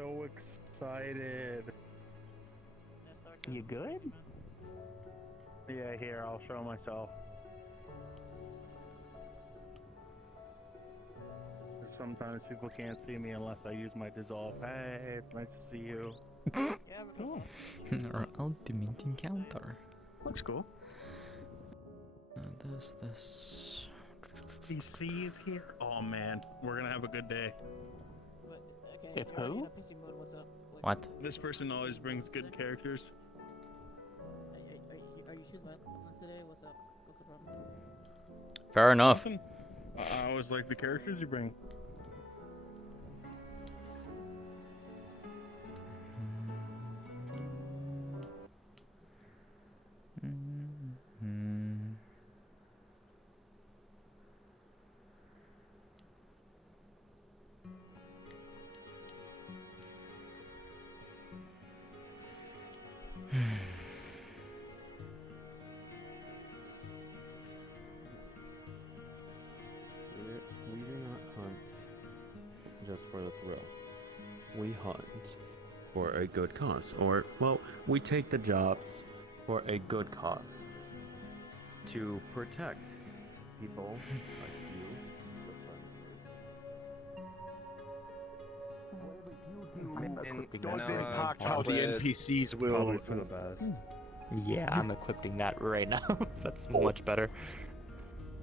so excited. You good? Yeah, here, I'll show myself. Sometimes people can't see me unless I use my dissolve. Hey, it's nice to see you. Our ultimate encounter. Looks cool. This. DC is here. Oh man, we're gonna have a good day. If who? What? This person always brings good characters. Are you choosing today? What's up? What's the problem? Fair enough. I always like the characters you bring. We do not hunt just for the thrill. We hunt for a good cause. Or, well, we take the jobs for a good cause. To protect people like you. It does impact how the NPCs will. Probably for the best. Yeah, I'm equipping that right now. That's much better.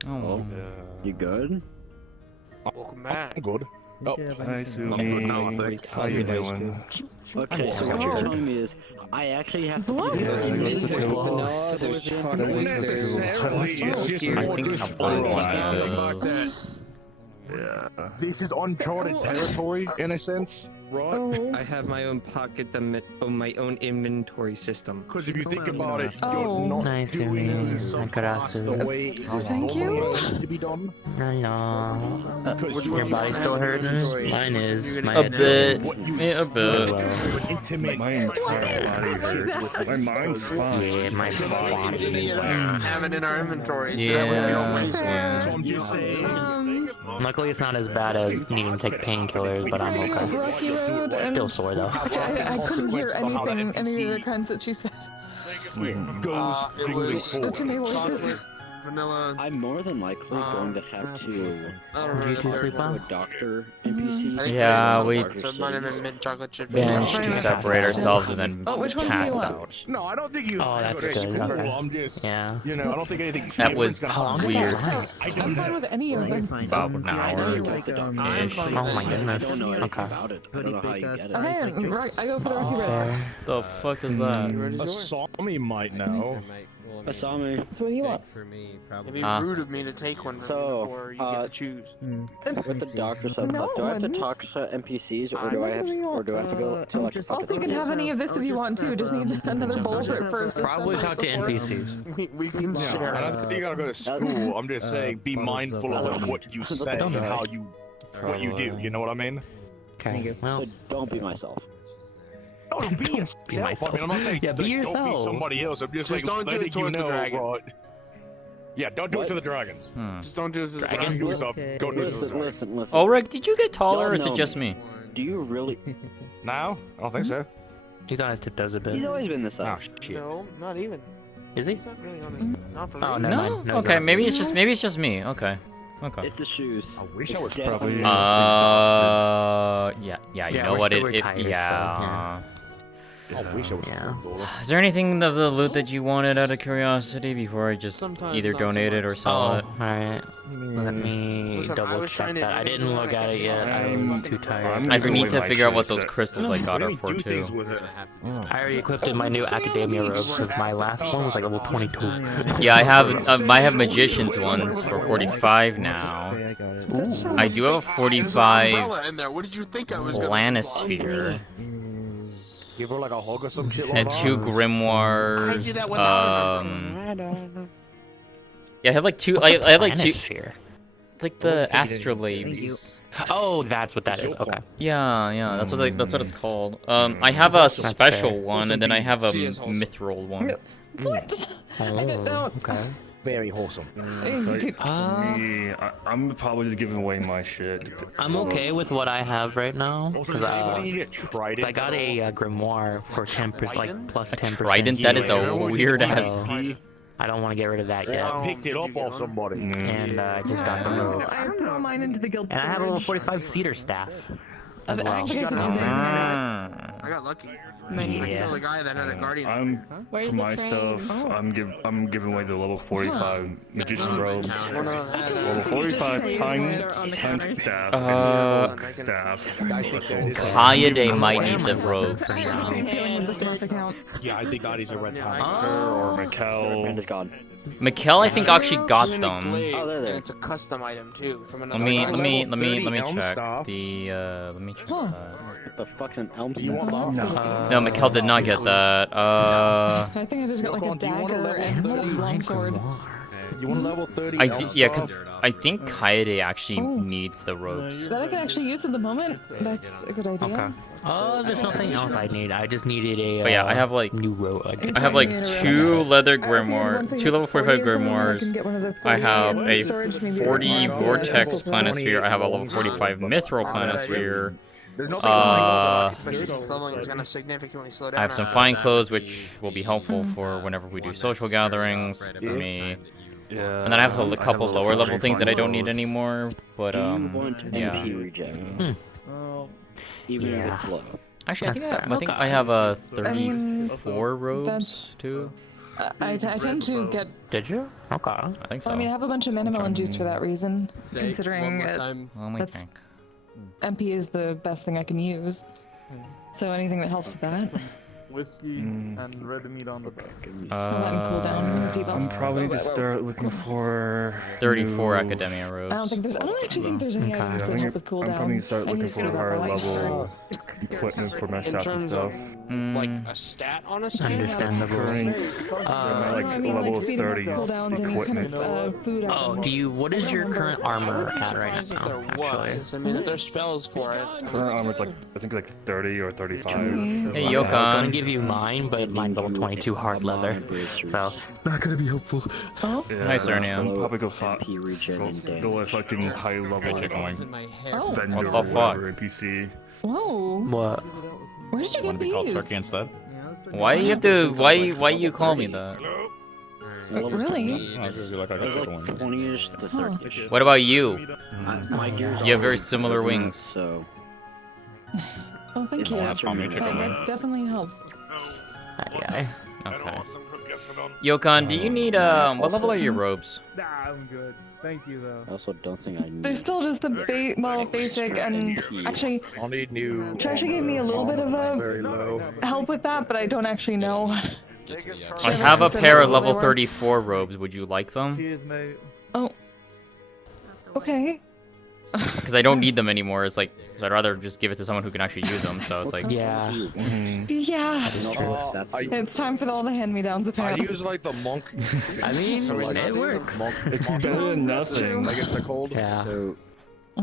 Oh. You good? Welcome back. I'm good. Oh, hi, Sue. How you doing? Okay, so what you're telling me is, I actually have to do Yes, this. no, there's Necessarily, it's just I more think just I'm fine for with the fact this. that this is uncharted territory in a sense. Right. I have my own pocket, my own inventory system. Because if you think about it, Oh. you're not Nice to doing meet you. some class the way it was Thank you. normally meant to be done. Hello. Because Your body still hurting? Mine is. My A head's bit. what you Yeah, a bit. would intimate my entire body hurts. My mind's fine. Yeah, my body. Have it in our inventory. So Yeah. that way we don't waste Yeah. So I'm just saying. Luckily, it's not as bad as needing to take painkillers, but I'm okay. Rocky Road and Still sore though. I couldn't hear anything, any of the kinds that she said. It was To me, what was this? vanilla. I'm more than likely going to have to I don't Did you two sleep go well? to a doctor NPC. I think Yeah, it's we some kind of mint chocolate chip. managed to separate ourselves and then Oh, which one do you passed want? out. No, I don't think you. Oh, that's go to good, school. okay. I'm just. Yeah. You know, I don't think anything. That was gonna How long happen. does weird. that last? I'm fine with any of them. About an hour. Ish. Oh my goodness. I don't know anything Okay. about it. I don't know how you get it. Okay, right, I go for the Rocky Road. Fair. The fuck is that? Asami might know. Asami. So what do you want? It'd be Huh? rude of me to take one from So, you before you get to choose. With the doctor stuff, No, do I have to I didn't. talk to NPCs or do I have to go to like a Also, puppet you can store? have any of this if you want to. Just need another bowl for it first. Probably talk to NPCs. We can Yeah, share. I don't think you gotta go to school. I'm just saying, be mindful of like, what you say and how you, what you do. You know what I mean? Okay. Well, So don't be myself. No, be yourself. be myself. I mean, I'm not saying Yeah, be like, don't yourself. be somebody else. I'm just Just like don't do it letting you towards the know, dragon. right? Yeah, don't do it What? to the dragons. Just don't do this. to the Dragon? dragon. Do yourself. Don't do it to the Listen, dragons. listen. Ulrich, did you get taller or is No, it just me? Do you really? Now? I don't think so. he's on his tiptoes a bit. He's always been this size. shit. No, not even. Is he? He's not really on his. Not for Oh, me. never No? mind. No, he's Okay, not. maybe it's just me. Okay. Okay. It's the shoes. I wish It's I was definitely- probably. Yeah, you Yeah, know we're what? still It retired, so, yeah. I wish I was Yeah. full. Is there anything of the loot that you wanted out of curiosity before I just Sometimes either not so donate it much. or sell Oh, it? alright. Let me Listen, I double was check trying to that. I do didn't that, look I at it kept yet. going. I'm too tired. I need to figure out what those crystals I got What are do for do too. things with it? I already equipped my new academia robe because my last one was like level 22. Yeah, I have magician's ones for 45 now. Okay, I got it. I do have a There's an 45 umbrella in there. What did you think I was gonna do? planisphere Give her like a hug or some shit like and that. 2 grimoires. I did that without an umbrella. Yeah, I have like two. I have like 2. Planisphere. It's like the Thank you. astrolabes. Oh, that's what that is. Okay. Yeah, that's what it's called. I have a special fair. one, and then I have a See us also. mithril one. What? I didn't know. Okay. very wholesome. I'm probably just giving away my shit. I'm okay with what I have right now. Because Trident. I got a grimoire for 10%, like plus 10%. Trident? That is a weird ass. I don't want to get rid of that yet. I picked it up off somebody. And I just got the robe. I put all mine into the guild And I have a level storage. 45 cedar staff. I As well. actually got it. I got lucky. I Yeah. killed a guy that had a guardian. For my stuff, I'm giving away the level 45 magician robes. Level 45 times staff. Staff. Kayade might need the robe for now. Feeling with the Smurf account. Yeah, I think Adi's a red tie. Or Mikkel. Is gone. Mikkel, I think actually got them. Oh, there. And it's a custom item too from Let another. me guy. check the let me check that. What the fuck's an elm You want staff? that? No, Mikkel did not get that. I think I just got like a Yoko, do you want a dagger level and a 30 longsword. You want a level 30? Yeah, because I think Kayade actually needs the robes. That I can actually use at the moment. That's a good idea. Okay. Oh, there's nothing else I need. I just needed a But yeah, I have like new robe. I have like 2 leather grimoire, 2 level 45 grimoires. I have a 40 vortex planisphere. I have a level 45 mithril planisphere. Precision leveling is gonna significantly slow down. I have some fine clothes, which will be helpful for whenever we do social gatherings for me. Yeah. And then I have a couple lower level things that I don't need anymore. But Do you want yeah. MP reject? Even if it's low. Actually, I think I have a 34 robes too. I tend to get. Did you? Okay. I think so. Well, I mean, I have a bunch of minimal juice for that reason. Considering Let me that's- think. MP is the best thing I can use. So anything that helps with that. Whiskey and red meat on the back. Let him cool down. Debuff. I'm probably just start looking for 34 new- Academia robes. I don't actually think there's any items that help with cooldowns. I'm probably gonna start I need looking to see for about higher that. level equipment for my In shop and terms stuff. of like a stat on a stat. Understandable. Like I mean, level like speeding up 30 cooldowns, any kind equipment. of food Oh, items. do you? What is your current armor I'd at be right surprised if now? there Actually. was. I mean, if there's spells for it. Current armor's like I think like 30 or 35. Hey, I was Yokan. gonna give you mine, but mine's level 22 hard leather. So Not gonna be helpful. Oh. Yeah, Hi, Cernia. I'll probably go fight. MP regen and Go damage. like fucking high level Oh. vendor What the or fuck? whatever NPC. Whoa. what? Where did you Want get to be called these? Turkey instead? Why you have to? Why you call me that? Really? I was like, I It got was the like one. 20-ish to 30-ish. What about you? My gear's You have very all similar different, wings. So Oh, thank it's you. not I'll make it away. That definitely helps. Yeah. Okay. Yokan, do you need what level are your robes? Nah, I'm good. Thank you though. I also don't think I need. There's still just the basic and actually I'll need new. Trisha gave me a little bit of Very a low. help with that, but I don't actually know. I have a pair of level 34 robes. Would you like them? Cheers, mate. Oh. Okay. Because I don't need them anymore. It's like I'd rather just give it to someone who can actually use them. So it's like Yeah. Yeah. I It's time for all the hand-me-downs apparently. use like the monk. I mean, it works. It's better than nothing. Like it's called. Yeah. So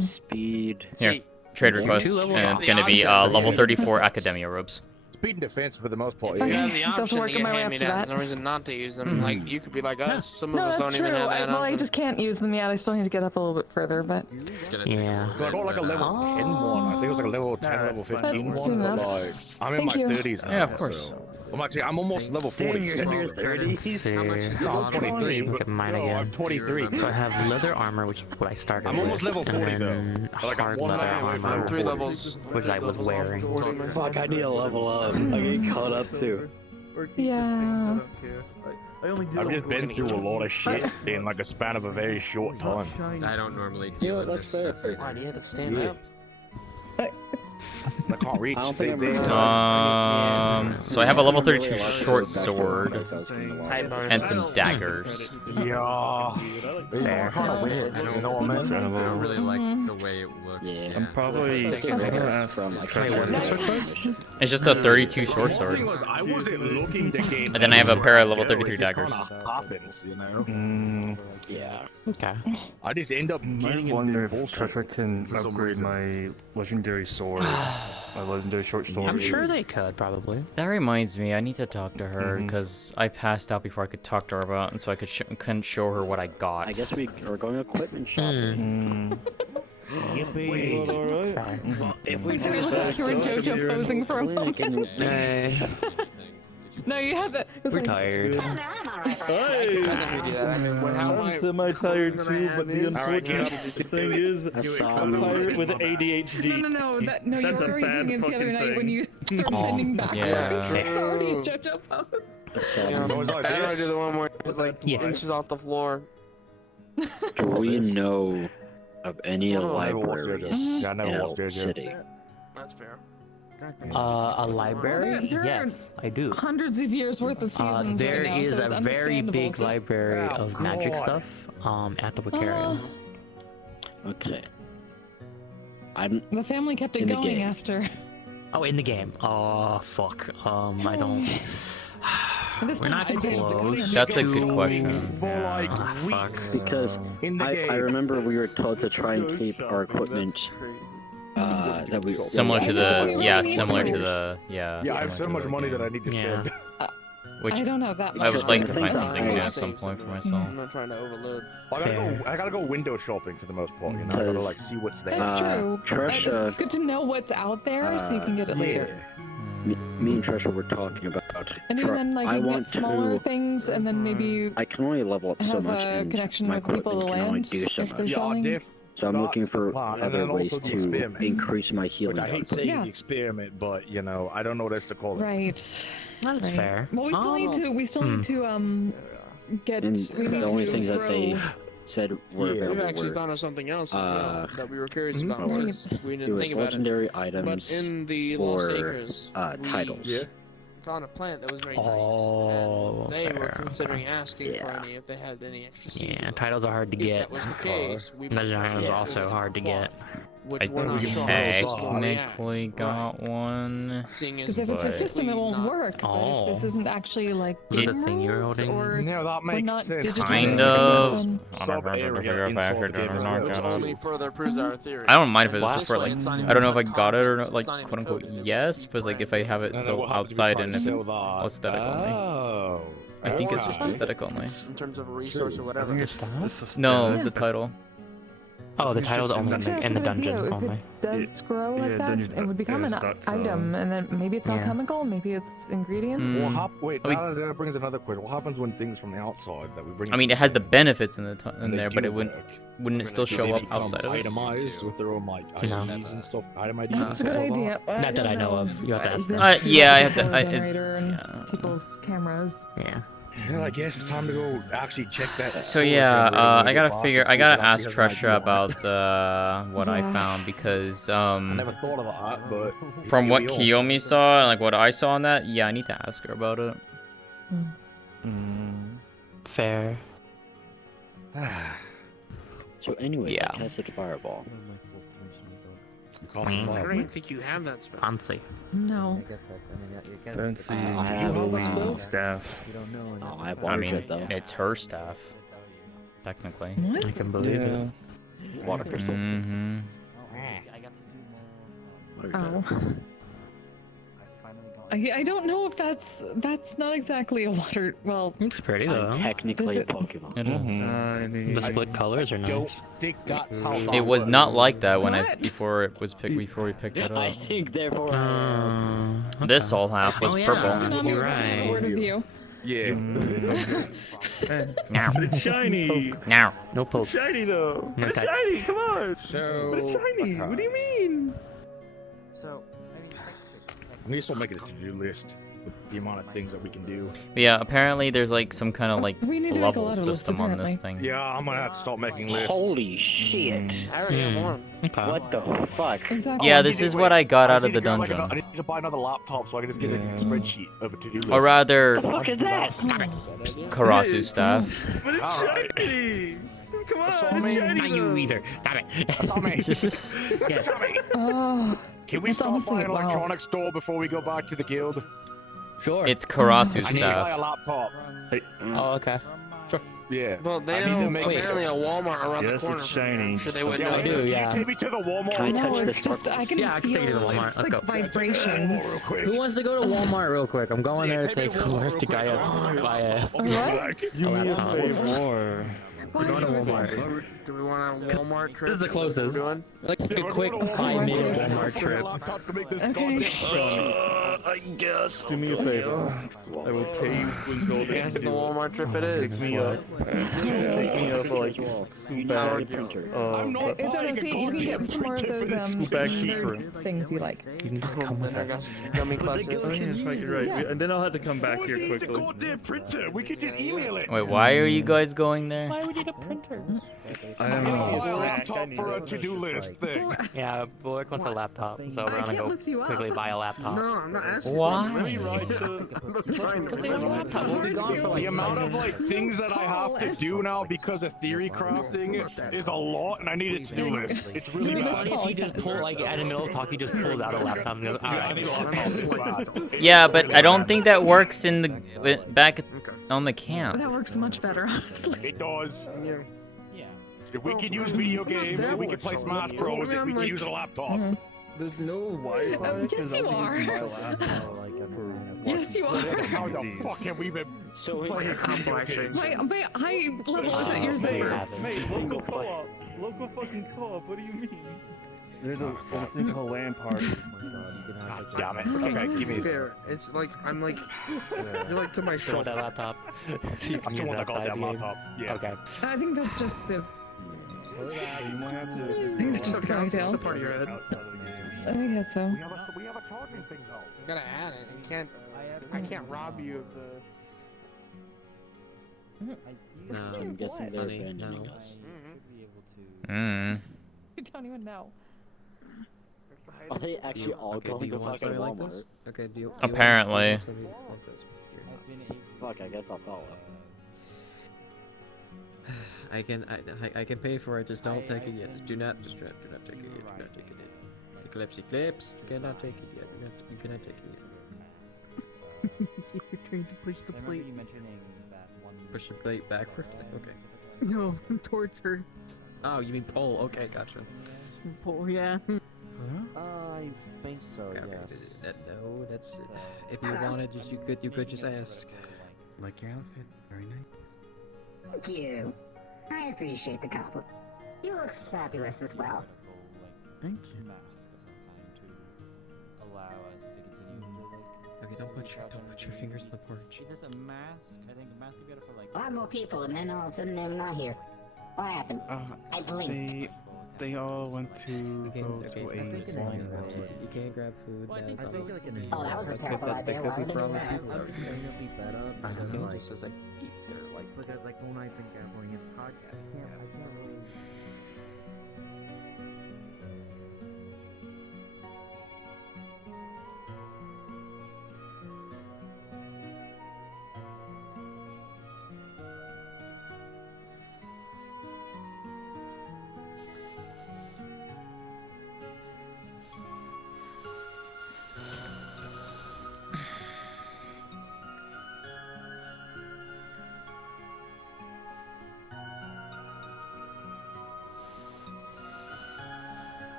speed. here, trade request, and it's gonna be level 34 Academia robes. Speed and defense for the most part. Okay. You Yeah. have the So for option to working get my way up hand me to down. that. There's no reason not to use them. Like you could be like us. Some of No, us that's don't true. even have that Well, I option. just can't use them yet. I still need to get up a little bit further, but Yeah. So I got like a level 10 one. I think it was like a level 10, level 15 That's one. But enough. like, I'm in Thank my you. 30s now. Yeah, of course. So. I'm almost level 40. Let's see. No, I'm 23. Look at mine No, I'm again. 23. So I have leather armor, which is what I started I'm almost with, level 40 and then though. Like, I'm hard one leather level away from armor, level 3 40. levels. which I was wearing. Fuck, I need to level up. I get caught up too. Yeah. I don't care. I only do I've it just been when through a I lot of shit in like a span of a very short time. shiny. don't normally Yeah, that's fair. Why do you have to stand up? I can't reach. I don't think They- So I have a level 32 short sword Hide and some daggers. Yeah. Fair. So, You know what I mean? I don't really like Mhm. the way it looks. Yeah. I'm probably It's gonna like ask from, like, Treasure. It's just a 32 short sword. I wasn't looking to gain. And then I have a pair of level 33 daggers. Happens, you know. Yeah. Okay. I just end up I getting wonder into if Treasure can for some upgrade reason. my legendary sword, my legendary short sword. I'm sure they could, probably. That reminds me, I need to talk to her Mhm. because I passed out before I could talk to her about it, and so I couldn't show her what I got. I guess we are going equipment shopping. Yippee. Alright. If we So we go look like back you were to JoJo your posing for a clinic and- No, you had that. It was We're like, tired. I think we do that. I mean, how am I semi-tired clothing too, I but the am in? unfortunate thing is, I saw I'm tired with No, ADHD. no. No, you That's were a already bad doing it the other fucking night when thing. you started bending back. Yeah. It's already a JoJo pose. Yeah, What was I I saying? already do the one where it's like Yes. inches off the floor. Do we know of any Oh, I never watched libraries JoJo. Yeah, I in never Elk watched JoJo. City? That's fair. A library? There are Yes, I do. hundreds of years worth of seasons There right now, is so it's a very understandable big to- library Oh, of magic God. stuff at the Wicarium. Okay. I'm The family kept it In the going game. after. Oh, in the game. Oh, fuck. I don't. At this We're point, not I think the close. That's a good to- question. For like Ah, fuck. weeks because in the game. I remember we were told to try and keep our equipment that we Similar to Yeah, the, we yeah, need similar to. to the, yeah. Yeah, I have similar so to much the money game. that I need to Yeah. spend. Which I don't have that much. I would like to Because find I something think new I at some point for I'm myself. not trying to overload. I gotta go window shopping for the most part, you know? I gotta like see what's there. That's true. Trish, It's good to know what's out there so you can get it later. me and Trisha were talking about. And even then, like, I you want get smaller to. things, and then maybe I can only level up so have much, a and connection my with people equipment to can only land do so if they're much. selling. So I'm looking for and other then ways also the to experiment, increase my healing which I hate output. saying Yeah. the experiment, but you know, I don't know what else to call it. Right. That's Right. fair. Well, we still need to. We still need to get. And We need the only to thing that grow. they said were Yeah. We've available actually were thought of something else as well that we were curious Mhm. about. Right. because We it didn't was think about it. legendary But items in the for Lost Acres, we titles. Yeah. found a plant that was very Oh, nice. And they were fair, considering asking for Yeah. any if they had any extra seeds. Yeah, of them. titles are hard to If get. that was the case, we might Legendary try items to are also do it hard to plot, get. Which I we're not sure how the system will react. technically got one. Seeing as Because if it's a But- system, it won't not- work. But Oh. if this isn't actually like Was it game the thing you were rules, holding? or No, that we're makes not sense. digitizing Kind the of. system. Which only further proves our theory. I don't mind if it's Wow. just for like, It's not even I don't know if I coded. got it or not, like It's not even quote unquote coded. It's yes, but like if I have it still outside and if it's aesthetic only. Oh. I think it's just Okay. aesthetic only. in terms of a resource or I whatever. think it's No, Yeah. the title. Oh, the It's title's just only Actually, in that's the a good idea. dungeon If only. it does grow like yeah, that, dungeon- it would become yeah, an that's, item, and then maybe it's Yeah. alchemical, maybe it's ingredient. Mm. Well, wait, I mean- that brings another question. What happens when things from the outside that we bring? I mean, it has the benefits in the in they there, do but it wouldn't work? it still Do show they up become outside of it? itemized with their own like No. IDs and stuff. Item IDs. That's a and good stuff like idea. Not that I know of. You have to ask them. Yeah, I have to- I- Generator and yeah. people's cameras. Yeah. Yeah, I guess it's time to go actually check that. So sword yeah, generator I really gotta fast figure. and I see gotta if it ask actually has Tresha an idea. about what I Yeah. found because I never thought of that, but from here what we are. Kiyomi saw and like what I saw on that, yeah, I need to ask her about it. Fair. So anyway, Yeah. I tested Fireball. You call me I Bob. don't even think you have that spell. Fancy. No. fancy I have staff. Oh, I have I water mean, jet though. it's her staff, technically. What? I can believe it. Water crystal. Mm-hmm. Water jet. Oh. I don't know if that's not exactly a water. Well, Looks pretty though. I'm technically a Does it- Pokemon. It is. The split colors are Don't nice. think that's how far It was not like that when What? before we picked it I up. think therefore. This whole half was Oh, yeah. purple. it's not You're a right. word of view. Yeah. Now, But it's shiny. now. No poke. Shiny though. No But it's touch. shiny. Come on. So. But it's shiny. What do you mean? I need to start making a to-do list with the amount of things that we can do. But yeah, apparently there's like some kind of like We need to make a level lot of lists, system on this apparently. thing. Yeah, I'm gonna have to start making lists. Holy shit! I already have one. Okay. What the fuck? Exactly. Yeah, I this need to- is what I got I out of need the to get, like, dungeon. I need to buy another laptop so I can just get a spreadsheet of a to-do list. Or rather, The fuck is that? Karasu staff. But it's Alright. shiny. Come on, Asami. shiny Not you though. either. Damn it. Asami. Yes. Oh, Can we It's stop honestly- by an wow. electronics store before we go back to the guild? Sure. It's Karasu's I need to buy a stuff. laptop. Oh, okay. Yeah. Well, they I need to know make- apparently a Walmart around Yes, the corner it's from here. shiny. I'm sure they Just would Yeah, know. I do, Can yeah. you take me to the Walmart? Can I touch no, this it's just I can Yeah, I can feel take you to the Walmart. it's Let's like go. vibrations. Real quick. Who wants to go to Walmart real quick? I'm going there to take. Work to buy a What? Do me a laptop. favor. We're going to Walmart. Do we want a Walmart trip? This is the closest. We're doing? Like a Yeah, we're quick going to 5-minute Walmart. Walmart trip. Laptop to make this Okay. goddamn- I guess. Do me a favor. I will pay you with gold. Yes, the Walmart trip it is. Pick me up. Pick me up like two I'm bags. not It's buying okay. a You can goddamn get more of printer for those this. Two bags vendor cheaper. things you like. You can just come with Then I us. got gummy clusters. Oh yeah, that's right, you're right. Yeah. And then I'll have to come back Why here do you need a quickly. goddamn printer? We could just email it. Wait, why are you guys going there? Why would you need a printer? I I don't need to know. buy a laptop for a Like- to-do list thing. Yeah, but we're going to laptop, so we're I gonna can't go lift you up. quickly buy a laptop. No, I'm not asking. Why? Really, right? I'm not trying to. Because they want a laptop. We'll be gone for like The amount of 5 like things that I have to do now because of theory crafting is a lot, and I need a to-do list. It's really It'd be bad. funny if he just pulled, like, in the middle of talk, he just pulls out a laptop and goes, I need a alright. laptop. It's bad. Yeah, but I don't think that works in the back on the camp. That works much better, honestly. It does. Yeah. If we can use video games, if we can play Smash Bros, if we can use a laptop. There's no Wi-Fi. Yes, you are. Yes, you are. How the fuck have we been So playing Combo video exchange. games? My high level isn't your They zipper. haven't. Mate, local Single play. co-op. Local fucking co-op. What do you mean? There's a thing called LAN party. God damn it. Okay, give me Fair. It's like I'm like you're like to my Show shoulder. that laptop. So you I can still use want that the side goddamn game. laptop. Yeah. Okay. I think that's just the. You might have to. It's just Okay, it's just a ponytail. part of your head. I guess so. We have a charging thing though. You gotta add it. I can't rob you of the. No, I'm guessing they're honey, abandoning no. us. Mm. You don't even know. Are they actually all okay, do going you to want fucking something like Walmart? this? Okay, do you Apparently. want something like this? Fuck, I guess I'll follow. I can pay for it. Just don't take it yet. Just do not take it yet. Do not take it yet. Eclipse. You cannot take it yet. You cannot take it yet. You're trying to push the plate. Push the plate backward. Okay. No, towards her. Oh, you mean pull? Okay, gotcha. Pull, yeah. I think so, Okay, yes. no, that's if you wanted, you could just ask. Like your outfit, very nice. Thank you. I appreciate the compliment. You look fabulous as well. Thank you. Okay, don't put your fingers in the porch. A lot more people, and then all of a sudden they're not here. What happened? I blinked. They all went to go to a You can't grab food. That's Oh, that was a terrible idea. Why would they do that? I don't know. Just as like eat their like. Like when I think I'm going into podcast, I can't really.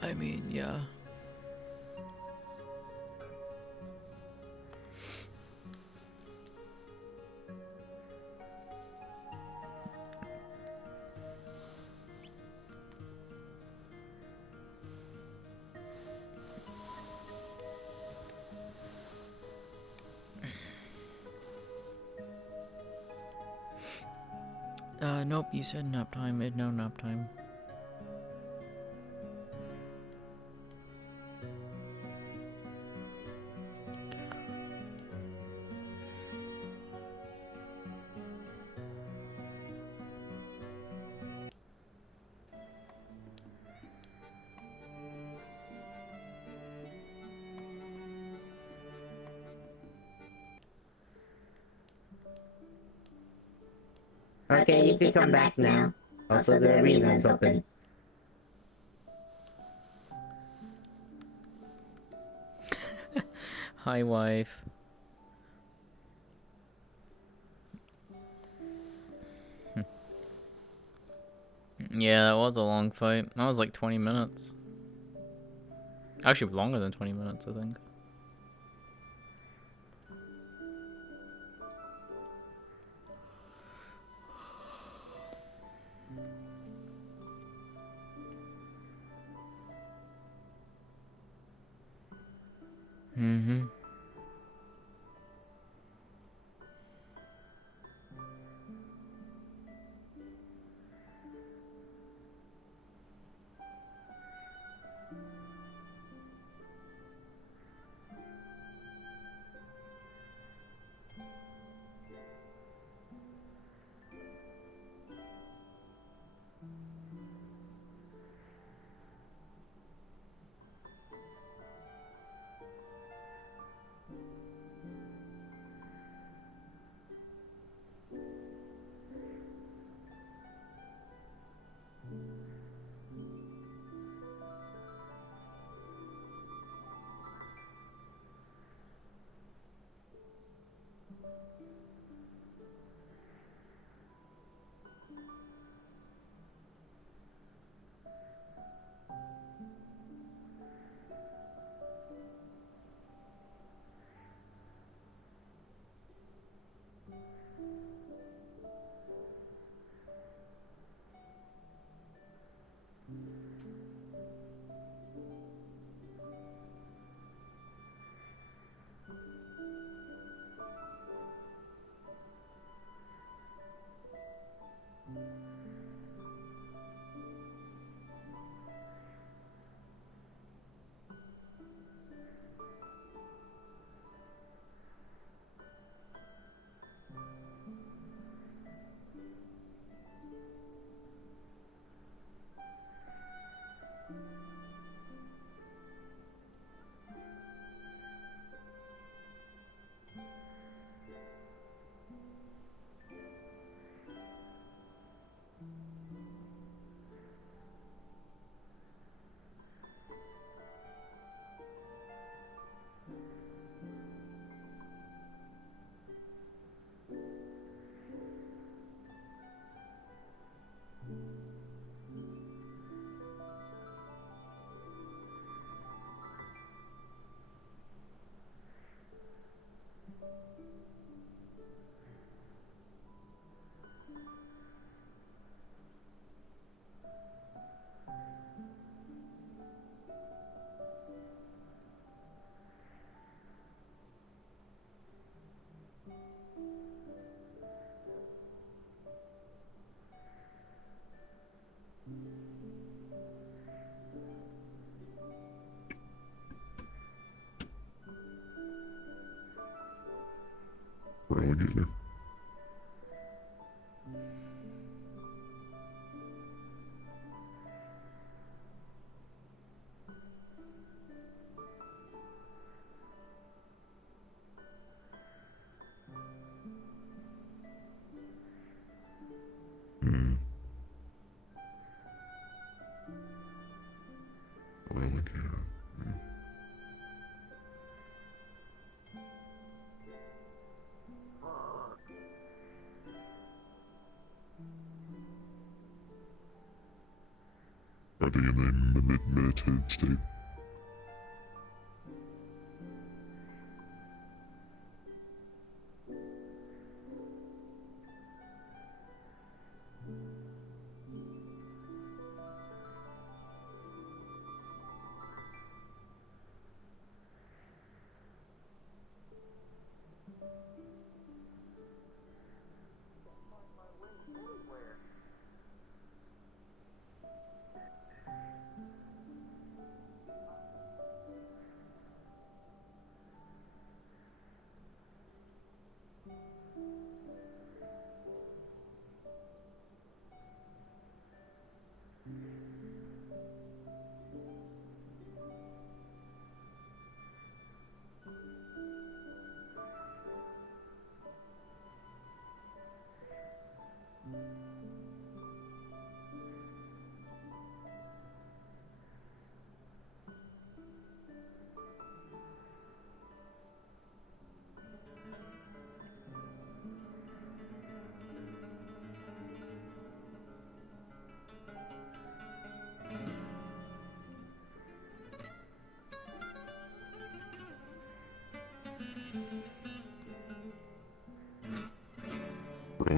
I mean, yeah. Nope, you said nap time. No nap time. Okay, you can come back now. Also, the arena's open. Hi, wife. Yeah, that was a long fight. That was like 20 minutes. Actually, longer than 20 minutes, I think. Mm-hmm. Alligator. Alligator. Are they in the meditative state?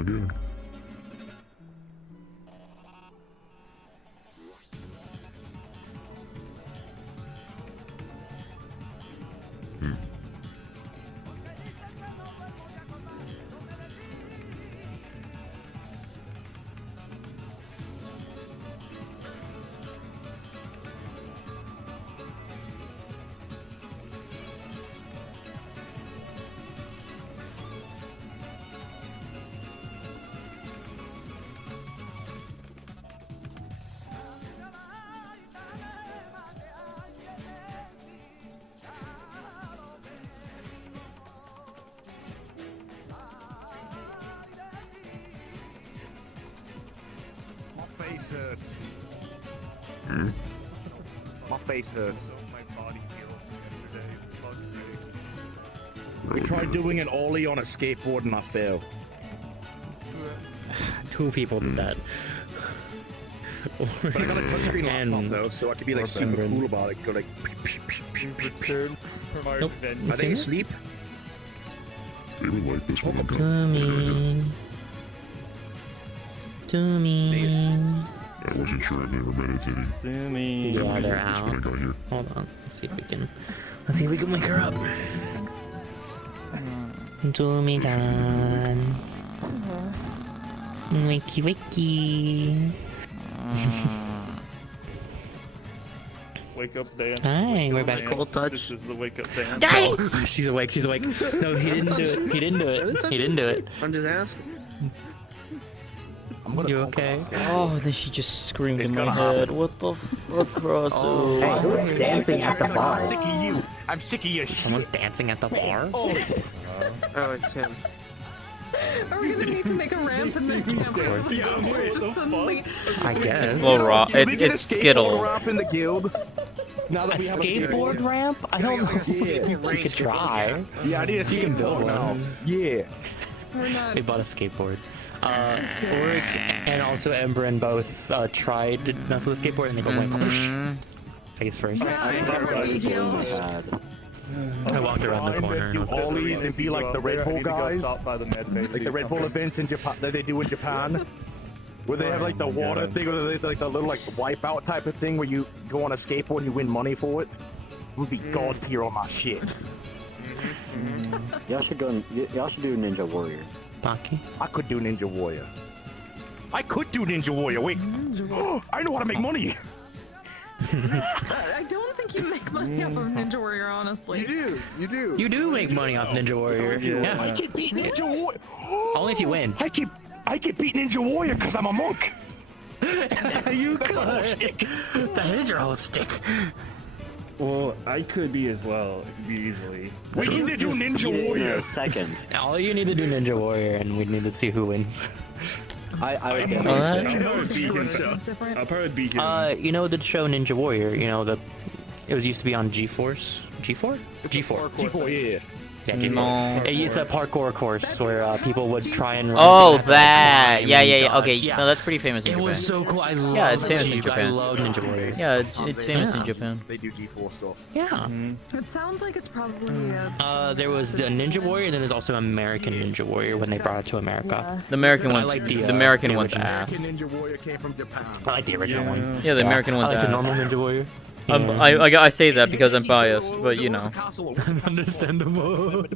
Alligator. My face hurts. Hmm? My face hurts. My body We Oh, tried dear. doing an ollie on a skateboard and I failed. 2 people did that. But I got a touchscreen laptop And- though, so I could be like super Brendan. cool about it. Go like. Return from our Nope. adventure. Are they asleep? They would like this one. To me. To me. I wasn't sure if they were meditating. To me. Yeah, they're Just when I out. got here. Hold on. Let's see if we can. Let's see if we can wake her up. To me, Dan. Wakey, wakey. Wake up, Dan. Hi, Wake we're up, back. Dan. Cold touch. This is the wake up, Dan. Die! She's awake. She's awake. No, he didn't do it. He didn't do it. He didn't do it. I'm just asking. You okay? Oh, then she just screamed in my gonna head. What the fuck, Russell? Hey, who's dancing at the I'm bar? sick of you. I'm sick of your shit. Someone's dancing at the bar? Oh, it's him. Are we gonna need to make a ramp in the campus? course. Yeah, just suddenly. I guess. It's low raw. Should we It's get a it's skateboard Skittles. ramp in the guild? Now A that we have skateboard ramp? I don't know. We could try. Yeah, I need a You can build skateboard now. one. Yeah. We're not. They bought a skateboard. Ulrich and also Embren both tried to mess with a skateboard and they go like whoosh. I guess first. I walked around the corner and it was Ollies and be like the Red Bull guys. By the med bay to Like do the Red Bull something. events in Japan that they do in Japan. Where they have like the water thing, or they like the little like wipeout type of thing where you go on a skateboard and you win money for it. I'm gonna be god tier on my shit. Y'all should do Ninja Warrior. Baki. I could do Ninja Warrior. I could do Ninja Warrior. Wait, I know how to make money. I don't think you make money off of Ninja Warrior, honestly. You do. You do. You do make money off Ninja Warrior. I Yeah. can beat Ninja Warrior. Only if you win. I can beat Ninja Warrior because I'm a monk. You could. That is your whole stick. Well, I could be as well, easily. We need to do Ninja In Warrior. a second. All you need to do Ninja Warrior and we need to see who wins. I would get What? Different. I'll probably beat him. You know the show Ninja Warrior, you know it was used to be on G-Force. G4? G4. G4, yeah. Yeah, G4. No. It's a parkour course where people would try and run. Oh, have, like, that. time Yeah, and yeah, yeah. dodge. Okay, Yeah. no, that's pretty famous in It Japan. was so cool. I love Yeah, it's famous in I Japan. love Ninja Warriors. Yeah, it's famous in Japan. They do G4 stuff. Yeah. It sounds like it's probably a. There was the Ninja Warrior, and then there's also American Ninja Warrior when they brought it to America. The American I one's like the American one's original. ass. Ninja Warrior came from Japan. I like the original one. Yeah, the American one's I like the ass. normal Ninja Warrior. I say that because I'm biased, but you know. Understandable.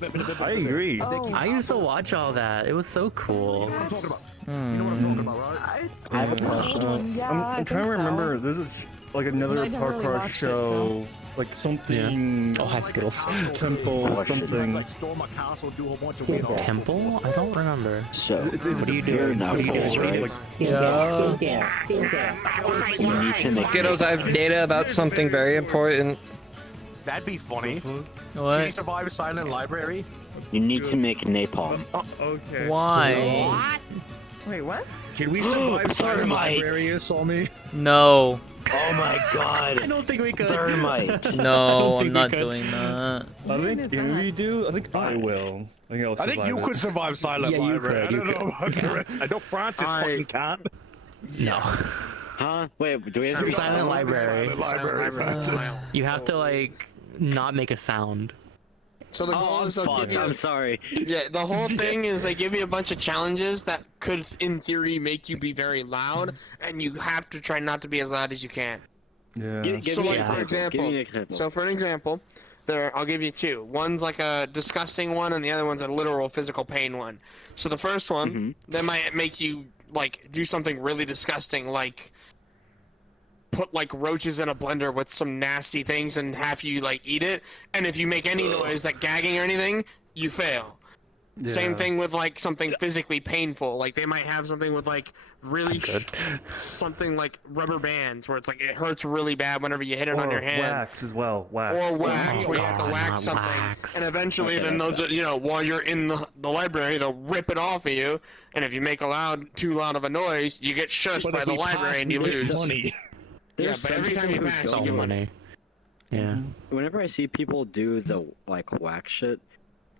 I agree. I used to watch all that. It was so cool. You know what I'm talking about, right? I have a question. Yeah, I'm trying to remember. This is like another I never really parkour watched it, show. Like something. Oh, hi, Skittles. Temple, something. Like storm a castle, do a bunch of weird Temple? I don't remember. So, What do you you're do? not What do you do? right? You need to make Skittles, I have data about something very important. That'd be funny. Can you What? survive Silent Library? You need to make napalm. Okay. Why? Wait, what? Can we survive Silent Library? You saw me. No. Oh my god. I don't think we could. Thermite. No, I'm think not we could. doing that. I think if we do, I think I will. I think I'll I survive think you it. could survive Silent Yeah, you Library. could, I don't you know about the rest. I know Francis fucking can't. No. Huh? Wait, do we have to Silent Library. Silent Library, Francis. You have to, like, not make a sound. So the goal is they'll give you. I'm sorry. Yeah, the whole thing is they give you a bunch of challenges that could, in theory, make you be very loud, and you have to try not to be as loud as you can. Yeah. Give So, me like, an for example, Give me an example. so for an example, I'll give you two. One's like a disgusting one, and the other one's a literal physical pain one. So the first one, that might make you like do something really disgusting, like put like roaches in a blender with some nasty things and have you like eat it. And if you make any noise, like gagging or anything, you fail. Yeah. Same thing with like something physically painful. Like they might have something with like really something like rubber bands where it's like it hurts really bad whenever you hit it on your hand. Wax as well. Wax. Or wax, where you have to wax something, and eventually, then they'll, while you're in the library, they'll rip it off of you, and if you make too loud of a noise, you get shushed by the library and you lose. Yeah, but every time you pass, you get money. Yeah. Whenever I see people do the like whack shit,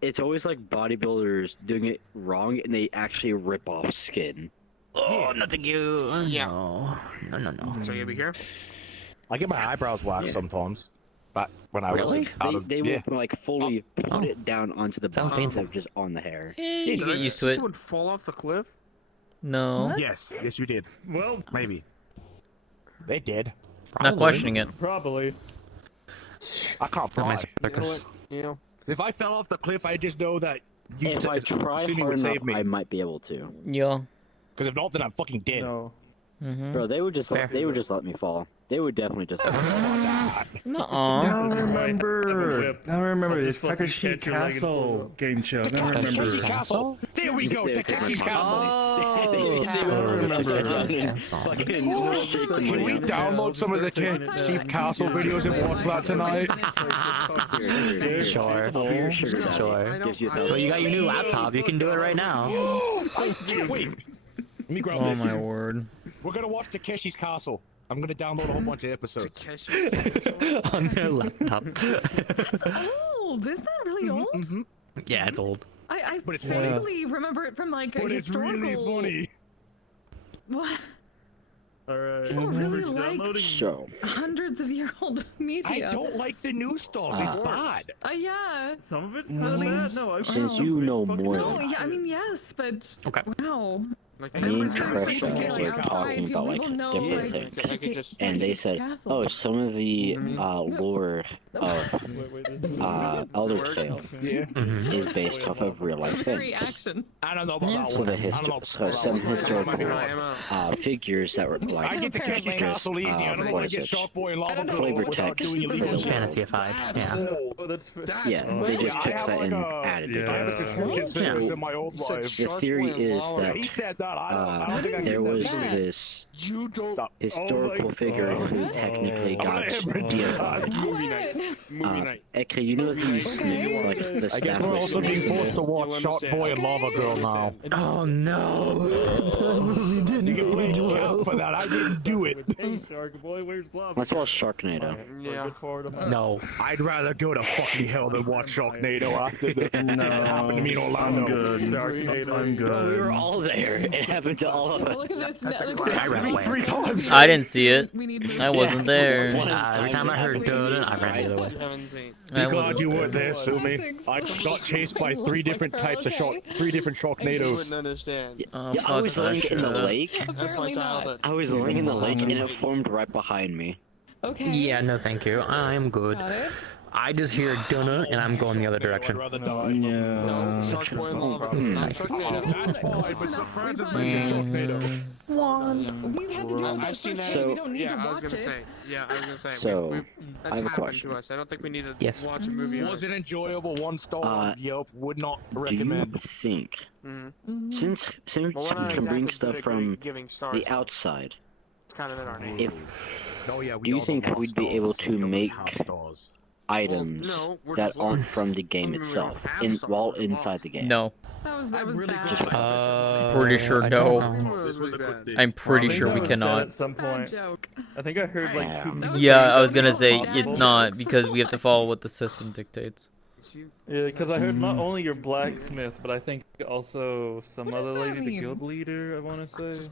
it's always like bodybuilders doing it wrong, and they actually rip off skin. Oh, no, thank you. Yeah. No. So you be careful. I get my eyebrows waxed sometimes. But when I was They will like fully put it down onto the body instead of just on the hair. You get used to it. Someone fall off the cliff? No. Yes, you did. Well, maybe. They did. Not questioning it. Probably. I can't fly. Yeah. If I fell off the cliff, I just know that you If I try Sumi hard would enough, save me. I might be able to. Yeah. Because if not, then I'm fucking dead. No. Bro, they would just let me fall. They would definitely just let me fall. Nuh-uh. Now I remember. Now I remember this Just fucking Takashi catch your leg and Castle game show. Now I remember. Takeshi's Castle. There we go. Takeshi's Castle. Can we download some of the Takeshi's Castle videos and watch that tonight? Sure. So you got your new laptop. You can do it right now. Wait. Let me grab Oh this. my word. We're gonna watch Takeshi's Castle. I'm gonna download a whole bunch of episodes. On their laptop. That's old. Isn't that really old? Yeah, it's old. I But it's vaguely remember it from like a But it's historical. really funny. What? Alright. People really like So. hundreds of year old media. I don't like the new stuff. It's bad. Yeah. Some of it's At kind of least- bad. No, Since you know more No, than yeah, I mean yes, but wow. me and Trisha were talking about like different things, and they said, "Oh, some of the lore of Elder Tale is based off of real life things." I don't know about So that one. some historical figures that were I like get the Takeshi's just Castle easy. I don't what want is to get it? Shark Boy and Lava Girl Flavor without text. doing illegal shit. Fantasy 5. Yeah. Oh, that's Yeah, they just took that and added it. I have a subscription service in my old life. The theory is He that said that. I don't think I there can was do it. this Stop. historical figure who technically got deified. Movie night. Okay, you know these like the I guess staff we're also being listeners? forced to watch Shark Boy and Lava Girl now. Oh no! You can blame me out for that. I didn't do it. Hey, Shark Boy, where's lava? Let's watch Sharknado. Yeah. No. I'd rather go to fucking hell than watch Sharknado after that happened to me in Orlando. I'm good. I'm We good. were all there. It happened to all of Look us. at this. Look at I ran away. 3 times. I didn't see it. We need I wasn't there. Every time I heard Doden, I ran the other way. I I'm glad wasn't you there. weren't there, Sumi. I got chased by 3 different types of shark, 3 different You Sharknados. wouldn't understand. Oh, Yeah, I fuck was that laying in the shit. lake. That's my Apparently not. childhood. I was laying in the lake and it formed right behind me. Okay. Yeah, no thank you. I'm good. Got it. I just hear Donna and I'm going the other direction. No, Shark Boy and Lava. Not Sharknado. We've had to do it I've seen that. So- we don't need to I was watch gonna it. say. Yeah, I was gonna say. So, that's I have a happened question. to us. I don't think we need to Yes. watch a movie. Was it enjoyable? 1 star. Yelp would not Do you recommend. think, Mm-hmm. since Well, we're we not can bring exactly stuff good at from giving stars. the outside, It's kind of in our name. if Oh, yeah, we do you all think got we'd be stars. able to We don't make have stars. items no, we're that just aren't learners. from the game Doesn't mean we don't itself, have while stars, we're inside the game? No. That was bad. Pretty sure I no. don't know. This was bad. I'm pretty I think sure that we was said cannot. At some Bad point. joke. I think I heard like 2 people. Yeah, I was gonna say Bad it's jokes. not because we have to follow what the system dictates. Yeah, because I heard not only your blacksmith, but I think also some What does other that lady, the mean? guild leader, I want to say.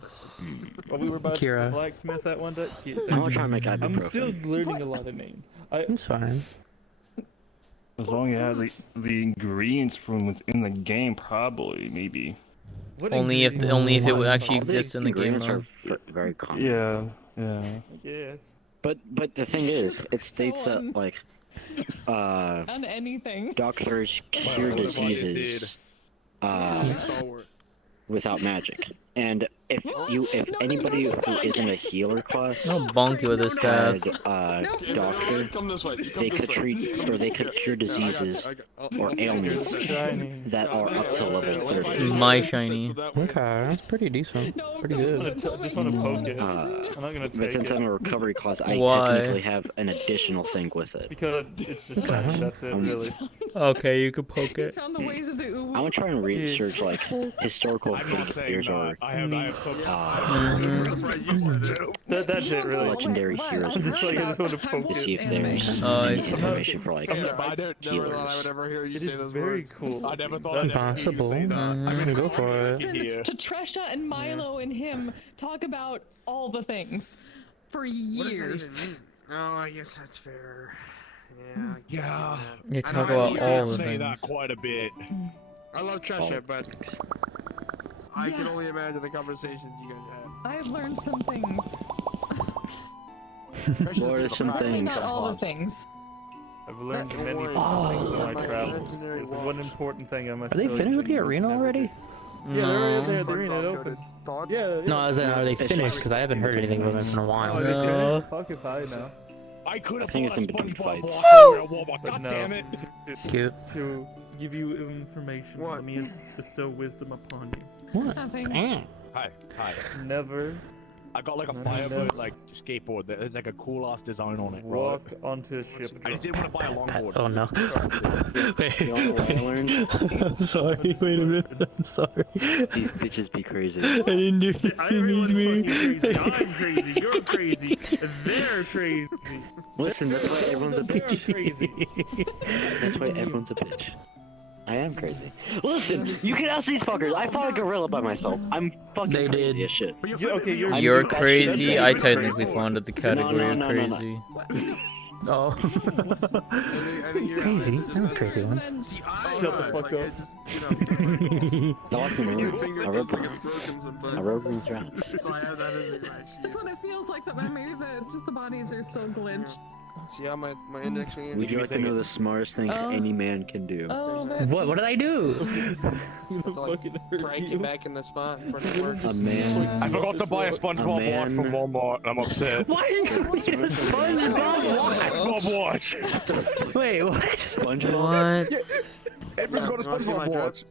Well, we were about Kira. to blacksmith that one day. I'm gonna try and make I'm still ibuprofen. learning a lot of names. I'm sorry. As long as you have the ingredients from within the game, probably, maybe. Only if it actually All exists the in the game, ingredients though. are very common. Yeah, yeah. Yes. But the thing is, it states that like On anything. doctors cure diseases without magic. And if anybody who isn't a healer class I'll bonk you with a staff. doctor, they could treat or they could cure diseases or ailments that are up to level 30. It's my shiny. Okay, that's pretty decent. Pretty good. Just want to poke it. I'm not gonna take But since it. I'm a recovery class, I Why? technically have an additional thing with it. Because it's just that's it, really. Okay, you can poke it. Found the ways of the uwu. I'm gonna try and research like historical figures or That's it, really. legendary heroes and Just like, I just want to poke to see it. if there's I any see. information for like I healers. would ever hear you It say is those very words. cool. I never thought I'd ever hear you Possible. say that. I'm gonna Go for it. Listen to Tresha and Milo and him talk about all the things for What does years. that even mean? Oh, I guess that's fair. Yeah. Yeah. You talk I about hear all you the Say that things. quite a bit. I love Tresha, but I can only imagine the conversations you guys had. I've learned some things. What are some Probably things? not all the things. I've learned Don't many worry, things on my my travels. legendary One watch. important thing I must Are they tell finished you with the that you arena never already? did. Yeah, they're No. there. They're in it open. Yeah. No, I was saying, are they finished? Because I haven't heard anything from them in a Oh, while. they No. finished? Fuck if I know. I could I have think bought it's a in between SpongeBob fights. Walker. But God no. damn it. Cute. To give you information, What? let me bestow wisdom upon you. What? Nothing. Damn. Hi. Never I got like a No, Firebird no. like skateboard that had like a cool ass design on it. walk Right? onto a ship. I just didn't want to buy a longboard. Oh no. You know what I learned? I'm sorry. Wait a minute. I'm sorry. These bitches be crazy. I didn't do Everyone's anything. fucking crazy. I'm crazy. You're crazy. They're crazy. Listen, that's why everyone's a They're bitch. crazy. That's why everyone's a bitch. I am crazy. Listen, you can ask these fuckers. I fought a gorilla by myself. I'm fucking They crazy did. as shit. Okay, You're That's crazy. I crazy. technically fall into the category of no. crazy. Oh. I think you're Crazy. That was crazy ones. See, I Shut the fuck like, up. It just, you I like the know, mirror. your finger I feels rub like it's broken sometimes. I rub rings rats. So I have that as a excuse. That's what it feels like. Sometimes maybe just the bodies are so glitched. See how my index finger. Would you like to know the smartest thing Oh. any man can do? Oh, What did I do? Fucking hurt Break you. it back in the spot for network. A man. I forgot to buy a SpongeBob watch man- from Walmart. I'm upset. Why did you get a SpongeBob watch? SpongeBob watch. Wait, what? SpongeBob? What? Everyone's got a You wanna see my SpongeBob drip? watch.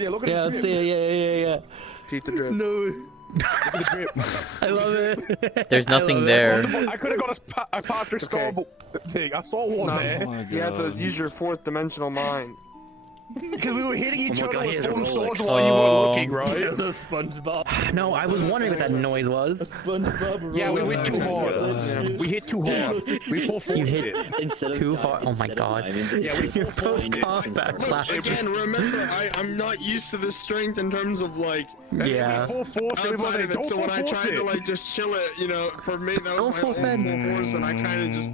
Yeah, look at Yeah, his let's drip. see it. Yeah. Keep the drip. No. Look at the drip. I love it. There's I love nothing it. there. I could have got a Patrick Okay. Skull thing. I saw one No. there. You have to use your fourth dimensional mind. Because we were hitting each Oh my other God, he with has a foam Rolex. swords while you weren't looking, He right? has a SpongeBob. No, I was wondering what that noise was. SpongeBob. Yeah, we Rolex. went too hard. We hit too hard. We full forced You hit it. Instead of too diving- hard. Oh my instead of god. diving, Yeah, we it's You're just both flying off and that stuff. class. Again, remember, I'm not used to this strength in terms of like Yeah. Full force. outside of it. So when I tried tried to like just chill it, you know, for me that Don't was my full own send. full force, and I kind of just,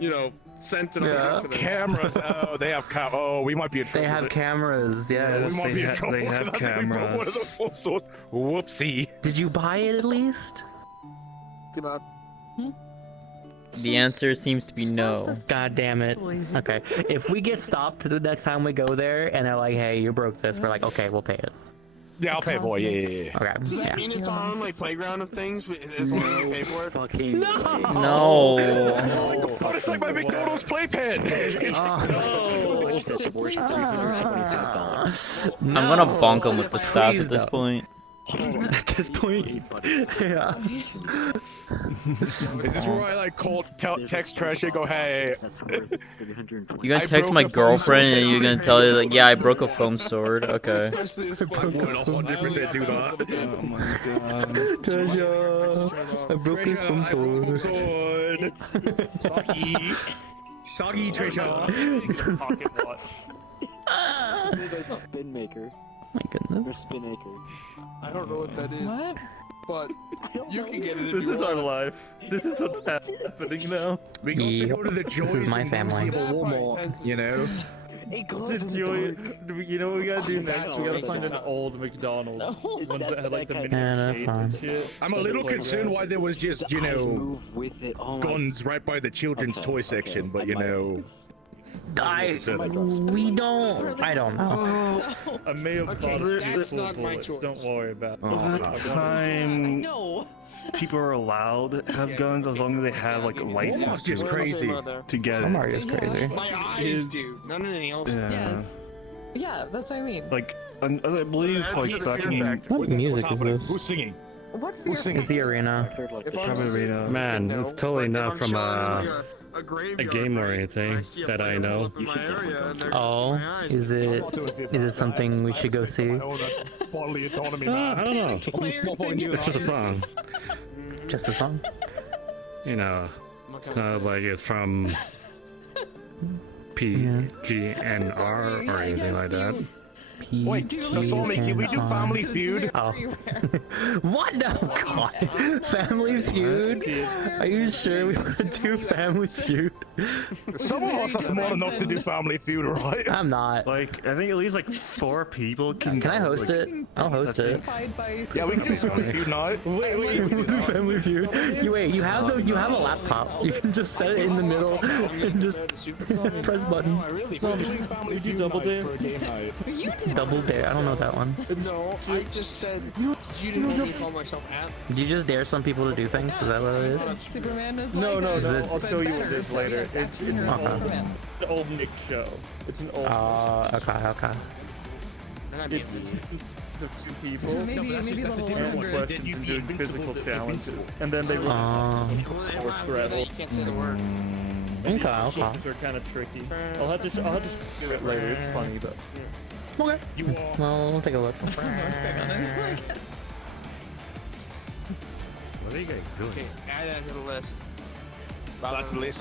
you know, sent it on Yeah. accident. Cameras. Oh, they have Oh, we might be in trouble. They have with it. cameras. Yes, we might be in they trouble. they have with it. I think we brought one of the cameras. full swords. Whoopsie. Did you buy it at least? Good luck. The answer seems to be no. God damn it. Okay. If we get stopped the next time we go there and they're like, hey, you broke this, we're like, okay, we'll pay it. Yeah, I'll pay for it. Yeah. Okay. Does that Yeah. mean it's our own like playground of things as long as you pay for it? Fucking No. Oh, it's like my McDonald's playpen. That's worth $325. I'm gonna bonk him with the staff Please at this don't. point. At this point. Yeah. Is this where I like text Trash and go, hey? That's worth $320. You gonna I text broke my a foam girlfriend sword. and you're gonna tell her like, yeah, I broke a foam sword. Okay. Especially this I would 100% do that. Oh my god. Treasure. I broke his foam sword. Soggy treasure. Pocket watch. Spin maker. My Or goodness. spin acre. I don't know what that is. What? but you can get it if This you is our want. life. This is what's happening now. We got to go to the This is my family. Walmart, you know. Just, you know what we gotta do next? We gotta find an old McDonald's. Ones that had like the mini arcades and shit. I'm a little concerned why there was just, you know, guns right by the children's toy section, but you know. I don't know. I may have thought of that's full not my bullets. choice. Don't worry about it. The time No. people are allowed to have guns as long as they have like a license just crazy to get it. Mario's crazy. My eyes do, not anything else. Yeah. Yes. Yeah, that's what I mean. Like I believe like back in What music is this? Who's singing? What Who's singing? It's the arena. Man, it's totally not from a a game-oriented thing that I know. Oh, is it something we should go see? Bodily autonomy, I don't know. It's just a song. Just a song? You know, it's not like it's from PGNR or anything like that. Wait, Stormy, can we do Family Feud? Oh. What? No, God. Family Feud? Are you sure we want to do Family Feud? Some of us are smart enough to do Family Feud, right? I'm not. like I think at least like 4 people can. Can I host it? I'll host it. Yeah, we can do Family Feud now. Wait, we'll do Family Feud. You have a laptop. You can just set it in the middle and just press buttons. We do Double Dare. You did. Double Dare. I don't know that one. No, I just said you didn't want me to call myself at. Do you just dare some people to do things? Is that what it is? Superman is No, like no, us, no. this- I'll but show you better, what it is so later. yes, It's action hero an Superman. old Nick show. It's an old. Okay. It's of 2 people. Maybe level answering 100. questions and doing physical challenges, and then they were or straddle. You can't say the word. Okay. Questions are kind of tricky. I'll have to show it later. It's funny, but Okay. Well, we'll take a look. What are you guys doing? Okay, add that to the list. That's the list.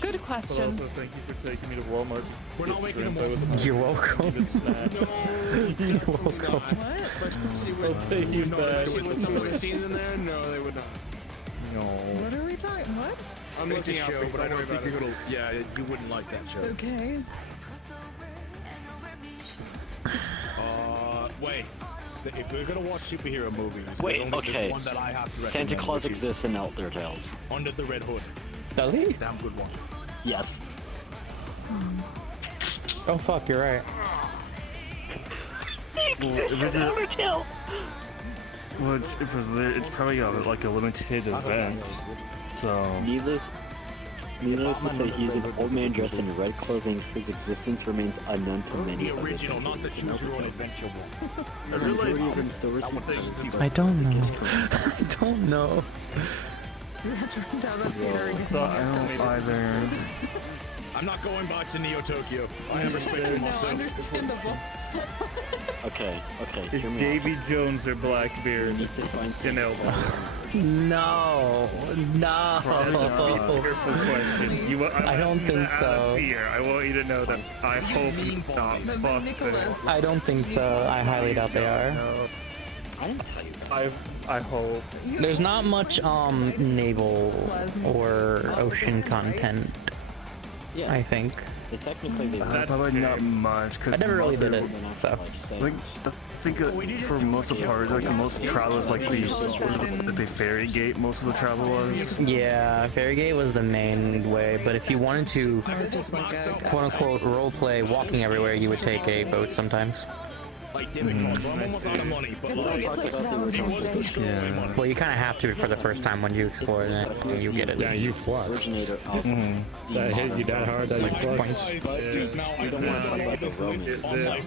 Good but question. also thank you for taking me to Walmart. We're not making a You're welcome. You're welcome. I'll take you back. See what some of the scenes in there? No, they would not. No. What are we talking? What? I'm looking out show, for but I don't think you're gonna. Yeah, you wouldn't like that show. Okay. Wait. If we're gonna watch superhero movies, Wait, there's only okay. one that I have to Santa recommend, Claus which is exists in Elder Tales. Under the Red Hood. Does he? Damn good one. Yes. Oh fuck, you're right. Well, it's probably like a limited event, so. Needless to say, he's an old man dressed in red clothing whose existence remains unknown to many The other original, not the characters in choose your own Elder Tales. adventure one. The majority of them still receive presents, but I don't know. biggest I don't know. I don't either. I'm not going back to Neo Tokyo. I am respecting myself. Understandable. Okay, It's hear me Davy Jones or Blackbeard. need to find In Elder. No. Careful question. I don't think out of so. Fear. I want you to know that I hope you not fuck this. I don't think so. I highly doubt they are. I didn't tell you that. I hope. There's not much naval or ocean content. Yeah. I think. Technically, they Probably not much, because I never really did it. So. Like, I think for most of the parts, like most travel is like the ferry gate. Most of the travel was. Yeah, Ferrygate was the main way, but if you wanted to, quote unquote, role play walking everywhere, you would take a boat sometimes. Like debit cards. I'm almost out of money, but like, Yeah. Well, you kind of have to for the first time when you explore it, and you get it. Yeah, you flux. originator of That hit you that hard that you flux. just now I don't want to talk about the Romans. I'm like,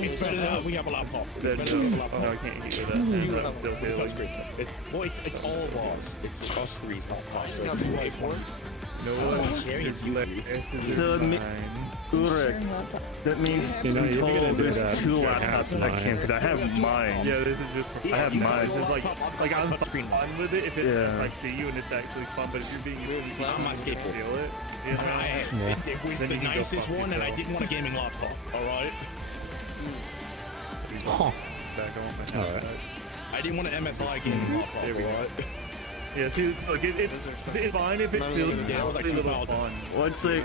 it's better than we have a laptop. It's better than we have a laptop. No, I can't hear that. That's still That's failing. great. It's all of us. It's us threes, not five. No one cares. So, Ulrich, that means You know, if you're gonna do there's that, 2 you gotta laptops have I can, because I have mine. Yeah, this is just. I have mine. This is like I'm fun with it if it's Yeah. I see you and it's actually fun. But if you're being really I'm not feel skateboarding. it, you know, It was Then the you can go nicest fuck one, and I yourself. didn't want a gaming laptop. All right. Huh. back. I want my Alright. back. I didn't want an MSI game. There we go. Yeah, see, it's like it's fine if it's still like a little 2000. fun. Well, it's like,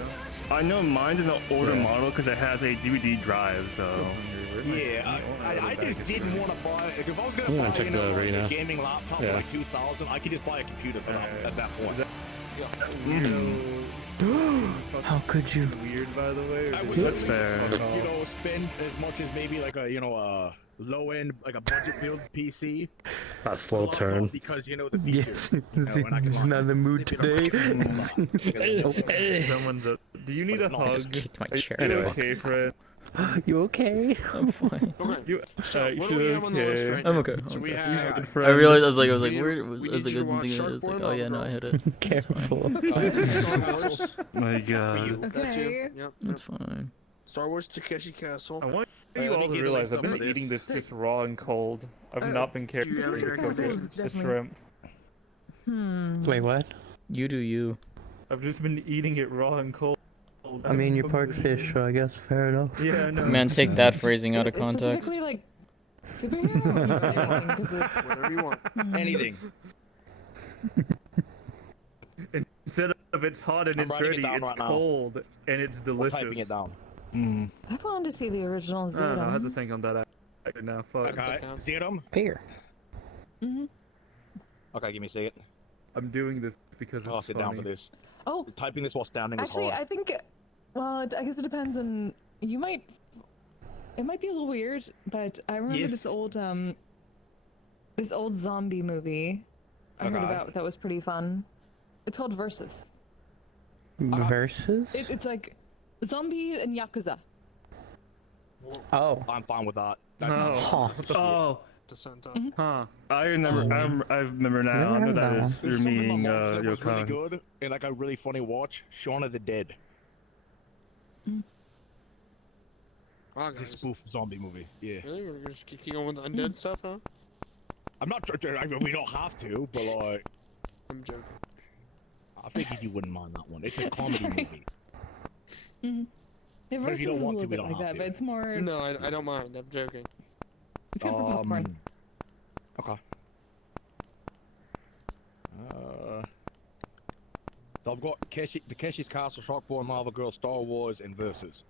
I know mine's in the older model because it has a DVD drive, so. Yeah, I just didn't want to buy. If I was I'm gonna gonna buy check the like, arena. a gaming laptop for Yeah. like 2000, I could just buy a computer for that at that point. How could you? Weird, by the way. I would That's literally, fair. You know, spend as much as maybe like a low end like a budget build PC. That slow turn. Because you know the features. Yes, he's not in the mood today. Someone's up. Do you need a I hug? just kicked my Are chair. you okay, Fred? You okay? I'm fine. Okay. You, So, you what should do we have on the list okay. right I'm now? okay. So I'm we okay. have. Fred. I realized I was like, where we was need I you like, to I watch was like, Sharkboy oh yeah, no, I hit it. Careful. Star Wars. My god. That's you. Okay. Yep. That's fine. Star Wars Takeshi Castle. I want Alright, you let all me to get a realize list I've been of eating this. this just raw and cold. I've not been do you have careful your with the definitely- shrimp. Wait, what? You do you. I've just been eating it raw and cold. I mean, you're part fish, so I guess fair enough. Yeah, no. Man, take that phrasing out of context. Specifically, like, superhero or anything, 'cause of- Whatever you want. Anything. Instead of it's hot and I'm it's writing it ready, down it's right now. cold and it's I'm delicious. typing it down. Mm. I wanted to see the original I don't know, I had to Zetum. think on that actually now. Fuck. Okay, Zetum. Fair. Mm-hmm. Okay, give me a second. I'm doing this because I'll it's sit funny. down for this. Oh, Typing this while standing was actually, hard. I think. Well, I guess it depends on. You might. It might be a little weird, but I remember Yeah. this old zombie movie I heard Okay. about that was pretty fun. It's called Versus. Versus? It's like zombie and yakuza. Oh. I'm fine with that. Oh. Oh. Descent Mm-hmm. Huh. I remember. I remember now. I know that is There's you're something my meaning mom said was really Yokan. good and like a really funny watch. Shaun of the Dead. Wow, It's a guys. spoof zombie movie. Yeah. Really? We're just kicking on with the undead stuff, huh? I'm not. I mean, we don't have to, but like, I'm joking. I figured you wouldn't mind that one. It's a comedy movie. Mm-hmm. Yeah, But if Versus you is don't a want little to, we bit don't like have that, to. but it's more. No, I don't mind. I'm joking. It's good for popcorn. Okay. So I've got Takeshi's Castle, Sharkboy, Marvel Girl, Star Wars, and Versus.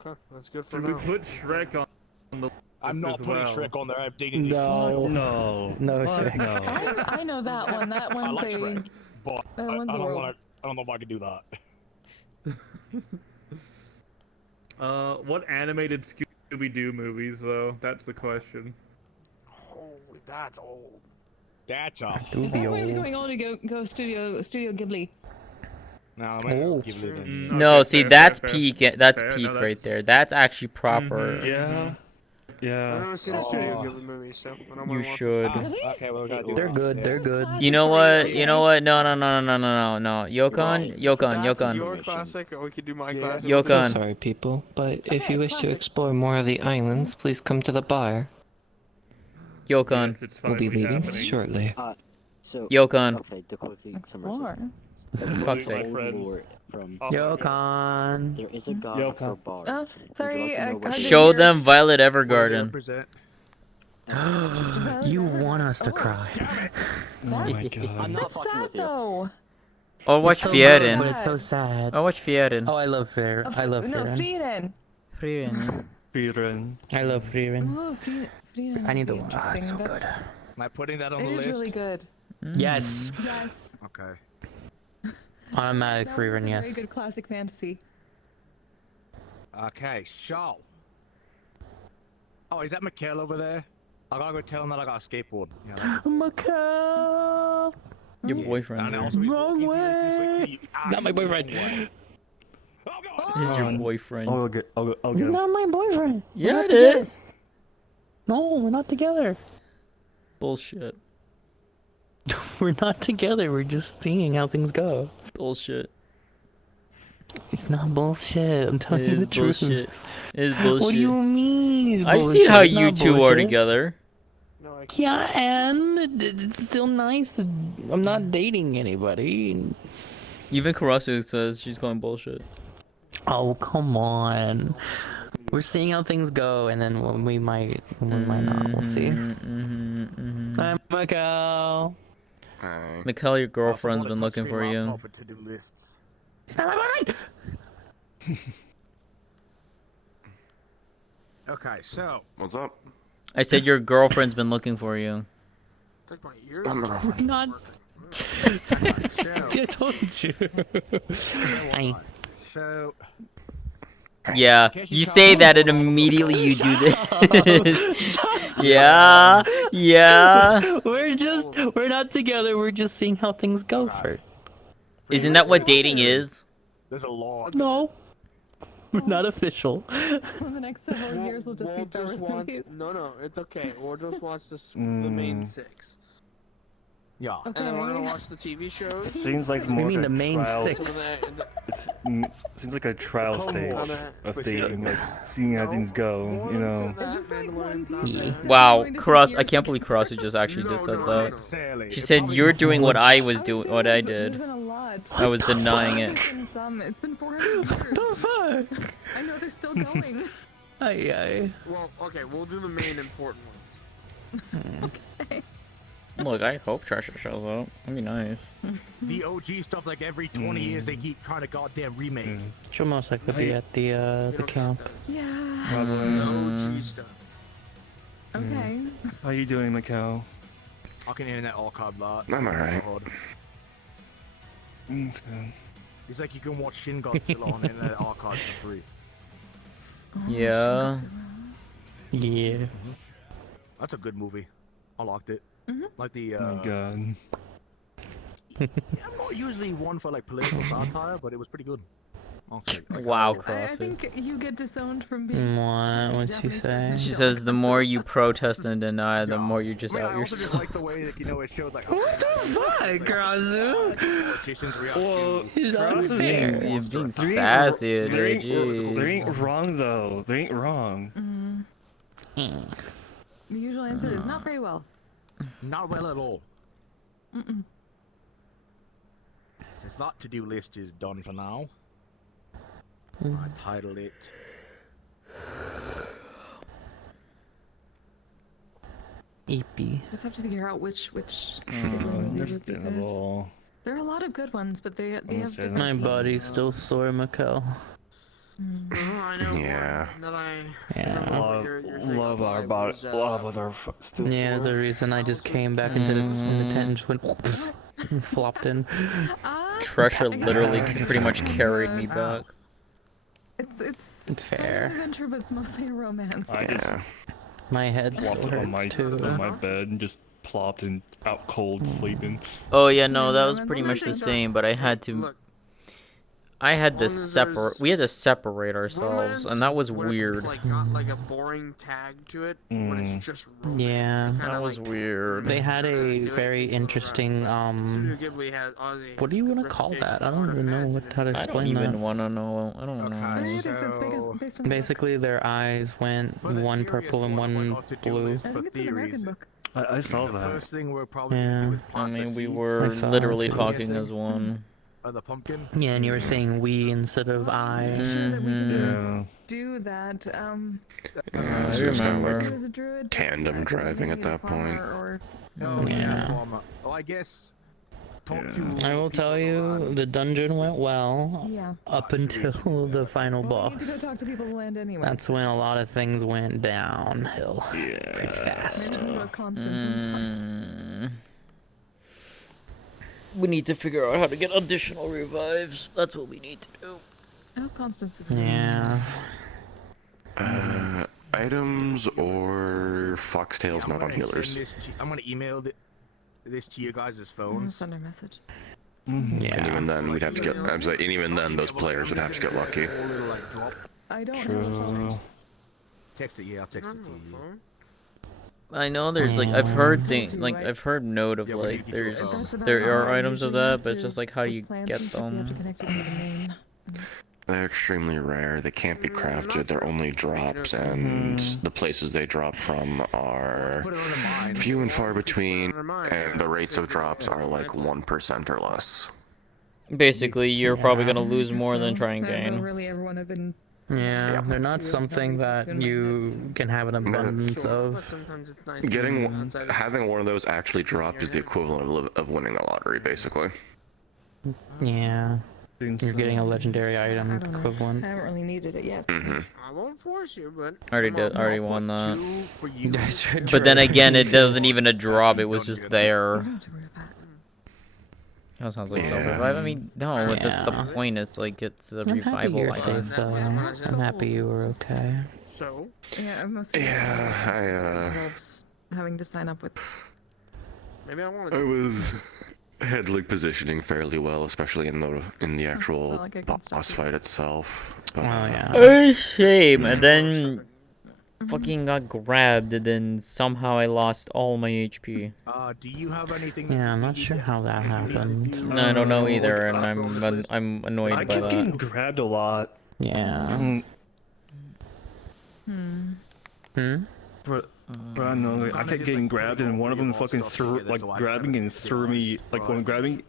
Okay, that's good for Should we now. put Shrek on the I'm list not as putting well? Shrek on there. I'm dating you. No. No. No, What? Shrek. No. I know that one. That I one's like a. Shrek, but I That one's a don't world. want to. I don't know if I can do that. What animated Scooby-Doo movies though? That's the question. Holy, that's old. That's a. That way we're going on to go Studio Ghibli. No, I'm gonna Oh. give it Mm, No, okay, see, fair, that's fair, peak. fair. That's Fair, no, peak that's- right there. That's actually proper. Yeah. I've Yeah. never seen a Studio Ghibli movie, so I don't You mind should. Really? Okay, well we gotta do They're that. good. They're good. You know what? You know Okay. what? No. Yokon. That's Yokon. your classic, or we could do my classic. Yokon. So sorry, people, but if you wish to explore more of the islands, please come to the bar. Yokon. Yes, it's We'll be finally leaving happening. shortly. So. Yokon. Okay, to quickly Explore. summarize. Fuck's sake. Old lore from. Yokon. There is a god Yokon. for bar. Oh, sorry. Would you like to know what hard to Show hear. them Violet Evergarden. Represent. You want us to cry. Oh my That's, god. I'm not that's fucking sad with you. though. Or watch It's so good, but Fieren. it's so sad. Or watch Fieren. Oh, I love Fair. I love No, Frieren. Frieren. Fieren. Frieren. I love Frieren. Oh, Frieren. I need to would watch. be Ah, it's so interesting. good. That's- Am I putting that on It the is list? really good. Yes. Yes. Okay. Automatic That Frieren, one's a yes. Very good classic fantasy. Okay, so. Oh, is that Mikhail over there? I gotta go tell him that I got a skateboard. Yeah, Mikhail. Your boyfriend. and dude. also he's Wrong walking through the- way. Not my boyfriend. Oh god! He's your boyfriend. I'll get He's him. not my boyfriend. We're Yeah, not it together. is. No, we're not together. Bullshit. We're not together. We're just seeing how things go. Bullshit. It's not bullshit. I'm telling It you is the truth. bullshit. It is bullshit. What do you mean? It's I've seen how bullshit? It's you not two are bullshit. together. No, I can't. Yeah, and it's still nice. I'm not dating anybody. Even Karasu says she's calling bullshit. Oh, come on. We're seeing how things go, and then when we might not. We'll see. Hi, Michael. Hi. Mikkel, your girlfriend's been looking for you. It's not my boyfriend! Okay, so what's up? I said your girlfriend's been looking for you. Not. I told you. So. Yeah, you say that and immediately you do this. Yeah, yeah. We're not together. We're just seeing how things go first. Isn't that what dating is? There's a law. No. We're not official. For the next several years, we'll just be Star Wars movies. No, it's okay. We'll just watch the main 6. Yeah. Okay. And then we're gonna watch the TV shows. Seems like more. You mean like the main trial. 6? It seems like a trial stage of dating, like seeing how things go. You know. Wow, Cross! I can't believe Cross just actually just said that. She said you're doing what I was doing, what I did. I was denying it. It's been 400 years. The fuck? I know they're still going. Aye. Well, okay, we'll do the main important ones. Okay. Look, I hope Treasure shows up. That'd be nice. The OG stuff, like every 20 years, they keep trying to goddamn remake. She'll most likely be at the camp. Yeah. OG stuff. Okay. How you doing, Mikkel? I can internet archive lot. I'm alright. It's good. It's like you can watch Shin Godzilla on internet archive for free. Yeah. Yeah. That's a good movie. I liked it. Like the. Oh my god. I'm not usually one for like political satire, but it was pretty good. Okay. Wow, I Cross. think you get disowned from being. What'd she say? She says the more you protest and deny, the more you just out I also just yourself. like the way that it showed like. What the fuck, Grazu? Politicians react He's unfair. You're being sassy, dude. They ain't wrong though. They ain't wrong. The usual answer is not very well. Not well at all. Mm-mm. It's not to-do list is done for now. I titled it. EP. Just have to figure out which Understandable. There are a lot of good ones, but they have different. My body's still sore, Mikkel. I know. Yeah. That I. Love our body. Love with our still Yeah, there's a reason I just came back into the tent and just went and flopped in. Treasure literally pretty much carried me back. It's fair. an adventure, but it's mostly a romance. I just My head still flopped on hurts my too. on my bed and just plopped and out cold sleeping. Oh yeah, no, that was pretty much the same, but I had to. I had to separate. We had to separate ourselves, and that was weird. It's like got like a boring tag to it, but it's just romance. Yeah, that was weird. They had a very interesting Ghibli has Ozzy. what do you want to call that? I don't even know how to explain that. I don't even want to know. I don't know. Basically, their eyes went one purple and one blue. I think it's an American book. I saw that. First thing we're probably Yeah. I mean, we were literally talking as one. The pumpkin. Yeah, and you were saying we instead of I. Yeah. Do that. I So it's kind of remember. As a druid, tandem driving at that point. Yeah. Oh, I guess. I will tell you, the dungeon went well. Yeah. Up until the final Well, we need to boss. go talk to people who land anyway. That's when a lot of things went downhill. Yeah. Pretty fast. Maybe we're constant sometimes. We need to figure out how to get additional revives. That's what we need to do. Oh, Constance is. Yeah. Items or foxtails not on healers. I'm gonna email this to you guys' phones. Send a message. Yeah. And even then, we'd have to get. I'm saying, and even then, those players would have to get lucky. I don't True. know. Text it, yeah, I'll text it to you. I know there's like I've heard I've heard note of like there are items of that, but it's just like how do you get them? They're extremely rare. They can't be crafted. They're only drops, and the places they drop from are few and far between. And the rates of drops are like 1% or less. Basically, you're probably gonna lose more than try and Really, gain. everyone have been Yeah, they're not something that you can have an abundance of. Having one of those actually drop is the equivalent of winning the lottery, basically. Yeah. You're getting a legendary item equivalent. I haven't really needed it yet. Mm-hmm. I won't force you, but Already won that. But then again, it doesn't even a drop. It was just there. That sounds like self-revive. I mean, no, that's the point. It's like it's a I'm happy revival you're item. safe, though. I'm happy you were okay. So? Yeah, I'm mostly involves having to sign up with. Maybe I want I was handling positioning fairly well, especially in the actual boss fight itself. But, Oh, shame. And then fucking got grabbed, and then somehow I lost all my HP. Do you have anything? Yeah, I'm not sure how that happened. No, I don't know either, and I'm annoyed by I kept that. getting grabbed a lot. Yeah. But I don't know, like, I kept getting grabbed, and one of them fucking threw, like, grabbing and threw me, like, when grabbing,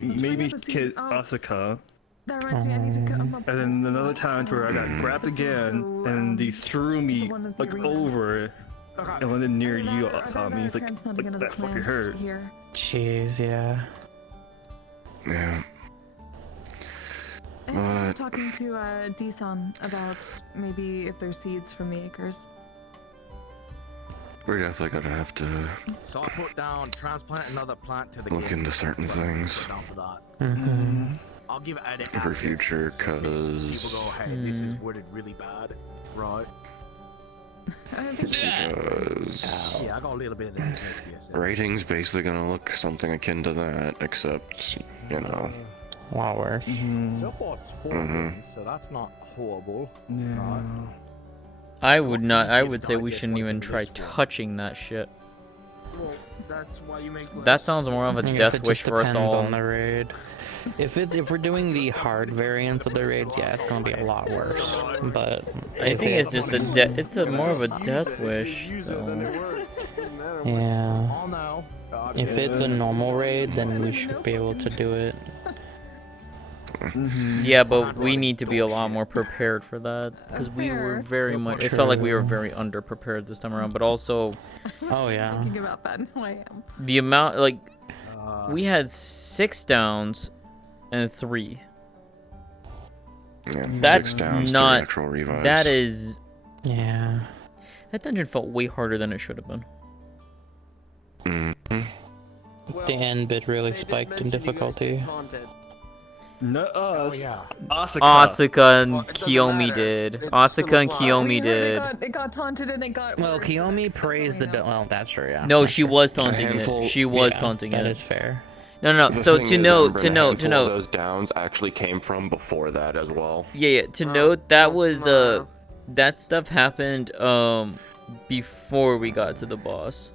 maybe hit Asuka. That reminds me, I need to come up. And then another time where I got grabbed again, and they threw me, like, over, and landed near you, Asami. He's like that fucking hurt. Jeez, yeah. Yeah. I was talking to D-san about maybe if there's seeds from the acres. We're definitely gonna have to So I put down transplant another plant to the look into certain things I'll give it for future, people cause go, hey, this is worded really bad, right? Yeah, I got a little bit of that. rating's basically gonna look something akin to that, except, you know. A lot worse. So far it's 4 so that's not horrible. Yeah. I would say we shouldn't even try touching that shit. Well, that's why you make That sounds more of a death wish for us all. On the raid. If we're doing the hard variants of the raids, yeah, it's gonna be a lot worse. But I think it's just it's more of a death wish. So. Yeah. If it's a normal raid, then we should be able to do it. Yeah, but we need to be a lot more prepared for that because we were very much. It felt like we were very underprepared this time around, but also. Oh yeah. Thinking about that, no, I am. The amount, like, we had 6 downs and 3. Yeah, that's 6 downs, not. 3 actual revives. That is. Yeah. That dungeon felt way harder than it should have been. The end bit really spiked in difficulty. No, us. Asuka and Kiyomi did. Asuka and Kiyomi did. It got taunted and it got. Well, Kiyomi praised the. Well, that's true. Yeah. No, she was taunting it. She was taunting it. That is fair. No. The So thing to is, note, Ember, those downs actually came from before that as well. Yeah. To note, that was that stuff happened before we got to the boss.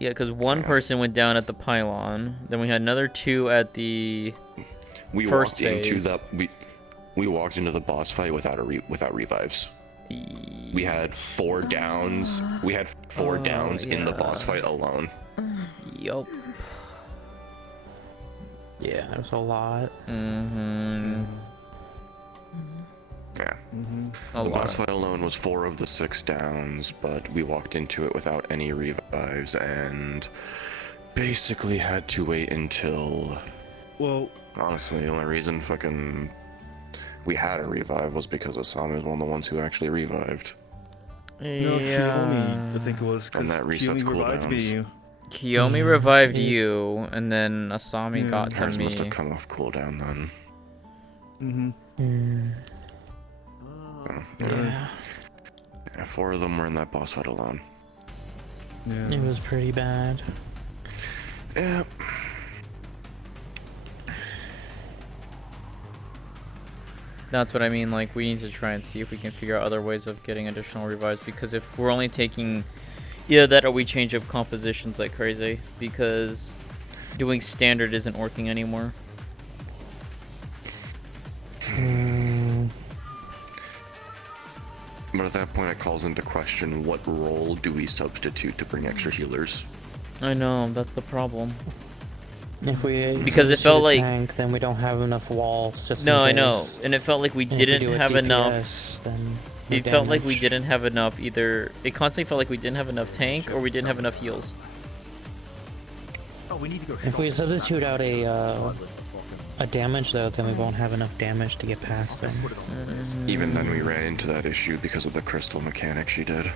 Yeah, because one person went down at the pylon, then we had another 2 at the first phase. We walked into the boss fight without revives. We had 4 downs. We had 4 downs in the boss fight alone. Yup. Yeah, it was a lot. Yeah. A The lot. boss fight alone was 4 of the 6 downs, but we walked into it without any revives and basically had to wait until. Well, honestly, the only reason we had a revive was because Asami was one of the ones who actually revived. No, Kiyomi, I think it was. And that resets Kiyomi revived me. Kiyomi revived you, and then Asami got to Ours me. must have come off cooldown then. Yeah. Yeah, 4 of them were in that boss fight alone. Yeah. It was pretty bad. Yeah. That's what I mean, like, we need to try and see if we can figure out other ways of getting additional revives, because if we're only taking either that or we change up compositions like crazy, because doing standard isn't working anymore. But at that point, it calls into question what role do we substitute to bring extra healers? I know, that's the problem. If we because it shoot felt a like tank, then we don't have enough walls. Just no, in I know, case. and it felt like we And if didn't do a have DPS, enough. then no It felt like we damage. didn't have enough either. It constantly felt like we didn't have enough tank or we didn't have enough heals. Oh, we need to go. If we substitute out a damage though, then we won't have enough damage to get past things. Even then, we ran into that issue because of the crystal mechanic she did.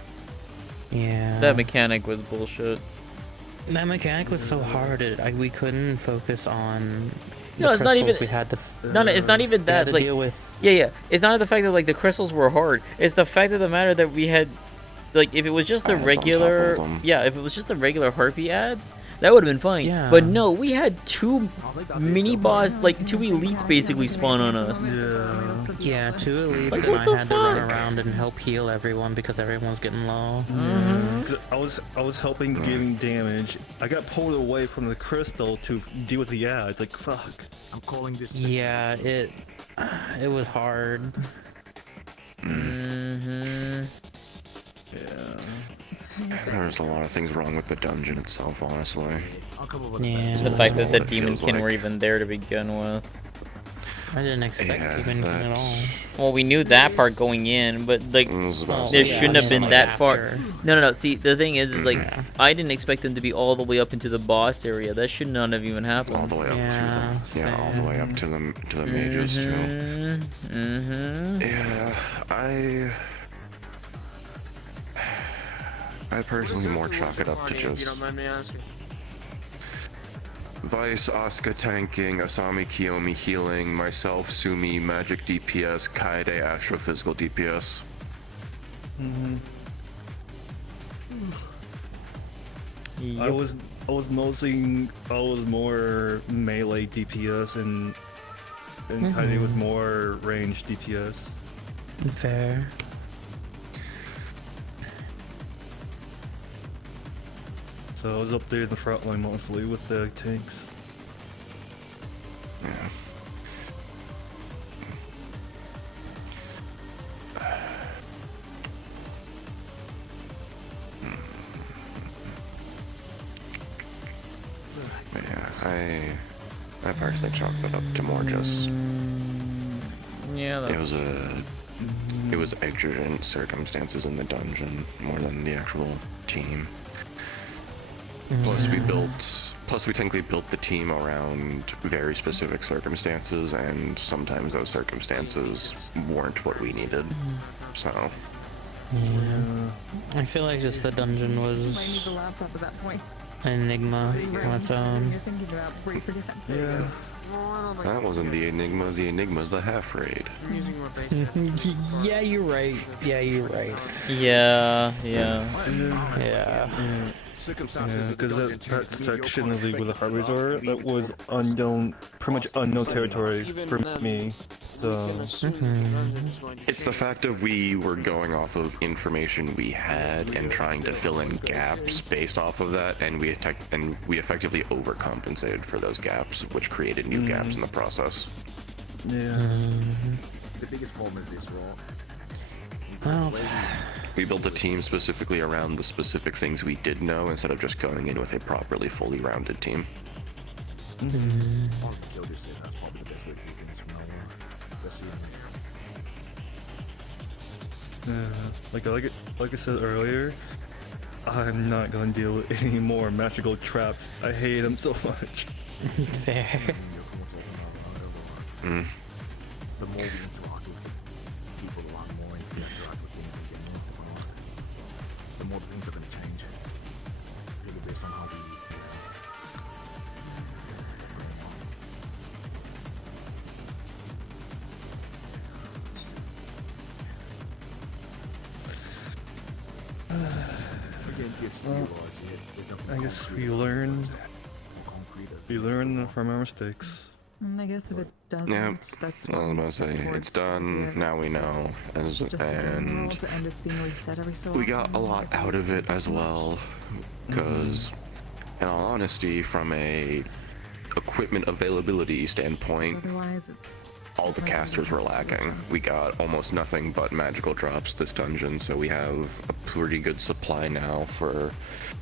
Yeah. That mechanic was bullshit. That mechanic was so hard. We couldn't focus on. No, the it's not even. crystals we had to. No, it's not even we that. had to Like, deal with. yeah. It's not the fact that like the crystals were hard. It's the fact of the matter that we had, like, if it was just the Ads on top regular, of them. yeah, if it was just the regular harpy ads, that would have been fine. Yeah. But no, we had two mini boss, like two elites, basically spawn on us. Yeah, two elites, Like, and what I the had to run fuck? around and help heal everyone because everyone was getting low. 'Cause I was helping giving damage. I got pulled away from the crystal to deal with the ads. Like fuck. I'm calling this. Yeah, it was hard. Mm-hmm. Yeah. There's a lot of things wrong with the dungeon itself, honestly. Yeah. The fact that the It demonkin feels were like- even there to begin with. I didn't expect Yeah, even at that's- all. Well, we knew that part going in, but like, I was about to there say, shouldn't have been like that far. after. No. See, the thing is like, I didn't expect them to be all the way up into the boss area. That should not have even all happened. the way up Yeah, to them. Yeah, all the way up to the mages too. Mm-hmm. Yeah, I personally more chalk it up to If you just don't mind me asking. Vice, Asuka tanking, Asami Kiyomi healing, myself, Sumi, magic DPS, Kaede, astrophysical DPS. I was more melee DPS and Kaede was more range DPS. Fair. So I was up there in the front line mostly with the tanks. Yeah. But yeah, I personally chalked that up to more just Yeah, that's it was exigent circumstances in the dungeon more than the actual team. Plus we technically built the team around very specific circumstances, and sometimes those circumstances weren't what we needed. So Yeah. I feel like just the dungeon Might need was the laptop at that point. an enigma on its own. You're thinking about where you forget that. Yeah. that wasn't the enigma. The enigma's the half raid. I'm using what they said. Yeah, you're right. Yeah, you're right. yeah. Yeah. Yeah, because that section of League with the Heart Resort, that was unknown, pretty much unknown territory for me. So It's the fact of we were going off of information we had and trying to fill in gaps based off of that, and we effectively overcompensated for those gaps, which created new gaps in the process. yeah. The biggest problem is this, right? Well, We built a team specifically around the specific things we did know instead of just going in with a properly fully rounded team. Kill this is probably the best way to do things from now on. Especially Like I said earlier, I'm not gonna deal with any more magical traps. I hate them so much. fair. the more we interact with people, a lot more we interact with things and get more the more things are going to change. Really based on how we Well, I guess we learned from our mistakes. I guess if it doesn't, Yeah, that's I was about to say, towards it's done, the now we know, It's just a and world, and it's being reset every so we got often. a lot out of it as well, because in all honesty, from a equipment availability standpoint, Otherwise, it's all the casters were lacking. We got almost nothing but magical drops this dungeon, so we have a pretty good supply now for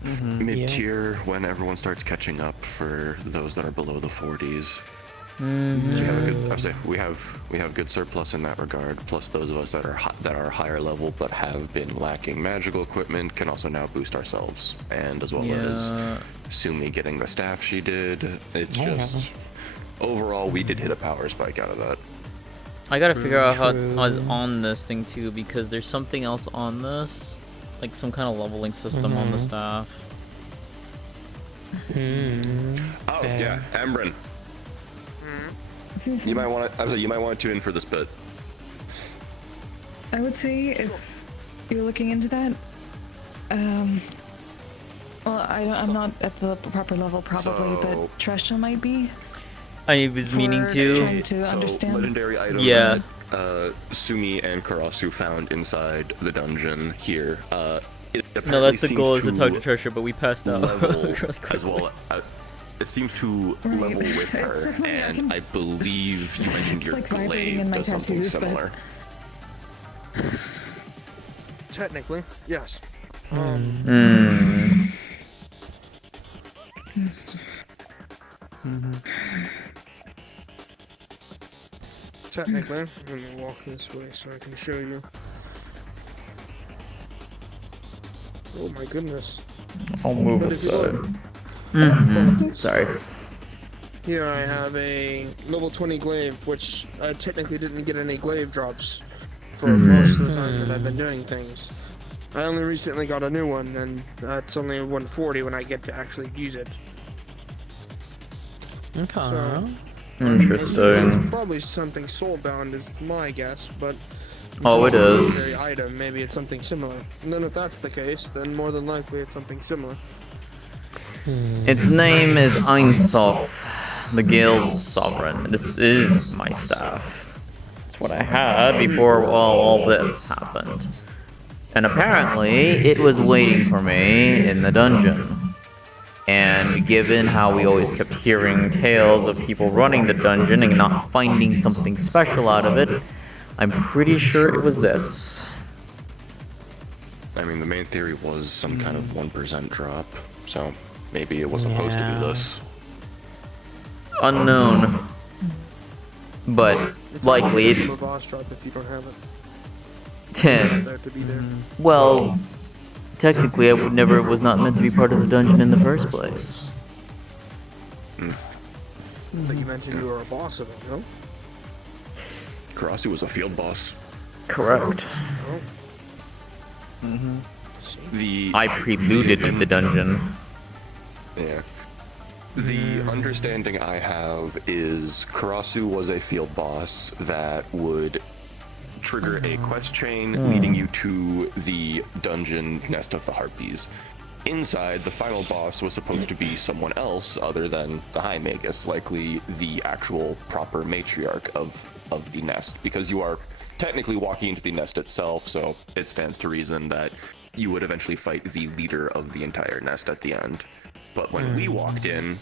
mid-tier when everyone starts catching up for those that are below the 40s. We have a good, we have good surplus in that regard. Plus, those of us that are higher level but have been lacking magical equipment can also now boost ourselves, and as well as Sumi getting the staff she did. It's just overall we did hit a power spike out of that. I gotta figure out how I was on this thing too, because there's something else on this, like some kind of leveling system on the staff. Oh yeah, Ambrin. You might want to. You might want to tune in for this bit. I would say if you're looking into that, well, I'm not at the proper level probably, but Tresha might be. I was meaning to. Trying to understand. Legendary item. Yeah. Sumi and Karasu found inside the dungeon here. No, that's the goal, is to talk to Tresha, but we passed out. Really as well. It seems to level with her, and I believe you mentioned your glaive does something similar. Technically, yes. Technically, let me walk this way so I can show you. Oh my goodness. I'll move aside. Sorry. Here I have a level 20 glaive, which I technically didn't get any glaive drops for most of the time that I've been doing things. I only recently got a new one, and that's only 140 when I get to actually use it. Okay. So, Interesting. It's probably something soulbound is my guess, but Oh, it is. legendary item, maybe it's something similar. And then if that's the case, then more than likely it's something similar. Its name is Einsof, the Gale's Sovereign. This is my staff. It's what I had before all this happened. And apparently, it was waiting for me in the dungeon. And given how we always kept hearing tales of people running the dungeon and not finding something special out of it, I'm pretty sure it was this. I mean, the main theory was some kind of 1% drop, so maybe it was supposed to be this. Unknown. But likely it's... a boss drop if you don't have it. 10. Well, technically I would never was not meant to be part of the dungeon in the first place. But you mentioned you were a boss of it, no? Karasu was a field boss. Correct. I preluded the dungeon. Yeah. The understanding I have is Karasu was a field boss that would trigger a quest chain leading you to the dungeon Nest of the Harpies. Inside, the final boss was supposed to be someone else other than the High Magus, likely the actual proper matriarch of the nest, because you are technically walking into the nest itself, so it stands to reason that you would eventually fight the leader of the entire nest at the end. But when we walked in,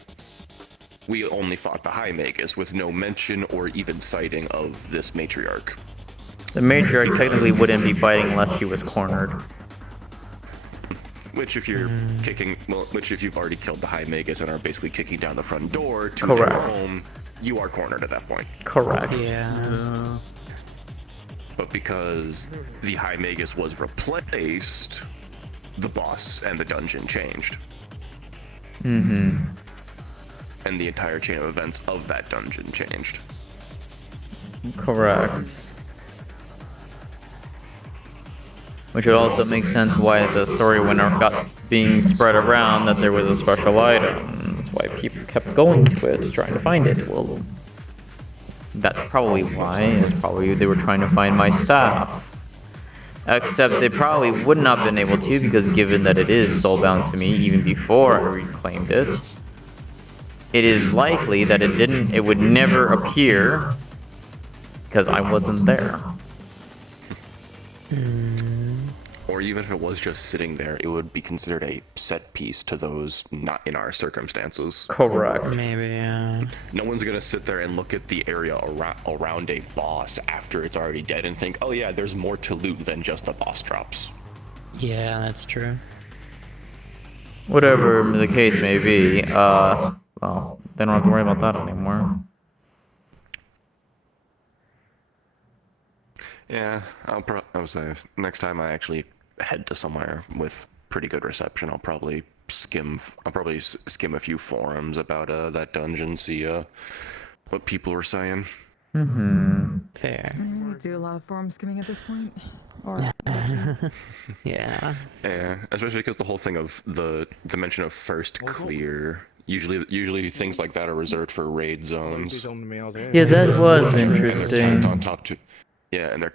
we only fought the High Magus with no mention or even sighting of this matriarch. The matriarch technically wouldn't be fighting unless she was cornered. Which if you're kicking, well, which if you've already killed the High Magus and are basically kicking down the front door to Correct. their home, you are cornered at that point. Correct. Yeah. But because the High Magus was replaced, the boss and the dungeon changed. And the entire chain of events of that dungeon changed. Correct. Which would also make sense why the story got being spread around that there was a special item. That's why people kept going to it, trying to find it. Well, that's probably why. It's probably they were trying to find my staff. Except they probably would not have been able to, because given that it is soulbound to me even before I reclaimed it, it is likely that it would never appear because I wasn't there. Or even if it was just sitting there, it would be considered a set piece to those not in our circumstances. Correct. Maybe, yeah. No one's gonna sit there and look at the area around a boss after it's already dead and think, oh yeah, there's more to loot than just the boss drops. Yeah, that's true. Whatever the case may be, well, they don't have to worry about that anymore. Yeah, I would say next time I actually head to somewhere with pretty good reception, I'll probably skim a few forums about that dungeon, see what people were saying. Fair. We do a lot of forum skimming at this point. Or yeah. Yeah, especially because the whole thing of the mention of first clear. Usually things like that are reserved for raid zones. Yeah, that was interesting. On top to, yeah, and they're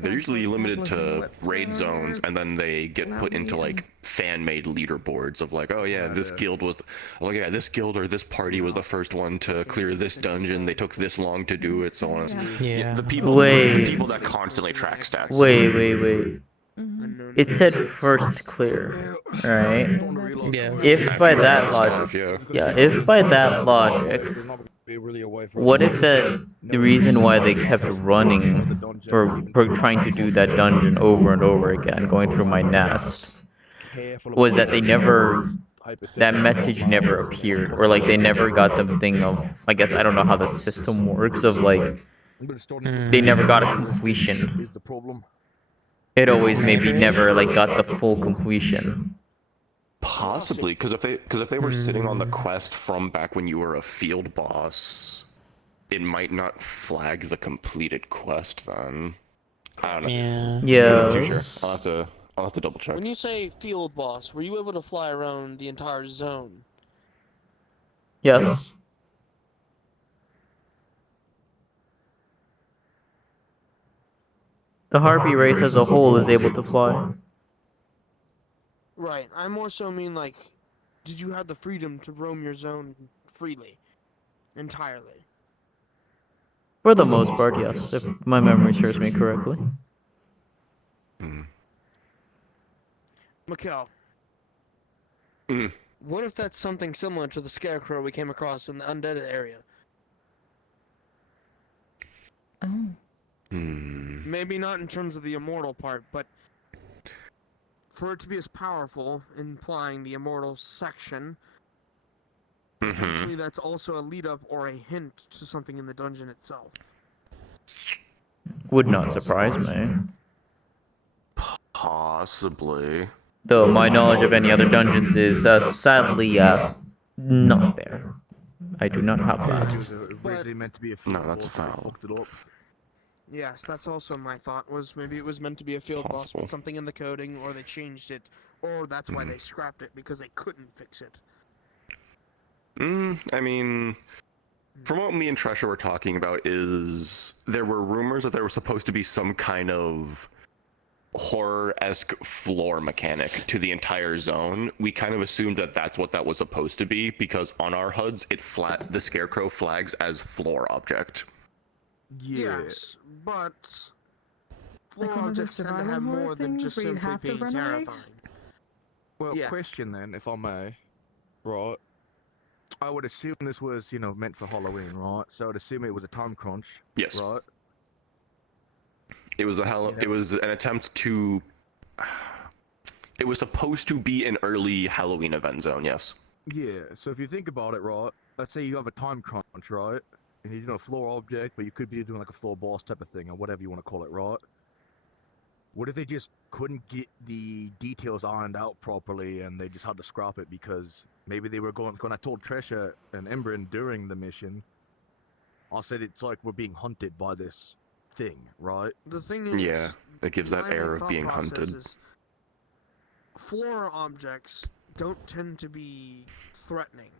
they're usually limited to raid zones, and then they get put into like fan-made leaderboards of like, oh yeah, this guild was, like yeah, this guild or this party was the first one to clear this dungeon. They took this long to do it, so on. Yeah. The people that constantly track stats. Wait. It said first clear, right? Yeah. If by that logic, if by that logic, what if the reason why they kept running or trying to do that dungeon over and over again, going through my nest, was that that message never appeared, or like they never got the thing of, I guess I don't know how the system works, of like they never got a completion. It always maybe never like got the full completion. Possibly, because if they were sitting on the quest from back when you were a field boss, it might not flag the completed quest then. I don't know. Yeah. I'm not too sure. I'll have to double check. When you say field boss, were you able to fly around the entire zone? Yes. The Harpy race as a whole is able to fly. Right. I more so mean like, did you have the freedom to roam your zone freely, entirely? For the most part, yes, if my memory serves me correctly. Mikkel. What if that's something similar to the scarecrow we came across in the undead area? Maybe not in terms of the immortal part, but for it to be as powerful, implying the immortal section, potentially that's also a lead-up or a hint to something in the dungeon itself. Would not surprise me. Possibly. Though my knowledge of any other dungeons is sadly not there. I do not have that. No, that's foul. Yes, that's also my thought, was maybe it was meant to be a field boss, but something in the coding, or they changed it, or that's why they scrapped it, because they couldn't fix it. I mean, from what me and Tresha were talking about is, there were rumors that there was supposed to be some kind of horror-esque floor mechanic to the entire zone. We kind of assumed that that's what that was supposed to be, because on our HUDs, the scarecrow flags as floor object. Yes, but floor objects tend to have more than just simply being terrifying. Well, question then, if I may, right? I would assume this was, meant for Halloween, right? So I'd assume it was a time crunch. Yes. Right? It was it was an attempt to. It was supposed to be an early Halloween event zone. Yes. Yeah. So if you think about it, right? Let's say you have a time crunch, right? And you're doing a floor object, but you could be doing like a floor boss type of thing, or whatever you want to call it, right? What if they just couldn't get the details ironed out properly, and they just had to scrap it because maybe they were going? When I told Tresha and Embrin during the mission, I said it's like we're being hunted by this thing, right? The thing is, yeah, it gives that air of being hunted. Floor objects don't tend to be threatening.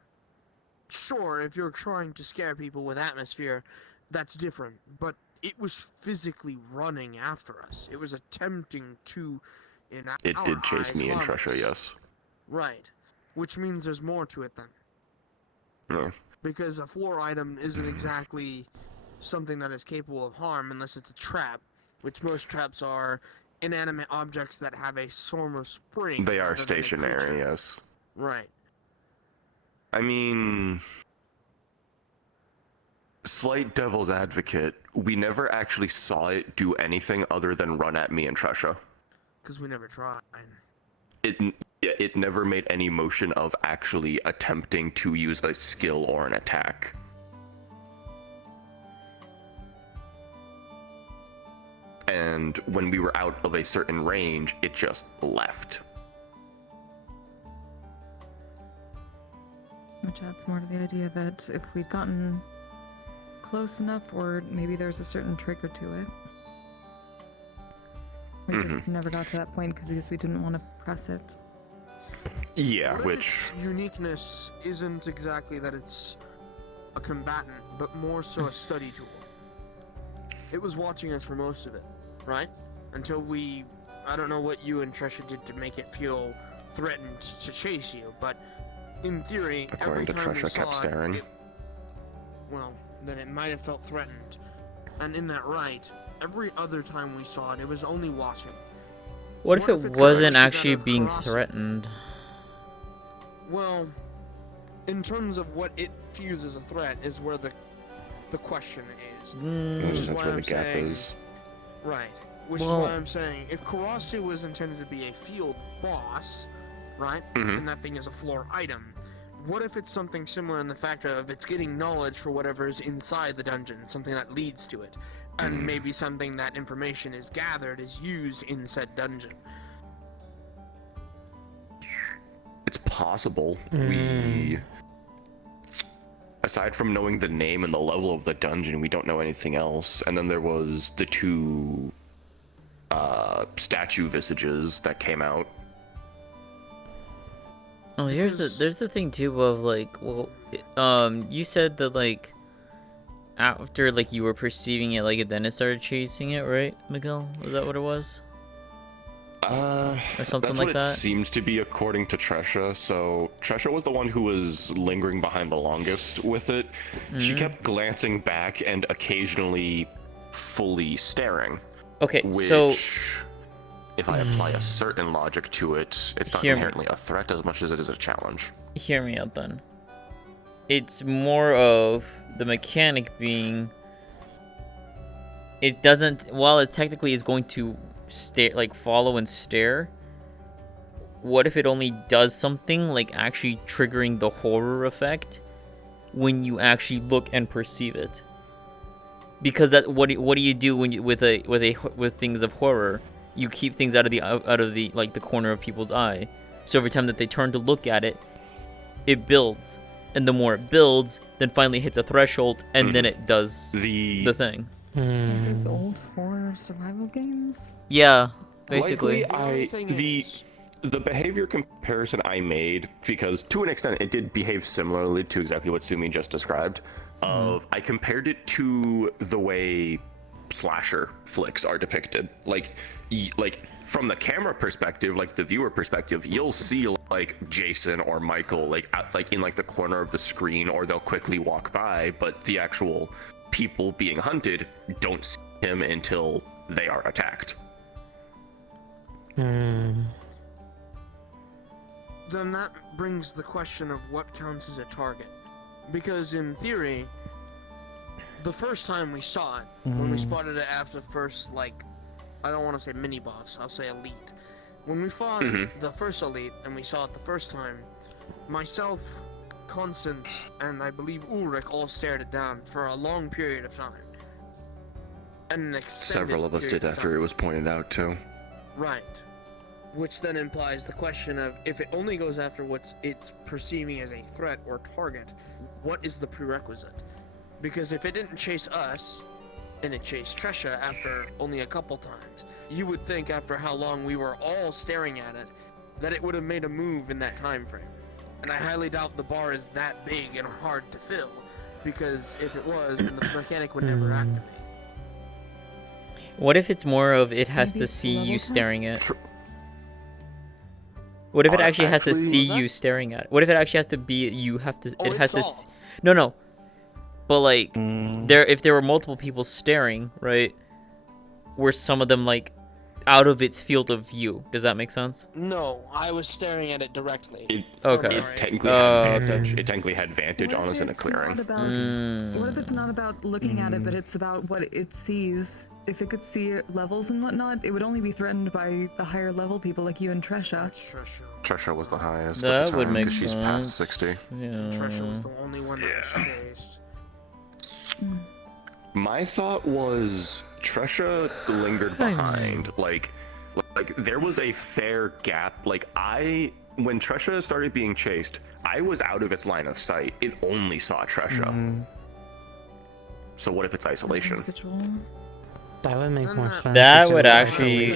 Sure, if you're trying to scare people with atmosphere, that's different, but it was physically running after us. It was attempting to, It did chase me and Tresha, yes. Right, which means there's more to it then. Yeah. Because a floor item isn't exactly something that is capable of harm unless it's a trap, which most traps are inanimate objects that have a form of spring. They are stationary, yes. Right. I mean, slight devil's advocate, we never actually saw it do anything other than run at me and Tresha. Because we never tried. It never made any motion of actually attempting to use a skill or an attack. And when we were out of a certain range, it just left. Which adds more to the idea that if we'd gotten close enough, or maybe there's a certain trigger to it. We just never got to that point because we didn't want to press it. Yeah, What if which... its uniqueness isn't exactly that it's a combatant, but more so a study tool. It was watching us for most of it, right? Until we... I don't know what you and Tresha did to make it feel threatened to chase you, but in theory, According to every time we Tresha, saw kept staring. Well, then it might have felt threatened. And in that right, every other time we saw it, it was only watching. What if it it's wasn't actually actually that of being curiosity? threatened? Well, in terms of what it views as a threat is where the question is. Which is That's why where the I'm gap saying, is. Right. Which Well- is why I'm saying, if Karasu was intended to be a field boss, right, and that thing is a floor item, what if it's something similar in the fact of it's getting knowledge for whatever is inside the dungeon, something that leads to it, and maybe something that information is gathered is used in said dungeon. It's possible. We... Aside from knowing the name and the level of the dungeon, we don't know anything else. And then there was the two statue visages that came out. Oh, there's the thing too of like, well, you said that like after like you were perceiving it, like then it started chasing it, right, Miguel? Was that what it was? Or something That's like what that? it seems to be according to Tresha. So Tresha was the one who was lingering behind the longest with it. She kept glancing back and occasionally fully staring. Okay, which, so if I apply a certain logic to it, it's not Hear me. inherently a threat as much as it is a challenge. Hear me out then. It's more of the mechanic being it doesn't, while it technically is going to stare, like follow and stare, what if it only does something like actually triggering the horror effect when you actually look and perceive it? Because that what do you do when you, with things of horror? You keep things out of the like the corner of people's eye. So every time that they turn to look at it, it builds, and the more it builds, then finally hits a threshold, and then it does the thing. Those old horror survival games. Yeah, basically. Likely, the behavior comparison I made, because to an extent it did behave similarly to exactly what Sumi just described. I compared it to the way slasher flicks are depicted. Like from the camera perspective, like the viewer perspective, you'll see like Jason or Michael like in like the corner of the screen, or they'll quickly walk by, but the actual people being hunted don't see him until they are attacked. Then that brings the question of what counts as a target. Because in theory, the first time we saw it, when we spotted it after the first, like, I don't want to say mini-boss, I'll say elite. When we fought the first elite, and we saw it the first time, myself, Constance, and I believe Ulrich all stared it down for a long period of time. And an extended Several of us period did of after time. it was pointed out too. Right. Which then implies the question of, if it only goes after what it's perceiving as a threat or target, what is the prerequisite? Because if it didn't chase us, and it chased Tresha after only a couple times, you would think after how long we were all staring at it, that it would have made a move in that time frame. And I highly doubt the bar is that big and hard to fill, because if it was, then the mechanic would never activate. What if it's more of it has to see you staring at? What if it actually has to see you staring at it? What if it actually has to be you have to? It has to. No. But like, if there were multiple people staring, right? Were some of them like out of its field of view. Does that make sense? No, I was staring at it directly. Okay. It technically had vantage. It technically had vantage on us in a clearing. What if it's not about looking at it, but it's about what it sees? If it could see levels and whatnot, it would only be threatened by the higher level people like you and Tresha. Tresha was the highest That at the would time make because she's past sense. 60. Yeah. Tresha was the only one that was chased. My thought was Tresha lingered behind. Like there was a fair gap. Like when Tresha started being chased, I was out of its line of sight. It only saw Tresha. So what if it's isolation? That would make more sense. That would actually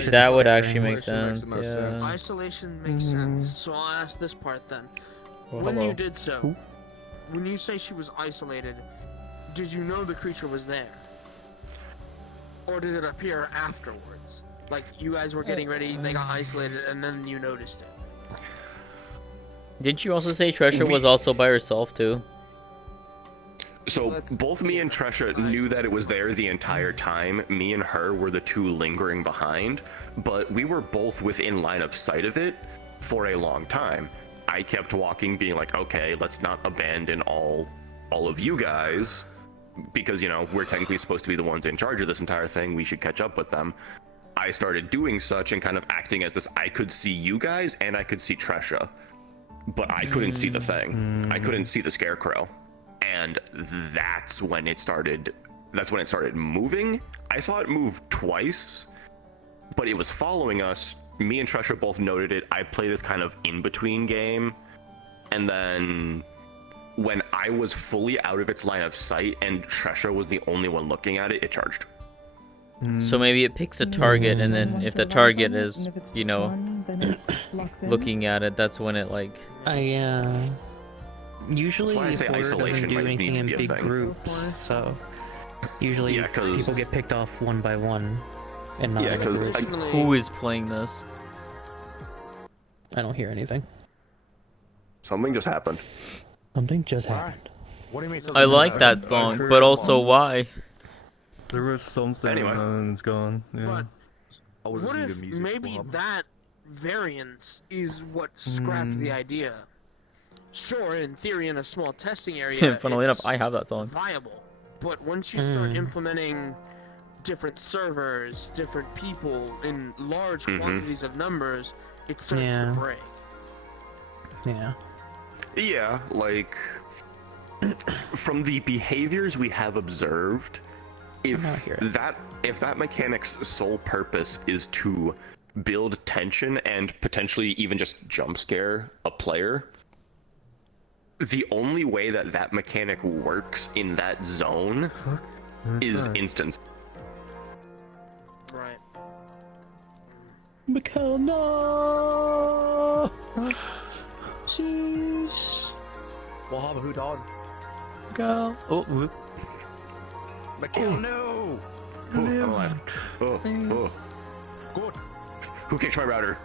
make sense. Yeah. Isolation makes sense. So I'll ask this part then. Well, when hello. you did so, when you say she was isolated, did you know the creature was there? Or did it appear afterwards? Like you guys were getting ready, they got isolated, and then you noticed it. Didn't you also say Tresha was also by herself too? So both me and Tresha knew that it was there the entire time. Me and her were the two lingering behind, but we were both within line of sight of it for a long time. I kept walking, being like, okay, let's not abandon all of you guys, because, you know, we're technically supposed to be the ones in charge of this entire thing. We should catch up with them. I started doing such and kind of acting as this. I could see you guys and I could see Tresha, but I couldn't see the thing. I couldn't see the scarecrow. And that's when it started moving. I saw it move twice, but it was following us. Me and Tresha both noted it. I play this kind of in-between game, and then when I was fully out of its line of sight and Tresha was the only one looking at it, it charged. So maybe it picks a target, and then if the target is, you know, looking at it, that's when it like. Usually That's why I say horror doesn't isolation do might anything need to in be a big thing. groups, so usually Yeah, 'cause- people get picked off one by one, and not Yeah, in a 'cause group. Who is playing this? I don't hear anything. Something just happened. Something just happened. What do you mean? I like that song, but also why? There was something and it's gone. Yeah. What if maybe that variance is what scrapped the idea? Sure, in theory, in a small testing area, Funnily it's enough, I have that song. viable. But once you start implementing different servers, different people in large quantities of numbers, it starts to break. Yeah. Yeah, like from the behaviors we have observed, if that mechanic's sole purpose is to build tension and potentially even just jump scare a player, the only way that mechanic works in that zone is instance. Right. Mikhail, no! Sheesh. Well, who died? Go. Oh, whoop. Mikhail, no! Oh. Good. Who kicked my router?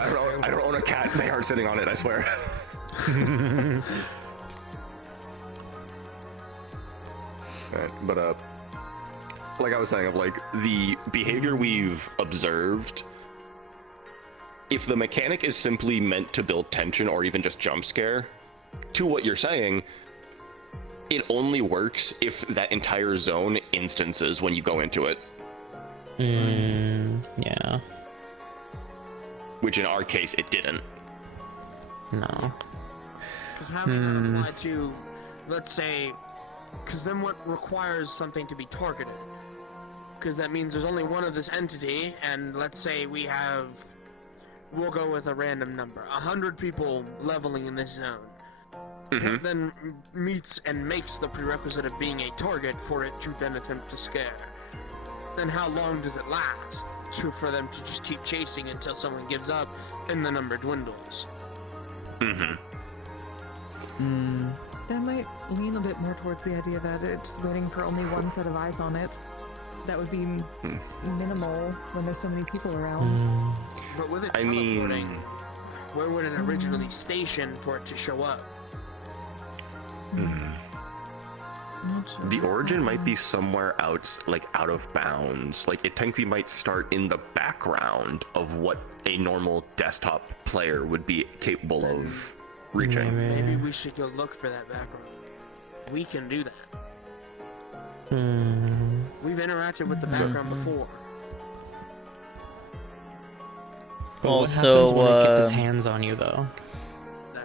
I don't own a cat. They aren't sitting on it, I swear. Right, but like I was saying, of like the behavior we've observed, if the mechanic is simply meant to build tension or even just jump scare, to what you're saying, it only works if that entire zone instances when you go into it. Yeah. Which in our case, it didn't. No. Because having that apply to, let's say, because then what requires something to be targeted? Because that means there's only one of this entity, and let's say we'll go with a random number, 100 people leveling in this zone. What then meets and makes the prerequisite of being a target for it to then attempt to scare? Then how long does it last for them to just keep chasing until someone gives up and the number dwindles? That might lean a bit more towards the idea that it's waiting for only one set of eyes on it. That would be minimal when there's so many people around. But with it teleporting, where would it originally station for it to show up? The origin might be somewhere out, like out of bounds. Like it technically might start in the background of what a normal desktop player would be capable of reaching. Maybe we should go look for that background. We can do that. We've interacted with the background before. But Also, what happens when it gets its hands on you, though?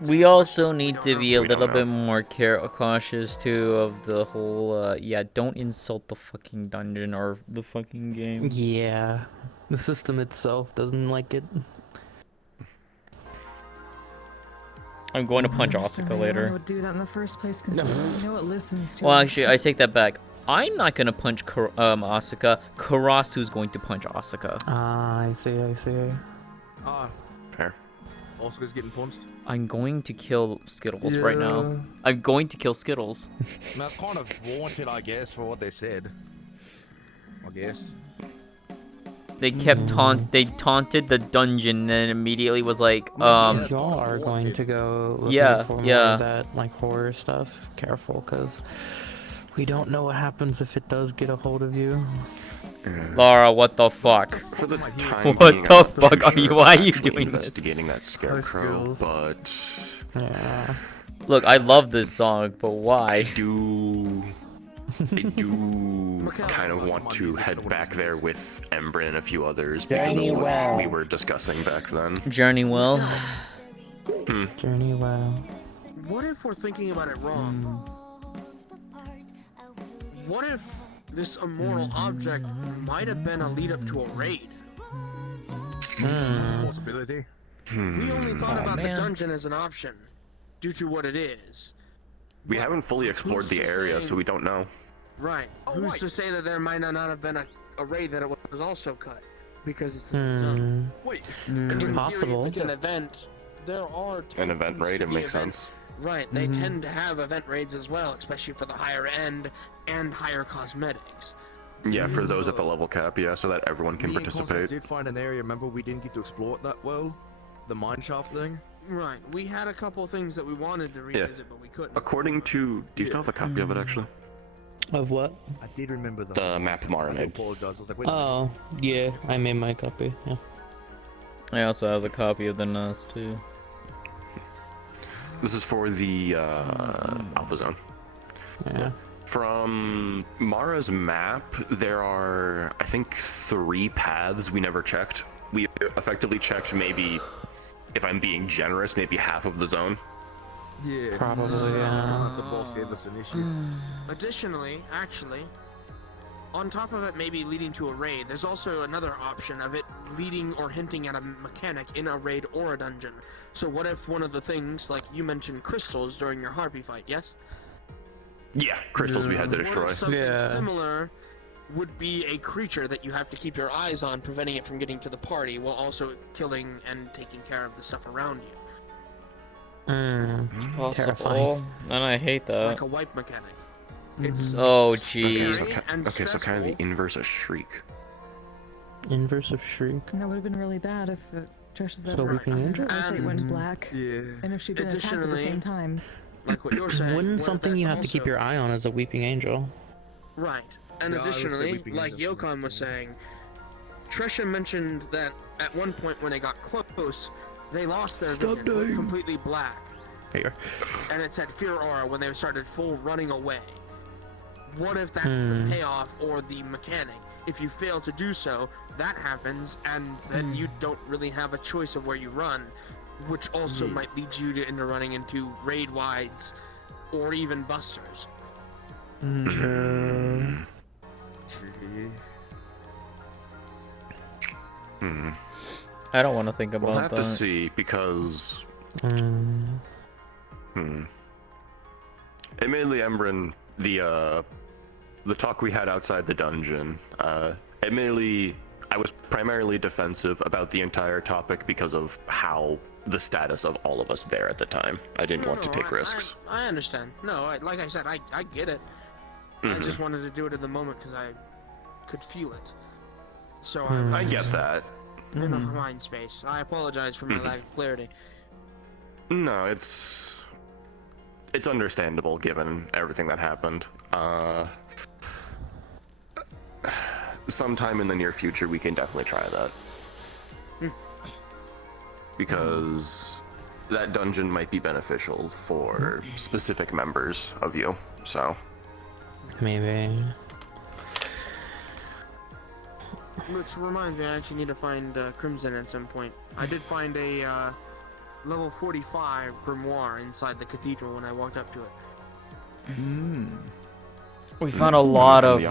We also need to be a little bit more cautious too of the whole. Yeah, don't insult the fucking dungeon or the fucking game. Yeah, the system itself doesn't like it. I'm going to punch Asuka later. I would do that in the first place, considering you know it listens to Well, us. actually, I take that back. I'm not gonna punch Asuka. Karasu's going to punch Asuka. Ah, I see. Fair. Asuka's getting punched. I'm going to kill Skittles right now. I'm going to kill Skittles. That's kind of warranted, I guess, for what they said. I guess. They kept they taunted the dungeon and then immediately was like, If y'all are going to go looking for more of that like horror stuff, careful, because we don't know what happens if it does get a hold of you. Laura, what the fuck? For the time What being, the I'm fuck pretty are you? sure Why are I'm you actually doing this? investigating that scarecrow, but yeah. Look, I love this song, but why? I do kind of want to head back there with Embry and a few others because of what we were discussing back then. Journey well. Journey well. What if we're thinking about it wrong? What if this immoral object might have been a lead up to a raid? Possibility. We only thought about the dungeon as an option, due to what it is. We haven't fully explored the area, so we don't know. Right. Who's to say that there might not have been a raid that it was also cut? Because it's in the zone. Wait. In theory, Possible. if it's an event, there are An event raid, it makes events. sense. Right, they tend to have event raids as well, especially for the higher end and higher cosmetics. Yeah, for those at the level cap, yeah, so that everyone can Me and Constance participate. did find an area, remember, we didn't get to explore it that well? The mine shaft thing? Right, we had a couple things that we wanted to revisit, but we couldn't. According to... Do you still have a copy of it, actually? Of what? I did remember The map Mara I made. apologize. I was like, wait a minute. Oh, yeah, I made my copy. Yeah. I also have the copy of the NAS too. This is for the Alpha Zone. Yeah. From Mara's map, there are, I think, 3 paths we never checked. We effectively checked maybe, if I'm being generous, maybe half of the zone. Yeah. Probably, yeah. That's a boss gave us an issue. Additionally, actually, on top of it maybe leading to a raid, there's also another option of it leading or hinting at a mechanic in a raid or a dungeon. So what if one of the things, like you mentioned crystals during your harpy fight, yes? Yeah, crystals we had to What destroy. if something similar would be a creature that you have to keep your eyes on, preventing it from getting to the party, while also killing and taking care of the stuff around you? It's possible. Terrifying. And I hate that. Like a wipe mechanic. It's Oh scary jeez. and Okay, so kind of the stressful. inverse of Shriek. Inverse of Shriek. That would have been really bad if Trisha's So Weeping Angel? eyesight went black. Yeah. And if she'd been attacked at the Additionally, same time. like what you're saying. Wouldn't what if something that's you have to keep also- your eye on as a Weeping Angel? Right. And Yeah, I would say additionally, Weeping like Angel. Yokon was saying, Trisha mentioned that at one point when they got close, they lost their vision, went completely black. Here. And it said fear aura when they started full running away. What if that's the payoff or the mechanic? If you fail to do so, that happens, and then you don't really have a choice of where you run, which also might lead you into running into raid wides or even busters. I don't want to think about We'll have that. to see, because... Admittedly, Embrin, the talk we had outside the dungeon, admittedly, I was primarily defensive about the entire topic because of how the status of all of us there at the time. I didn't want to take risks. I understand. No, like I said, I get it. I just wanted to do it in the moment because I could feel it. So I get that. in a mind space. I apologize for my lack of clarity. No, it's it's understandable given everything that happened. Sometime in the near future, we can definitely try that. Because that dungeon might be beneficial for specific members of you, so. Maybe. Which reminds me, I actually need to find Crimson at some point. I did find a level 45 grimoire inside the cathedral when I walked up to it. We found a lot of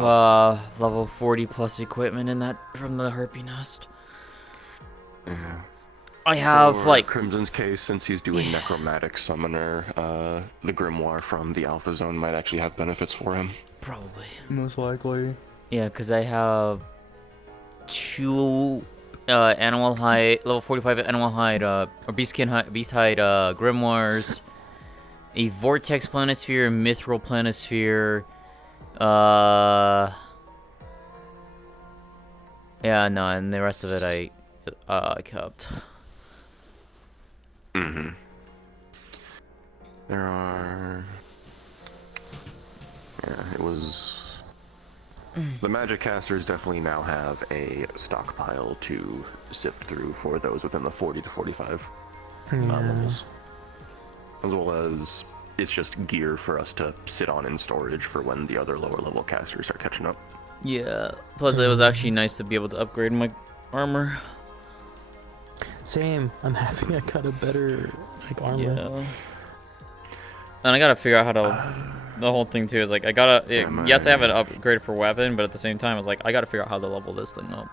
level 40 plus equipment in that from the Harpy Nest. Yeah. I have For like Crimson's case, since he's doing Necromantic Summoner, the grimoire from the Alpha Zone might actually have benefits for him. Probably. Most likely. Yeah, because I have 2 animal hide, level 45 animal hide, or beast hide grimoires, a vortex planisphere, mithril planisphere. Yeah, no, and the rest of it I kept. There are. Yeah, it was. The magic casters definitely now have a stockpile to sift through for those within the 40 to 45 levels. As well as it's just gear for us to sit on in storage for when the other lower level casters are catching up. Yeah, plus it was actually nice to be able to upgrade my armor. Same. I'm happy I got a better like armor. Yeah. And I gotta figure out how to. The whole thing too is like I gotta. Yes, I have an upgrade for weapon, but at the same time, it's like I gotta figure out how to level this thing up.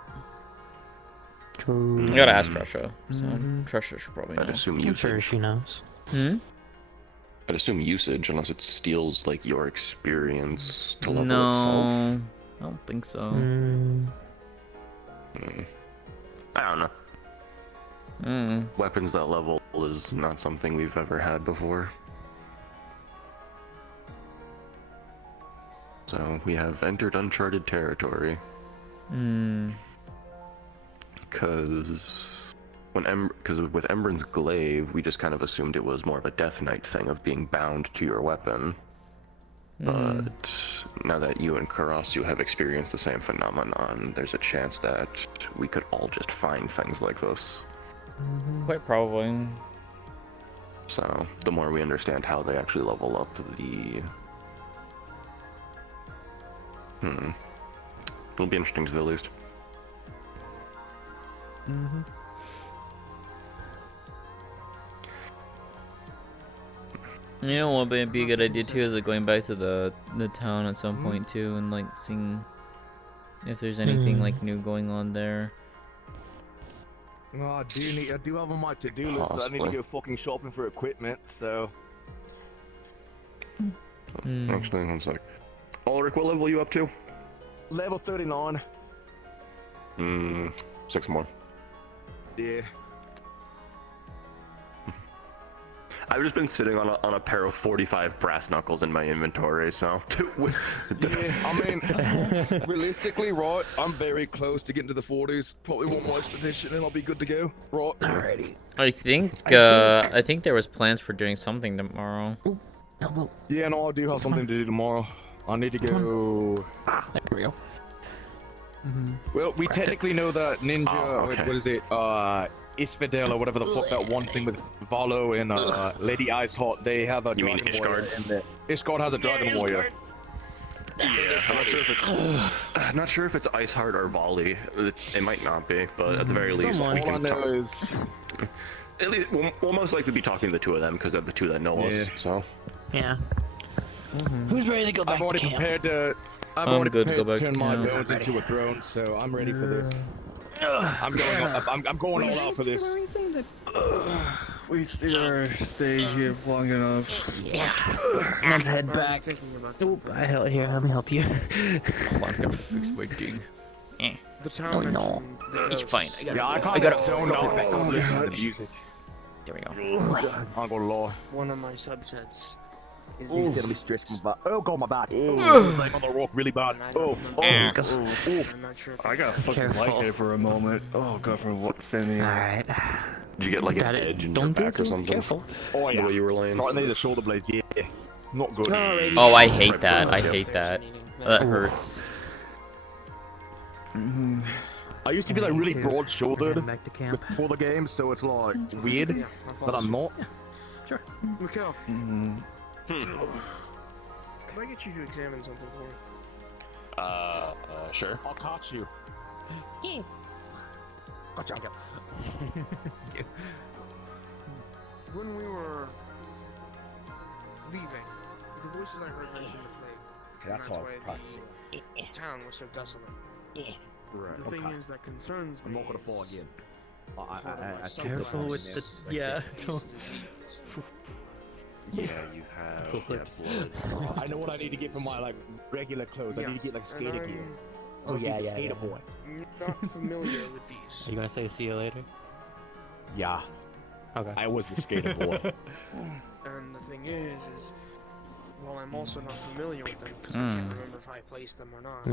True. I gotta ask Tresha. So Tresha should probably know. I'd assume I'm usage. sure she knows. I'd assume usage, unless it steals like your experience to level No, itself. I don't think so. I don't know. Weapons that level is not something we've ever had before. So we have entered uncharted territory. Because with Embryn's glaive, we just kind of assumed it was more of a Death Knight thing of being bound to your weapon. But now that you and Karasu have experienced the same phenomenon, there's a chance that we could all just find things like this. Quite probably. So the more we understand how they actually level up the... It'll be interesting to the least. You know what would be a good idea too is like going back to the town at some point too and like seeing if there's anything like new going on there. Well, I do have on my to-do list that I need to go fucking shopping for equipment, so... Actually, one sec. Ulrich, what level are you up to? Level 39. 6 more. Yeah. I've just been sitting on a pair of 45 brass knuckles in my inventory, so... Yeah, I mean, realistically, right, I'm very close to getting to the 40s. Probably one more expedition and I'll be good to go. Right. Alrighty. I think there was plans for doing something tomorrow. Yeah, no, I do have something to do tomorrow. I need to go... there we go. Well, we technically know that Ninja, what is it, Isfidel or whatever the fuck that one thing with Valo and Lady Iceheart, they have a dragon warrior in there. Ishgard has a dragon warrior. Yeah, I'm not sure if it's Iceheart or Volley. It might not be, but at the very least, we can talk. At least we'll most likely be talking to the two of them because they're the two that know us. So. Yeah. Who's ready to go back I've already to camp? prepared to. I'm good to go back to turn my to bones into a throne, so I'm ready for this. I'm going all out for this. We stay here long enough. Yeah. Let's head back. Oop, here, let me help you. Hold on, I gotta fix my dig. The town. No. It's fine. I I gotta don't know. Listen to the music. There we go. I'm gonna lie. One of my subsets. He's gonna be stretched my back. Oh god, my back. Oh, like on the rock really bad. Oh, I'm not sure. I got fucking lightheaded for a moment. Oh god, from what standing. Alright. Did you get like an edge in your back or something? Careful. Oh yeah. The way you were laying. Right near the shoulder blades, yeah. Not good. Oh, I hate that. I hate that. That hurts. I used to be like really broad-shouldered before the game, so it's like weird that I'm not. Sure. Mikhail, can I get you to examine something for me? Sure. I'll catch you. Yeah. Gotcha. When we were leaving, the voices I heard mentioned the plague. Okay, that's all I'm practicing. The town was so desolate. Right, The thing is that concerns me. I'm not gonna fall again. I Careful with the yeah. Don't. Yeah, you have. Flips. I know what I need to get for my like regular clothes. I need to get like skater gear. Oh yeah, yeah. Skater boy. Not familiar with these. Are you gonna say see you later? Yeah. Okay. I was the skater boy. And the thing is while I'm also not familiar with them, because I can't remember if I placed them or not.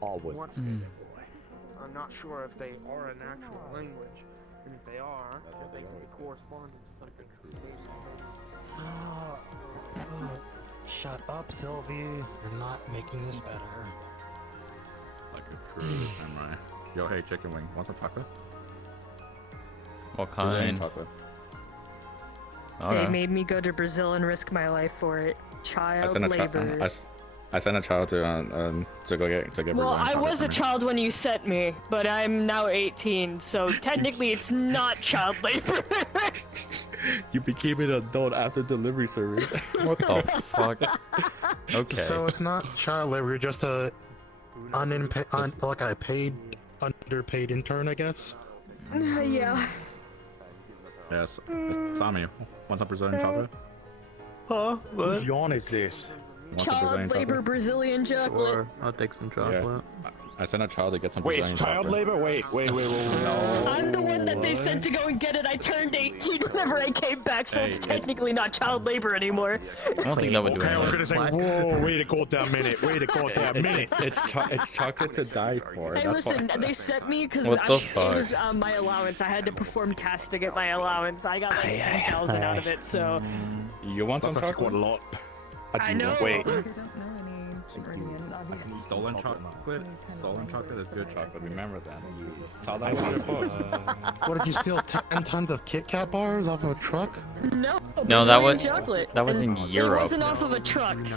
Always. What's skater boy? I'm not sure if they are an actual language, and if they are, they can be correspondence. Shut up, Sylvie. You're not making this better. Like a true samurai. Yo, hey, chicken wing. Want some chocolate? What kind? Chocolate. They made me go to Brazil and risk my life for it. Child labor. I sent a child to go get Well, Brazilian I was a chocolate child when you sent me, but I'm now 18, so technically it's not child labor. You became an adult after delivery service. What the fuck? Okay. So it's not child labor, you're just a like a underpaid intern, I guess. Yeah. Yes. Sami, want some Brazilian chocolate? Huh? What? Whose yawn is this? Want some Child Brazilian labor chocolate? Brazilian chocolate. Sure, I'll take some chocolate. Yeah. I sent a child to get some Wait, Brazilian it's child chocolate. labor? Wait. No. I'm the one that they sent to go and get it. I turned 18 whenever I came back, so it's technically not child labor anymore. I don't think that would do Okay, I was anything. gonna say, whoa, wait a goddamn minute. It's chocolate to die for. Hey, listen, they sent me because What the it was fuck? my allowance. I had to perform tasks to get my allowance. I got like 10,000 out of it, so. You want some That's chocolate? quite a lot. I know. Wait. Stolen chocolate? Stolen chocolate is good chocolate. Remember that. Tell that to your folks. What, did you steal 10 tons of Kit Kat bars off of a truck? No, No, that was chocolate. that was in It Europe. wasn't off of a truck. It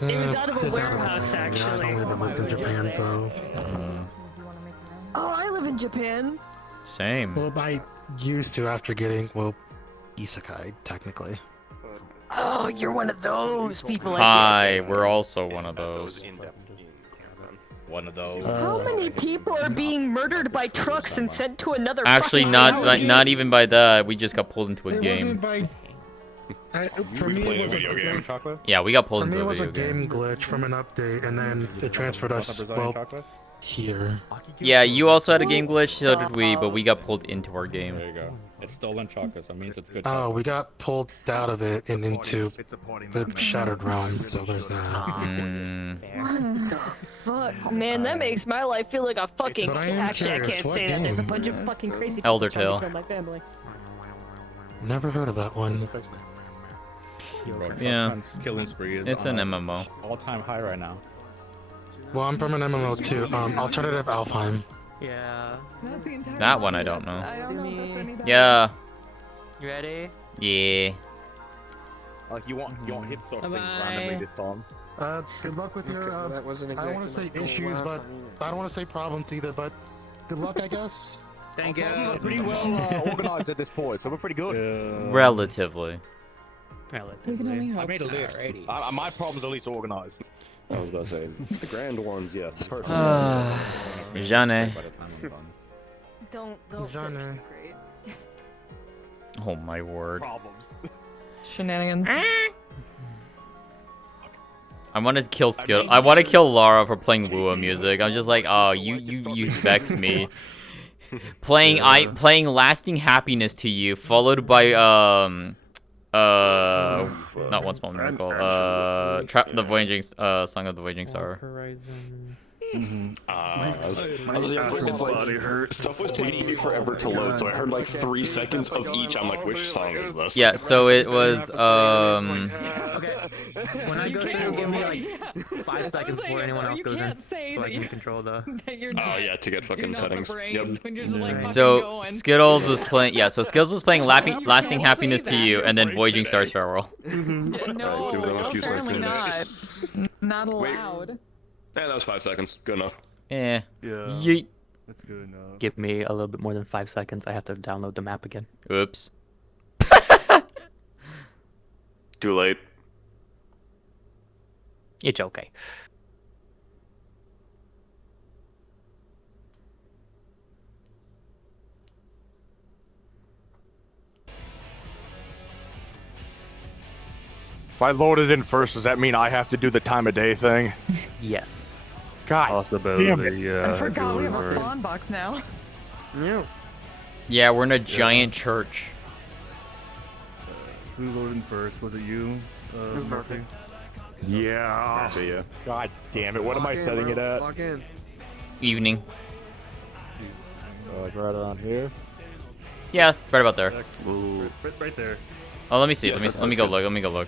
was out of a warehouse, I actually. don't ever lived in Japan, so. Oh, I live in Japan. Same. Well, I used to after getting, well, isekai, technically. Oh, you're one of those people. Hi, we're also one of those. One of those. How many people are being murdered by trucks and sent to another? Actually, fucking not country? not even by that. We just got pulled into a It game. wasn't by. For me, it was video game chocolate? Yeah, we got pulled For me, into it a was a video game. game glitch from an update, and then it transferred us, well, here. Yeah, you also had a game glitch, so did we, but we got pulled into our game. There you go. It's stolen chocolate, so it means it's good Oh, chocolate. we got pulled out of it and into the Shattered Realm, so there's that. Mm. What the fuck? Man, that makes my life feel like a fucking. But I am Actually, I curious, can't what say that. There's a game? bunch of fucking crazy people Elder trying to Tale. kill my family. Never heard of that one. Bro, Yeah. Shotgun's killing spree is It's an on MMO. all-time high right now. Well, I'm from an MMO too, Alternative Alfheim. Yeah. That's the entire That one I process. don't know. I don't know if that's any Yeah. You ready? Yeah. Like you want hip sort of things Bye-bye. randomly this time. Good luck with your, that wasn't I don't want to say exactly issues, laugh, but I mean it. I don't want to say problems either, but good luck, I guess. Thank you. We're pretty well organized at this point, so we're pretty good. Relatively. We can only I hope. made a list. My problem's at least organized. I was about to say, the grand ones, yes. Perfect. Jane. By the time I'm done. Don't. Genre. Great. Oh my word. Problems. Shenanigans. I want to kill Skill. I want to kill Lara for playing Wua music. I'm just like, oh, you vex me. Playing Lasting Happiness to You, followed by not One Small Miracle. The Voyaging Song of the Voyaging Star. Horizon. Stuff was taking me forever to load, so I heard like 3 seconds of each. I'm like, which song is this? Yeah, so it was Okay. When I go through, give me like 5 seconds before anyone else goes in, so I can control the. Oh yeah, to get fucking settings. Yep. So Skittles was playing. Yeah, so Skittles was playing Lasting Happiness to You, and then Voyaging Stars Farewell. No, give them a few apparently seconds. not allowed. Yeah, that was 5 seconds. Good enough. Yeah. Yeet. That's good enough. Give me a little bit more than 5 seconds. I have to download the map again. Oops. Too late. It's okay. If I load it in first, does that mean I have to do the time of day thing? Yes. God. Possibility, I forgot we have a spawn box now. Yeah. Yeah, we're in a giant church. Who loaded in first? Was it you, Murphy? Yeah. Yeah. God damn it! What am I setting it at? Log in. Evening. Like right around here. Yeah, right about there. Ooh. Right there. Oh, let me see. Yeah, let me that's go good. look. Let me go look.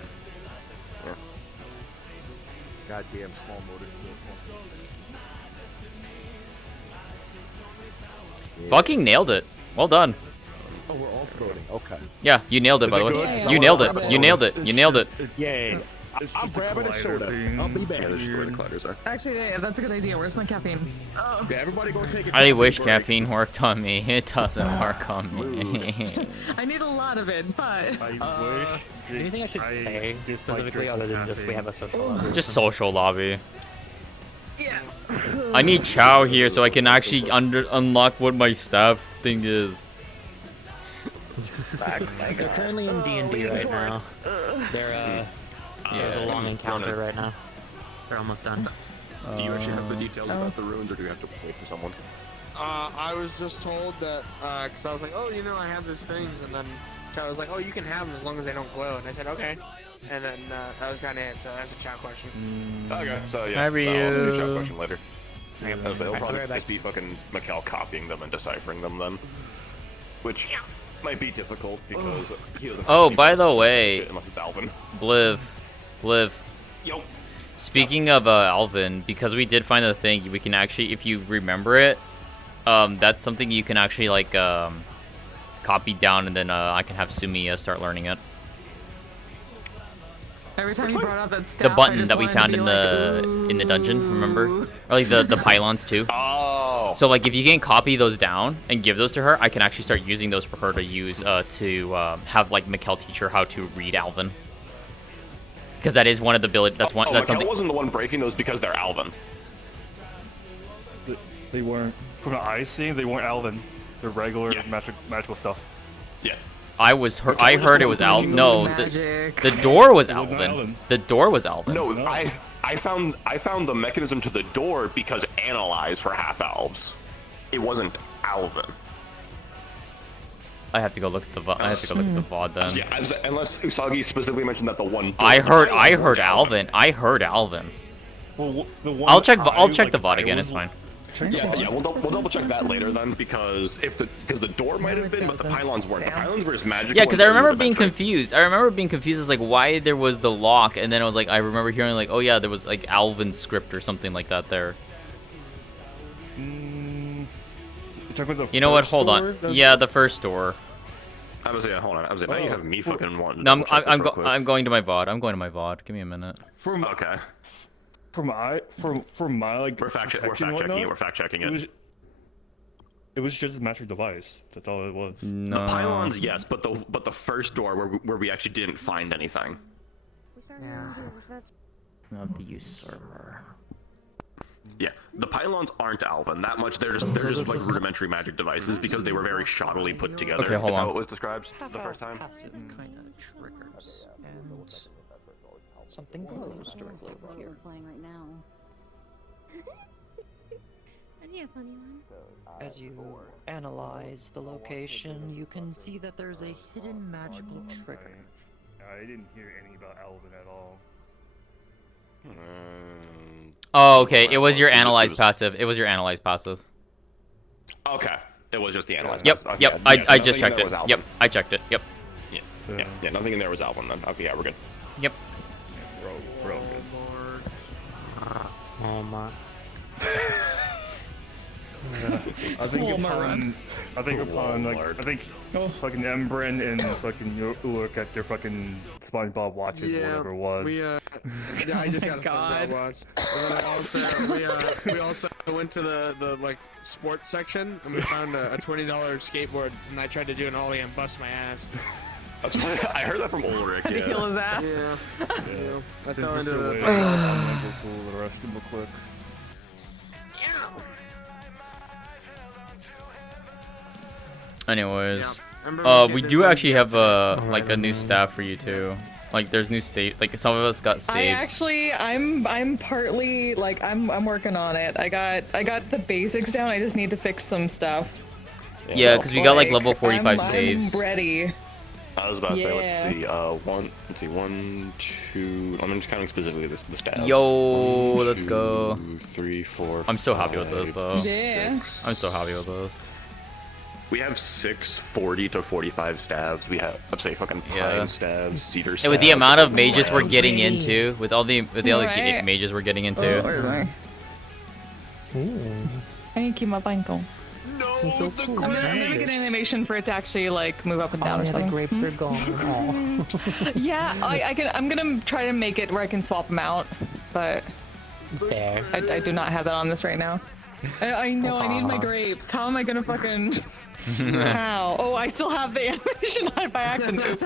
Goddamn small motor. Fucking nailed it. Well done. Oh, we're all floating. Okay. Yeah, you nailed it, by the way. good? You nailed it. You nailed it. You nailed it. Yay. I'm grabbing a soda. I'll be back. Yeah, that's just where the colliders are. Actually, yeah, that's a good idea. Where's my caffeine? Oh. Yeah, everybody go take a I wish break. caffeine worked on me. It doesn't work on me. I need a lot of it, but. Anything I should say specifically other than just we have a social lobby? Just social lobby. Yeah. I need Chow here so I can actually unlock what my staff thing is. They're currently in D&D right now. They're there's a long encounter right now. They're almost done. Do you actually have the details about the ruins, or do you have to wait for someone? I was just told that, because I was like, oh, you know, I have these things, and then Chow was like, oh, you can have them as long as they don't glow, and I said, okay. And then that was kind of it, so that's a Chow question. Okay, so yeah, Hi, I'll do a Ryu. chat question later. It'll I'll be probably right back. just be fucking Mikkel copying them and deciphering them then. Which might be difficult because he doesn't Oh, have by any the shit way, unless it's Alvin. Bliv. Yo. Speaking of Alvin, because we did find the thing, we can actually, if you remember it, that's something you can actually like copy down, and then I can have Sumi start learning it. Every time you brought up that The staff, I button just that we wanted to found be in the dungeon, remember? Or like the pylons too. Oh. So like if you can copy those down and give those to her, I can actually start using those for her to use to have like Mikkel teach her how to read Alvin. Because that is one of the ability. That's one. That's Mikkel something. wasn't the one breaking those because they're Alvin. They weren't. From what I seen, they weren't Alvin. They're regular magical stuff. Yeah. I heard it was Alvin. No, the door was Alvin. The door was Alvin. No, I found the mechanism to the door because Analyze for half elves. It wasn't Alvin. I have to go look at the VOD. I have to go look at the VOD then. Yeah, unless Usagi specifically mentioned that the one. I heard Alvin. I heard Alvin. Well, the one I'll check the VOD again. It's fine. Yeah, we'll double check that later then, because the door might have been, but the pylons weren't. The pylons were just magical. Yeah, because I remember being confused. I remember being confused as like why there was the lock, and then I was like, I remember hearing like, oh yeah, there was like Alvin script or something like that there. You know what? Hold on. Yeah, the first door. I was hold on. I was now you have me fucking wanting. No, I'm going to my VOD. I'm going to my VOD. Give me a minute. Okay. For my like. We're fact checking it. We're fact checking it. It was just a magic device. That's all it was. No. The pylons, yes, but the first door where we actually didn't find anything. Yeah. Of the usurper. Yeah, the pylons aren't Alvin that much. They're just like rudimentary magic devices because they were very shoddily put together. Okay, hold Is on. how it was described the first time. Passive kind of triggers, and something glows directly over here. Playing right now. That'd be a funny one. As you analyze the location, you can see that there's a hidden magical trigger. I didn't hear anything about Alvin at all. Oh, okay. It was your analyze passive. It was your analyze passive. Okay. It was just the analyze. Yep. passive. Yep. Okay, I just checked it. Alvin. Yep. I checked it. Yep. Yeah. Nothing in there was Alvin then. Okay, yeah, we're good. Yep. We're all good. Oh my. I think fucking Embren and fucking Ulrich got their fucking SpongeBob watches or whatever it was. Yeah, I just got a SpongeBob watch. And then we also went to the like sports section and we found a $20 skateboard and I tried to do an ollie and bust my ass. That's funny. I heard that from Ulrich. Had to kill his ass. Yeah. I Since fell we're into still the. waiting, I'll go to the rest real quick. Anyways, Yeah. we do actually have like a new staff for you too. Like there's new state. Like some of us got staves. I'm partly like I'm working on it. I got the basics down. I just need to fix some stuff. Yeah, because we got like level 45 staves. I'm ready. I was about to say, let's see, one, two, I'm just counting specifically the stats. Yo, One, let's go. 2, 3, 4, I'm so happy with this though. Yeah. I'm so happy with this. We have 6 40 to 45 stabs. We have, let's say, fucking pine stabs, cedar stabs. And with the amount of mages we're getting into, with all the mages we're getting into. I need to keep my ankle. No, I'm gonna make an animation for it to actually like move up and down or something. The grapes are gone. Yeah, I'm gonna try to make it where I can swap them out, but Fair. I do not have that on this right now. I know I need my grapes. How am I gonna fucking? How? Oh, I still have the animation on it by accident.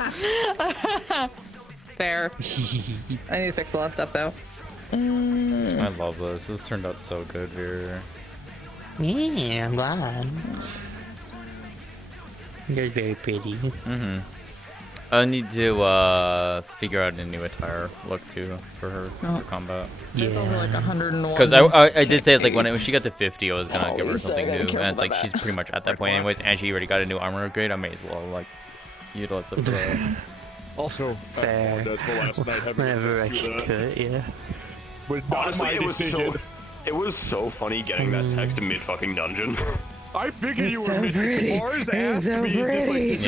Oops. Fair. I need to fix a lot of stuff though. I love this. This turned out so good, Veer. Yeah, I'm glad. You're very pretty. I need to figure out a new attire look too for her for combat. It's also like 101. Because I did say it's like when she got to 50, I was gonna give her something new, and it's like she's pretty much at that point anyways, and she already got a new armor upgrade. I may as well like utilize it for Also, fair. Whenever I could, yeah. Honestly, it was so funny getting that text mid fucking dungeon. I figured you were so pretty. Mars It's asked so me just like,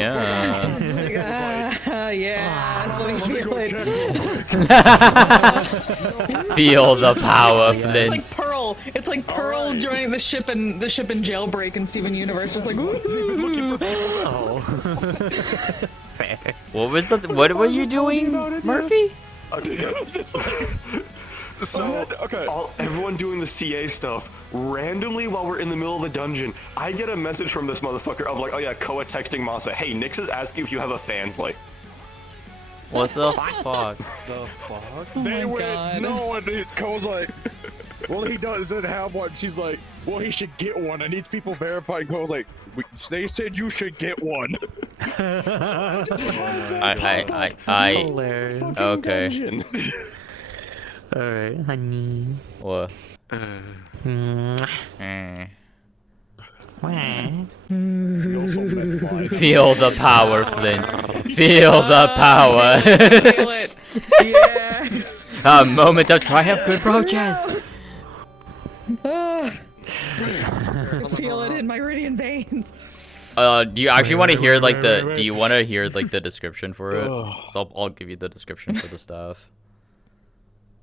Feel the power, Flint. It's like Pearl. It's like Pearl joining the ship in jailbreak in Steven Universe. It's like Fair. What was that? What were you doing, Murphy? So, everyone doing the CA stuff, randomly while we're in the middle of the dungeon, I get a message from this motherfucker of like, oh yeah, Koa texting Masa, hey, Nix is asking if you have a fans like. What the fuck? The fuck? Oh They my went, God. no, and Koa's like, well, he doesn't have one. She's like, well, he should get one. I need people verifying. Koa's like, they said you should get one. Hilarious. Okay. Alright, honey. What? Feel the power, Flint. Feel the power. Feel it. Yes. A moment of triumph could approaches. I feel it in my radiant veins. Do you actually want to hear like the? Do you want to hear like the description for it? So I'll give you the description for the stuff.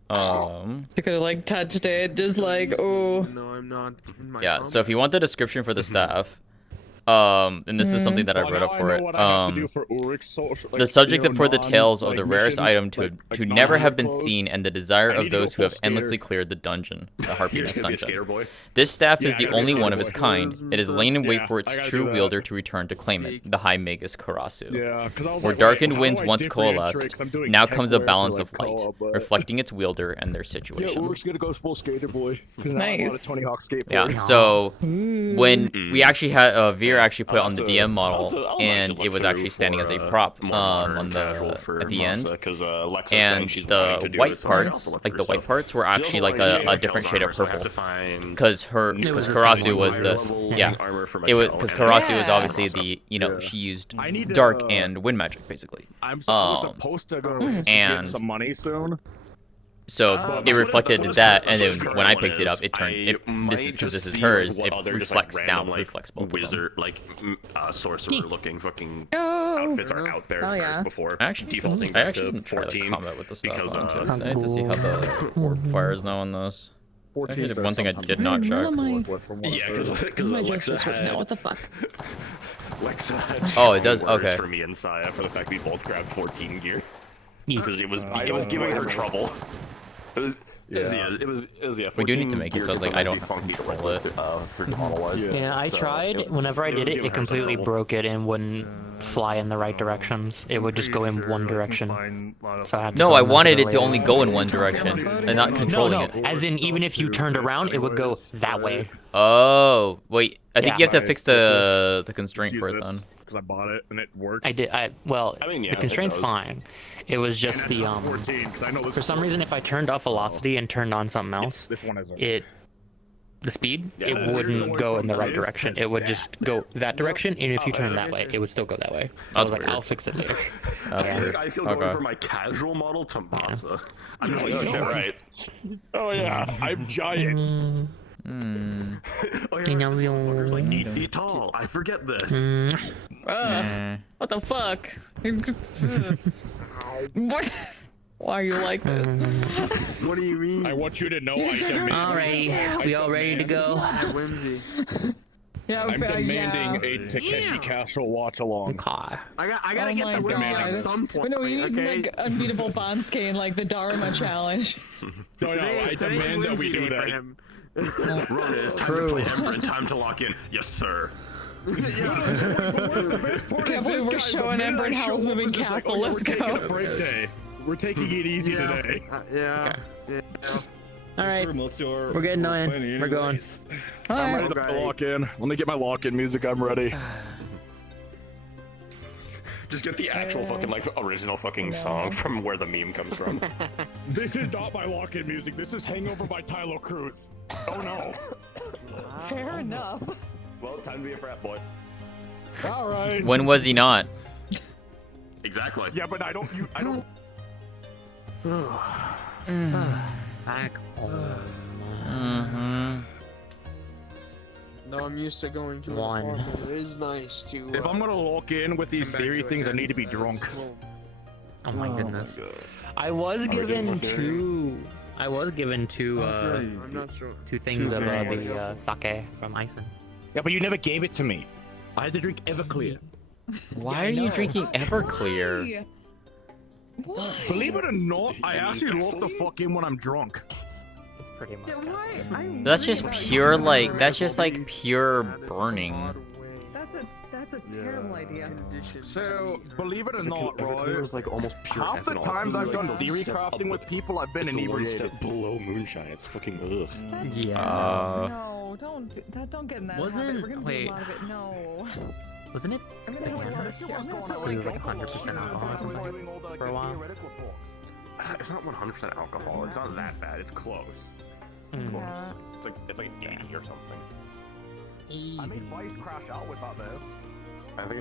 You could have like touched it, just like No, I'm not. In my yeah. So if you want the description for the staff, and this is something that I wrote up for it. The subject for the tales of the rarest item to never have been seen and the desire of those who have endlessly cleared the dungeon, the Harpiness dungeon. This staff is the only one of its kind. It is laying in wait for its true wielder to return to claim it, the High Magus Karasu. Where darkened winds once coalesced, now comes a balance of light, reflecting its wielder and their situation. Ulrich's gonna go full skater boy. Nice. Tony Hawk skateboard. Yeah, so when we actually had Veer actually put it on the DM model, and it was actually standing as a prop on the at the end, and the white parts, like the white parts, were actually like a different shade of purple, because Karasu was the it was because Karasu was obviously the she used dark and wind magic basically. I'm supposed to go get some money soon. So it reflected that, and then when I picked it up, it turned. This is because this is hers. It reflects down, reflects both wizard, sorcerer-looking fucking outfits are out there first before defaulting I back actually to didn't try 14. to combat with the stuff Because on too. I need to see how the orb fires now on this. Actually, the one thing I did not check. Yeah, because Alexa had. What the fuck? Alexa had. Oh, it does. words Okay. For me and Saya for the fact we both grabbed 14 gear. Because it was giving her trouble. It was We do need to make it so it's like I don't control it. Yeah, I tried. Whenever I did it, it completely broke it and wouldn't fly in the right directions. It would just go in one direction. So I had to No, go I in wanted it to later. only go in one direction and not controlling it. As in, even if you turned around, it would go that way. Oh, wait. I think Yeah. you have to fix the constraint for it then. Because I bought it and it works. Well, I mean, yeah, the constraint's it does. fine. It was just the 14, 'cause I know this for some reason, if I turned off velocity and turned on something else, this one isn't. the speed, Yeah, it wouldn't go in the right this. direction. It would just go that direction, and if you turn that way, it would still go that way. So I was like, weird. I'll fix it later. I feel going from my casual model to Masa. I mean, Oh, shit, right. Oh yeah, I'm giant. Oh yeah, this motherfucker's like 8 feet tall. I forget this. What the fuck? What? Why are you like this? What do you mean? I want you to know I demand. Alrighty, we all ready to go? Whimsy. Yeah, I'm demanding a Takeshi Castle watch along. God. I gotta get the whimsy at some point. No, you need okay? like unbeatable Bonsuke and like the Dharma challenge. No, I demand that we do that. Rona, it's time to play Ember and time to lock in. Yes, sir. Can't believe we're showing Ember and Howl's Moving Castle. Let's go. We're taking it easy today. Yeah. All right, we're getting in. We're going. I'm ready to lock in. Let me get my lock-in music. I'm ready. Just get the actual fucking like original fucking song from where the meme comes from. This is not my lock-in music. This is Hangover by Tyler Cruz. Oh no. Fair enough. Well, time to be a frat boy. All right. When was he not? Exactly. Yeah, but I don't. Back No, I'm used to going to an apartment. It is nice to. If I'm gonna lock in with these theory things, I need to be drunk. Oh my goodness. I was given two. I'm not sure. Two things of the sake from Ison. Yeah, but you never gave it to me. I had to drink Everclear. Why are you drinking Everclear? Believe it or not, I actually lock the fuck in when I'm drunk. Pretty much. That's just pure like pure burning. That's a terrible idea. So, believe it or not, Everclear right? is like almost pure Half the ethanol. times I've done Like, theory step crafting with people, I've been It's the one inebriated. step below moonshine. It's fucking ugh. No, don't get in that habit. Wasn't- We're gonna wait. do a lot of it. No. Wasn't it? I'm gonna do a lot of shit. I'm gonna put It was like 100% alcohol or something for a while. It's not 100% alcohol. It's not that bad. It's close. It's close. It's like 80 or something. I made Vice crash out with that though. I think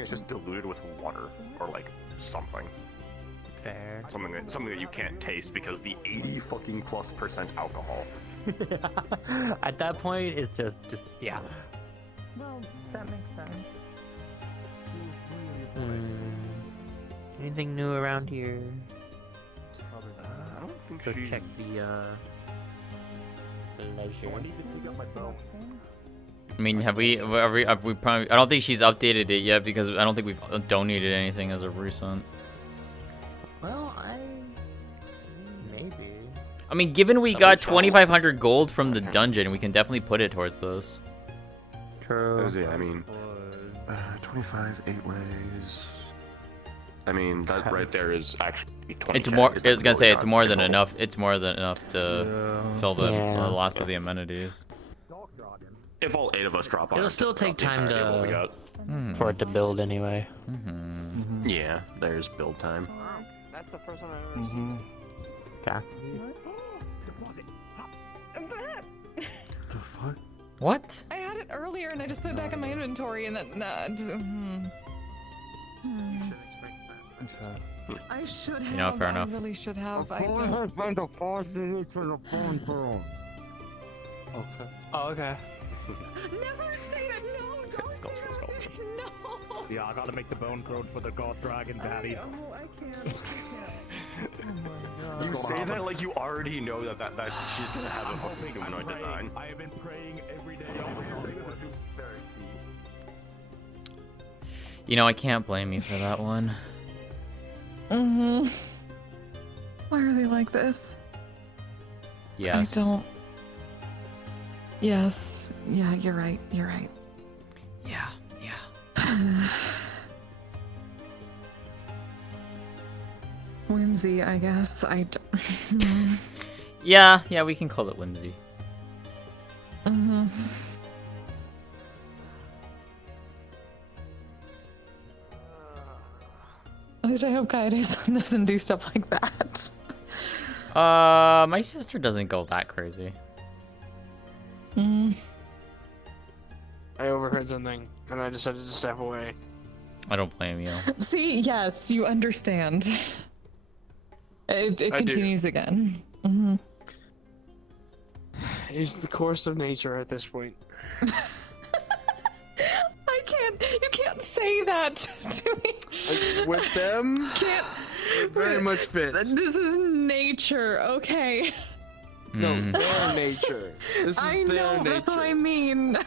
it's just diluted with water or like something. Fair. Something that you can't taste because the 80 fucking +% alcohol. At that point, it's just yeah. Well, that makes sense. Anything new around here? I don't think Go she... check the leisure. I mean, have we probably? I don't think she's updated it yet because I don't think we've donated anything as of recent. Well, maybe. I mean, given we got 2,500 gold from the dungeon, we can definitely put it towards those. True. Yeah, I mean, 25 8 ways. I mean, that right there is actually 20. It's more. I was gonna say it's more than enough. It's more than enough to fill the last of the amenities. If all 8 of us drop on, It'll still take time for it to build anyway. Yeah, there's build time. That's the first one I've ever seen. Okay. The fuck? What? I had it earlier and I just put it back in my inventory and then You should expect that. I should have. You know, fair enough. I really should have. I phone don't. has been deposited to the phone room. Okay. Oh, okay. Never say that. No, don't say that. No. Yeah, I gotta make the bone throne for the god dragon baddie. Oh, I can't. You say that like you already know that she's gonna have a fucking humanoid design. I have been praying every day. You know, I can't blame you for that one. Mm-hmm. Why are they like this? Yes. I don't. Yes. Yeah, you're right. You're right. Yeah. Whimsy, I guess. Yeah, we can call it whimsy. Mm-hmm. At least I hope Kaede-san doesn't do stuff like that. My sister doesn't go that crazy. Mm. I overheard something, and I decided to step away. I don't blame you. See, yes, you understand. It I continues again. Mm-hmm. It's the course of nature at this point. You can't say that to me. With them, it very much fits. This is nature, okay? No, their nature. This is I their know, nature. that's what I mean.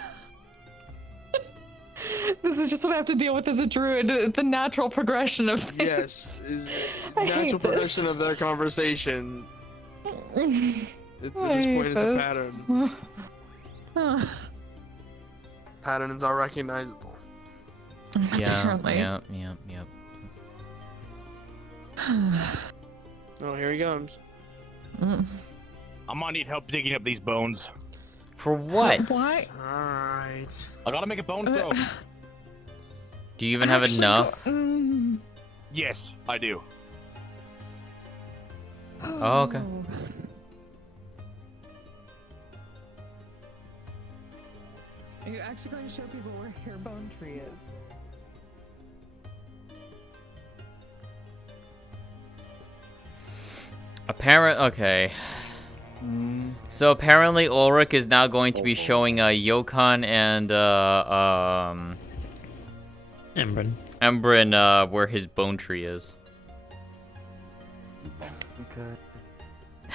This is just what I have to deal with as a druid, the natural progression of things. Yes, is I natural hate this. progression of their conversation. At I this hate point, it's a this. pattern. Patterns are recognizable. Yeah. Apparently. Yep. Oh, here he comes. I'm gonna need help digging up these bones. For what? Why? Alright. I gotta make a bone throw. Do you even have enough? Yes, I do. Oh, okay. Are you actually going to show people where your bone tree is? Okay. So apparently Ulrich is now going to be showing Yokon and Embrin where his bone tree is. Okay.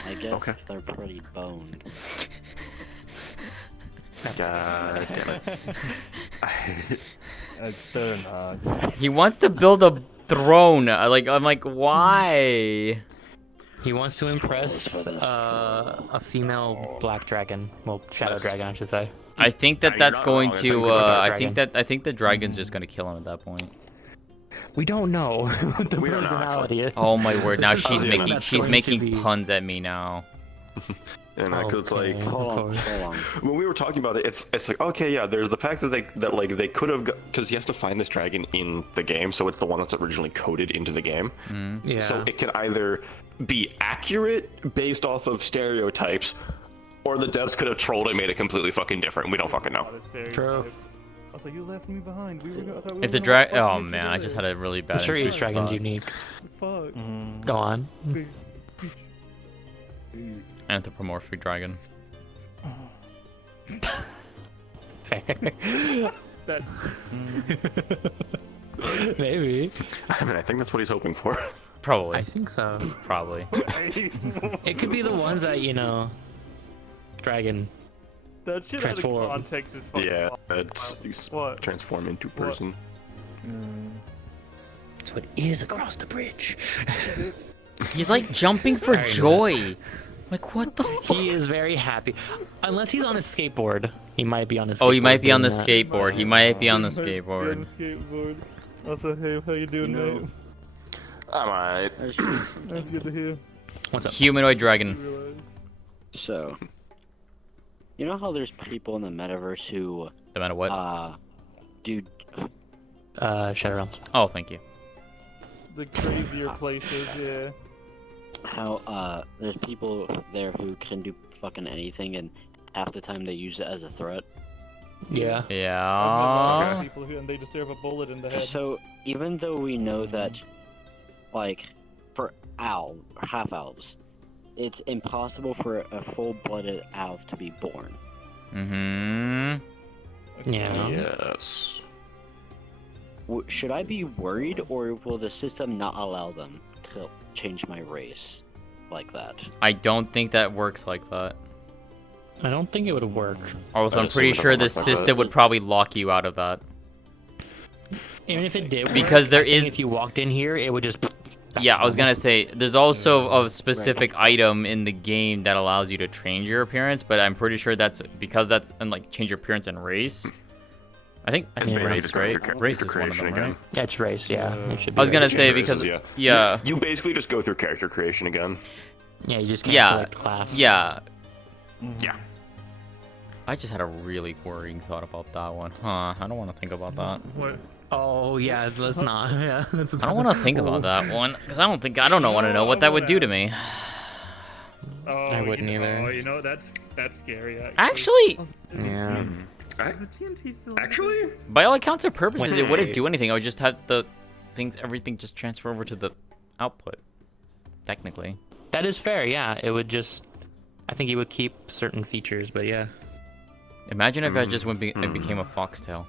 I guess they're pretty boned. God damn it. It's better not. He wants to build a throne. I'm like, why? He wants to impress a female black dragon. Well, shadow dragon, I should say. I think You're that's not going wrong. to. It's a dark I think the dragon's just gonna kill him at that point. We don't know what the personality is. Oh my word! Now This is she's something making that's going to be- puns at me now. And because it's like, Hold on. when we were talking about it, it's like, okay, yeah, there's the fact that they could have, because he has to find this dragon in the game, so it's the one that's originally coded into the game. Yeah. So it can either be accurate based off of stereotypes, or the devs could have trolled and made it completely fucking different. We don't fucking know. True. I was like, you left me behind. I thought we If were the gonna drag, oh fucking man, I together. just had a really bad. I'm sure each intrusive dragon's thought. unique. Fuck. Go on. Anthropomorphic dragon. That's. Maybe. I mean, I think that's what he's hoping for. Probably. I think so. Probably. It could be the ones that, dragon. That shit Transform. out of context is fucking Yeah, wild. that's What? transform into What? person. That's what is across the bridge. He's like jumping for I know. joy. Like what the fuck? He is very happy. Unless he's on a skateboard. He might be on a skateboard. Oh, he might be on the doing that. skateboard. He might be on the Might be skateboard. on the skateboard. Also, hey, how you doing, mate? I'm alright. That's good to hear. What's up? Humanoid dragon. So, you know how there's people in the metaverse who The meta what? do Shadow Realms. Oh, thank you. The crazier places, yeah. how there's people there who can do fucking anything, and half the time they use it as a threat. Yeah. I've met Yeah. people who and they deserve a bullet in the head. So even though we know that like, for half elves, it's impossible for a full-blooded elf to be born. Yeah. Yes. Should I be worried, or will the system not allow them to change my race like that? I don't think that works like that. I don't think it would work. Also, I'm pretty sure the system would probably lock you out of that. Even if it did, because there I think is. if you walked in here, it would just. Yeah, I was gonna say there's also a specific item in the game that allows you to change your appearance, but I'm pretty sure that's because that's and like change your appearance and race. I think race, right? Race is one of them, right? Yeah, it's race. Yeah, it should be I was gonna race. say because yeah. You basically just go through character creation again. Yeah, you just can't select class. Yeah. Yeah. I just had a really worrying thought about that one. Huh? I don't want to think about that. What? Oh yeah, let's not. Yeah, that's I don't want to think about that one because I don't want to know what that would do to me. Oh, I wouldn't either. Oh, you know that's scary. Actually, yeah. Actually, by all accounts or purposes, it wouldn't do anything. I would just have everything just transfer over to the output. Technically. That is fair. Yeah, it would just. I think you would keep certain features, but yeah. Imagine if I just it became a foxtail.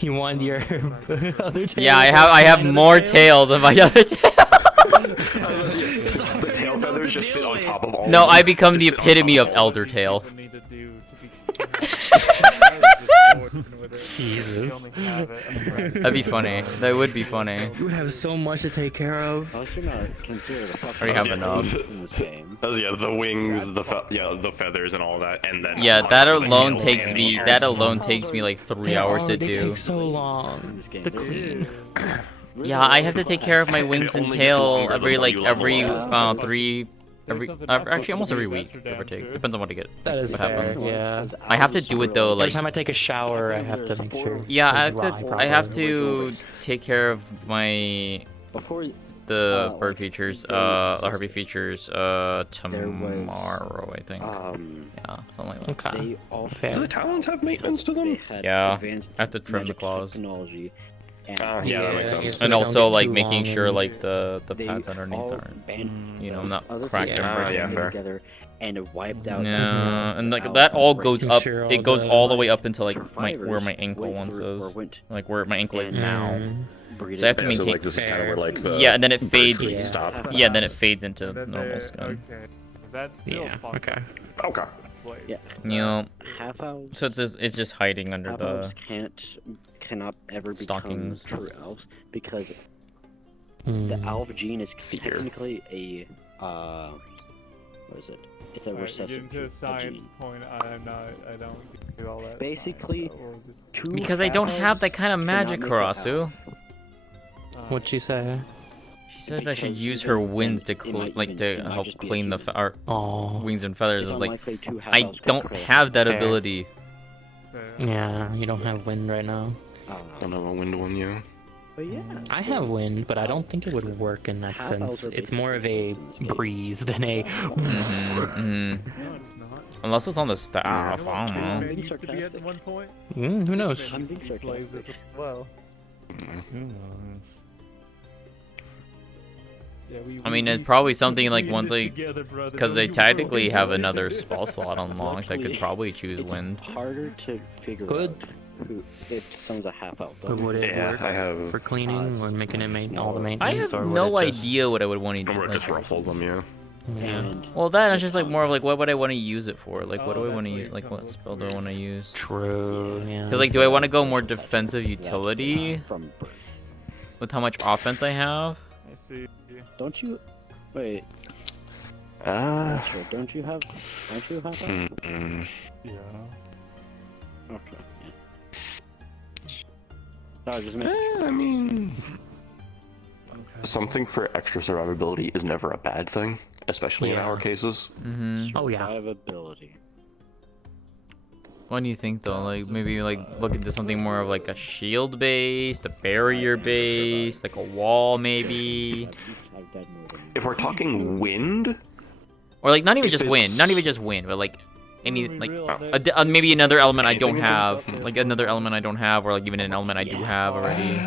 You want your other tail? Yeah, I have more tails of my other tail. The tail feathers just sit on top of all. No, I become the epitome of elder tail. Jesus. That'd be funny. That would be funny. You would have so much to take care of. I should not consider the Already have enough. in this game. The wings, the feathers, and all that, and then that alone takes me. That alone takes me like 3 hours to They do. take so long. The queen. Yeah, I have to take care of my wings and tail every 3. Actually, almost every week, give or take. Depends on what I get. That is what fair, happens. yeah. I have to do it though. Every Like time I take a shower, I have to make sure. yeah, it's I have dry to take care of the bird features, the Herbie features, tomorrow, I think. Yeah, something like that. Okay. Do the talons have maintenance to them? Yeah, I have to trim the claws. Technology. Yeah, that makes sense. And also like making sure like the pads underneath aren't, not cracked and breaking. Yeah, fair. Together and wiped out. Yeah, and like that all goes up. It goes all the way up until like where my ankle once is, like where my ankle is now. So I have to maintain. So like this is kind of where like the and then it fades. Stop. Yeah, then it fades into normal skin. Okay. That's still okay. Okay. Yeah. You know, half elves. so it's just hiding under half the elves cannot ever become stockings. true elves because the elf gene is technically a what is it? It's a recessive Getting to a science gene. point, I don't do all that. Basically, Because I don't have that kind of magic, Karasu. What'd she say? She said I should use her wings to help clean the wings and feathers. I was like, I don't have that ability. Yeah, you don't have wind right now. Don't have a wind one, yeah. But yeah. I have wind, but I don't think it would work in that sense. It's more of a breeze than a. Unless it's on the staff, I don't know. Who knows? I'm being sarcastic. Well. Who knows? Yeah, I mean, it's probably something like once because they technically have another spell slot unlocked. I could probably choose wind. Harder to figure out if someone's a half elf. But would it work for cleaning or making it all the maintenance? I have or would no it just... idea what I would want to do. Or just ruffle them, yeah. Yeah. Well, that is just like more of like what would I want to use it for? Like what do I want to use? Like what spell do I want to use? True. Yeah. Because like, do I want to go more defensive utility with how much offense I have? I see. Don't you? Wait. Sure. Don't you have? Aren't you have? Yeah. Okay. Yeah. No, just make. I mean, something for extra survivability is never a bad thing, especially in our cases. Oh yeah. Survivability. What do you think though? Like maybe like look into something more of like a shield based, a barrier based, like a wall maybe. If we're talking wind, or like not even just wind, but like any like maybe another element I don't have, like another element I don't have, or like even an element I do have already.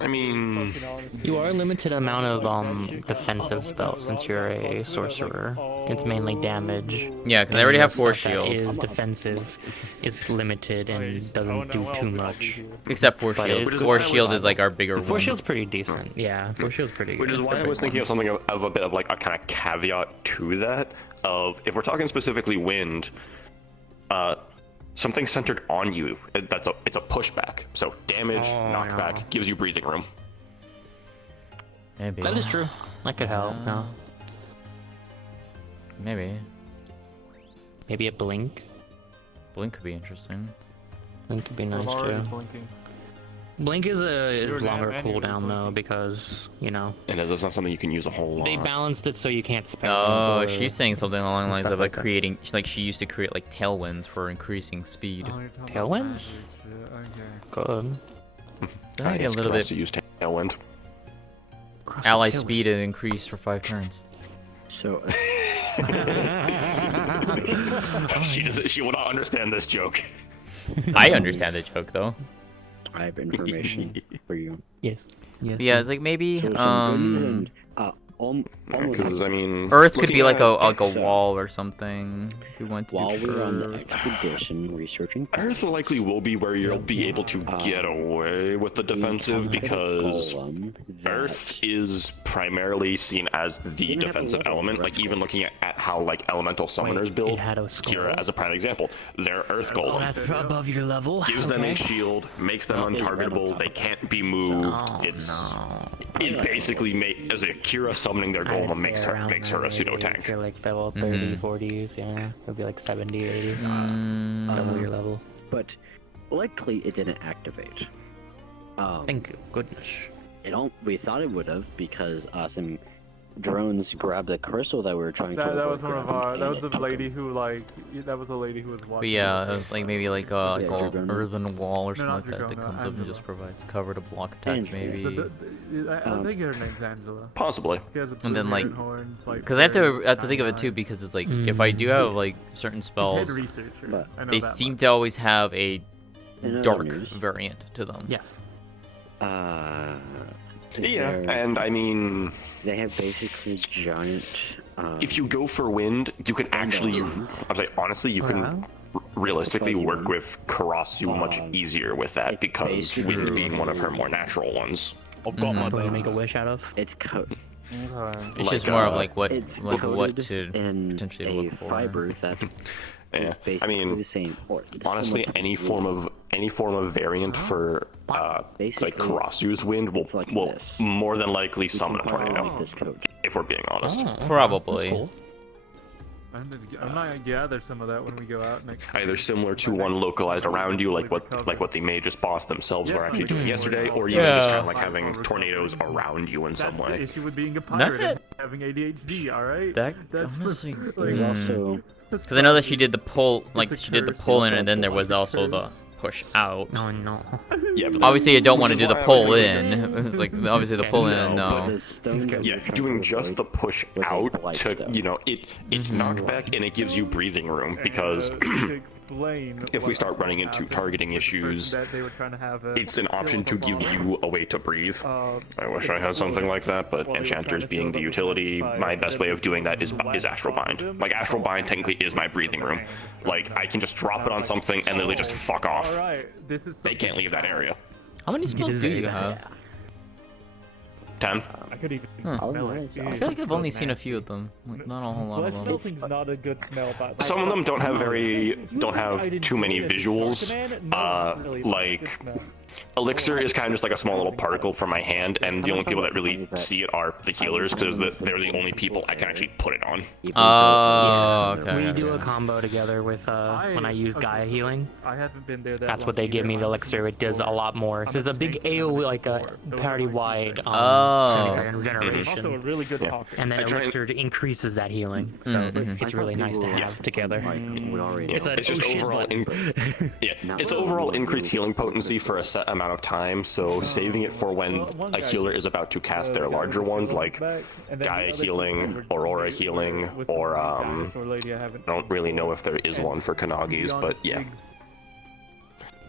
I mean, you are limited amount of defensive spells since you're a sorcerer. It's mainly damage. Yeah, because I already have Force Shield. Is defensive, is limited and doesn't do too much. Except Force Shield. Force Shield is like our bigger one. Force Shield's pretty decent. Yeah, Force Shield's pretty good. Which is why I was thinking of something of a bit of like a kind of caveat to that. Of if we're talking specifically wind, something centered on you. It's a pushback. So damage, knockback gives you breathing room. Maybe that is true. That could help. No. Maybe a blink. Blink could be interesting. Blink could be nice too. Blink is longer cooldown though because you know. And it's not something you can use a whole lot. They balanced it so you can't spam. Oh, she's saying something along the lines of like creating, like she used to create like tailwinds for increasing speed. Tailwinds? Good. A little bit. Use tailwind. Ally speed and increase for 5 turns. So. She will not understand this joke. I understand the joke though. I have information for you. Yes. Yeah, it's like maybe because I mean, Earth could be like a wall or something if you went to. While we were on the expedition researching, Earth likely will be where you'll be able to get away with the defensive because Earth is primarily seen as the defensive element. Like even looking at how like elemental summoners build, Kira as a prime example, their Earth Golem. Oh, that's above your level. Gives them a shield, makes them untargetable. They can't be moved. It basically as a Kira summoning their golem makes her a pseudo tank. You're like level 30, 40s, yeah. It'll be like 70, 80. Double your level. But likely it didn't activate. Thank you. Goodness. We thought it would have because some drones grabbed the crystal that we were trying to. That was one of our. That was the lady who like. That was the lady who was watching. But yeah, it was like maybe like a earthen wall or something like that that comes up and just provides cover to block attacks. Maybe. I think her name's Angela. Possibly. And then like, because I have to think of it too because it's like if I do have like certain spells, they seem to always have a dark variant to them. Yes. Yeah, and I mean, they have basically giant. If you go for wind, you can actually, honestly, you can realistically work with Karasu much easier with that because wind being one of her more natural ones. I've got my. What do you make a wish out of? It's code. It's just more of like what to potentially look for. Fiber that. Yeah, I mean, the same, honestly, any form of variant for like Karasu's wind will more than likely summon a tornado. If we're being honest, probably. Cool. I'm gonna gather some of that when we go out next. Either similar to one localized around you, like what the Magus boss themselves were actually doing yesterday, or even just kind of like having tornadoes around you in some way. That's the issue with being a pirate and having ADHD. All right. That's honestly. Because I know that she did the pull, like she did the pull in, and then there was also the push out. Oh no. Yeah, but obviously you don't want to do the pull in. It's like obviously the pull in. No. Yeah, doing just the push out to it's knockback and it gives you breathing room because if we start running into targeting issues, it's an option to give you a way to breathe. I wish I had something like that, but Enchanters being the utility, my best way of doing that is Astral Bind. Like Astral Bind technically is my breathing room. Like I can just drop it on something and literally just fuck off. They can't leave that area. How many spells do you have? 10. I could even smell it. I feel like I've only seen a few of them. Like, not a whole lot of them. Melting's not a good smell, but some of them don't have too many visuals. Like Elixir is kind of just like a small little particle from my hand, and the only people that really see it are the healers because they're the only people I can actually put it on. Oh, okay. We do a combo together with when I use Gaia healing. I haven't been there. That's what they give me. The Elixir, it does a lot more. There's a big AoE, like a party-wide 70-second regeneration. Also a really good talker. And then Elixir increases that healing, so it's really nice to have together. It's just overall, it's overall increased healing potency for a set set amount of time, so saving it for when a healer is about to cast their larger ones, like Gaia healing, Aurora healing, or I don't really know if there is one for Kanagi's, but yeah.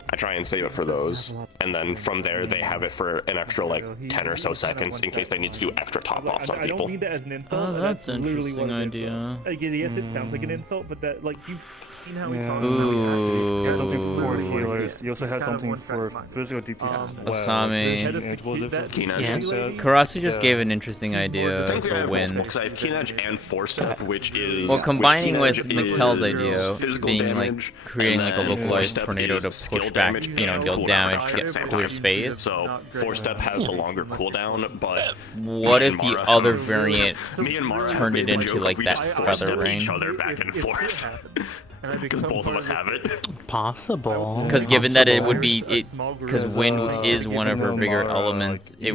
I try and save it for those, and then from there they have it for an extra like 10 or so seconds in case they need to do extra top-offs on I don't people. mean that as an insult. Oh, that's an literally interesting what it is. idea. Like, yes, it sounds like an insult, but that, like, you've seen how we talk Ooh. You have something for healers. You also have something for physical DPS as well. Asami. Yeah. Karasu just gave an interesting idea Technically, I for have when. multiple, 'cause I have Keen Edge and Force Step, which is... Well, combining which with Keen Edge Mikkel's is idea, physical being damage, like creating and like a then localized Force Step tornado is to skill push back, damage you know, and deal cooldown damage at to the get same clear time. space. So Force Step has the longer cooldown, but What if the Mara other have- variant me and Mara turned have it made the into joke like we that just Force feather Step rain? each other back and forth. Because both of us have it. Possible. Because given that it would be because wind is one of her bigger elements, it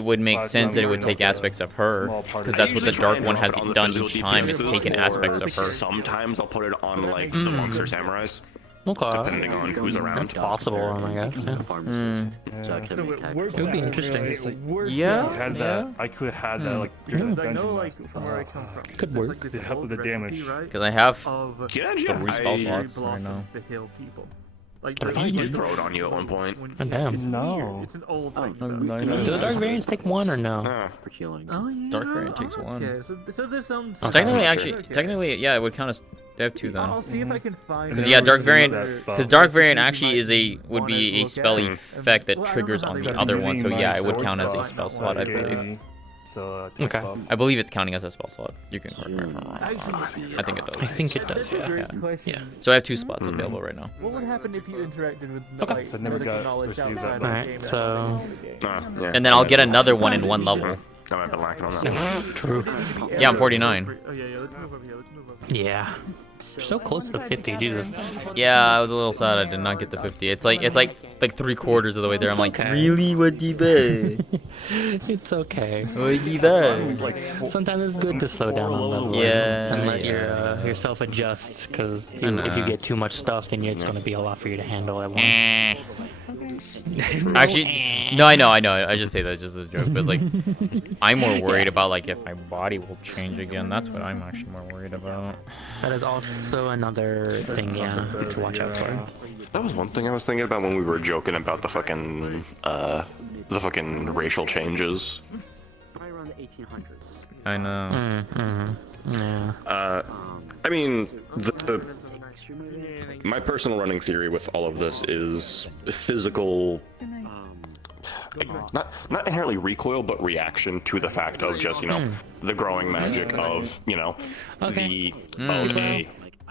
would make sense that it would take aspects of her, because that's what the dark one has done each time, is taken aspects of her. Sometimes I'll put it on like the monks or samurais. Okay. Depending on who's around. That's possible, I guess. Yeah. It would be interesting. I could have had that like during the dungeon. Could work. To help with the damage. Because I have Yeah, 3 spell slots right now. I thought I did throw it on you at one point. Oh, damn. No. It's an old Do the dark variants take 1 or no? For healing. Oh yeah. Dark variant takes 1. Okay, so there's some. So technically, yeah, it would count as they have 2 then. I'll see if I can find. Because yeah, dark variant actually would be a spell effect that triggers on the other one. So yeah, it would count as a spell slot, I believe. So Okay. I believe it's counting as a spell slot. You can correct me if I'm wrong. I think it does. I think it does. That's a great Yeah. question. So I have 2 spots available right now. What would happen if you interacted with Okay. like, So I never medical got knowledge received outside that. of Alright, the game? so- Yeah. And then I'll get another one in 1 level. I might have been lacking on that one. True. Yeah, I'm 49. Oh yeah, let's move over here. Let's move over here. Yeah. You're so close to 50, Jesus. Yeah, I was a little sad I did not get to 50. It's like 3/4 of the way there. I'm like, okay. really? What do you bet? It's okay. What do you bet? Sometimes it's good to slow down on level. Yeah, And let yeah. yourself adjust, because I know. if you get too much stuff, then it's going to be a lot for you to handle at once. Actually, no, I know. I just say that just as a joke, but it's like, I'm more worried about like if my body will change again. That's what I'm actually more worried about. That is also another thing, yeah, to watch out for. That was one thing I was thinking about when we were joking about the fucking racial changes. Probably around the 1800s. I know. Yeah. I mean, my personal running theory with all of this is physical, not inherently recoil, but reaction to the fact of just, you know, the growing magic of, you know, of a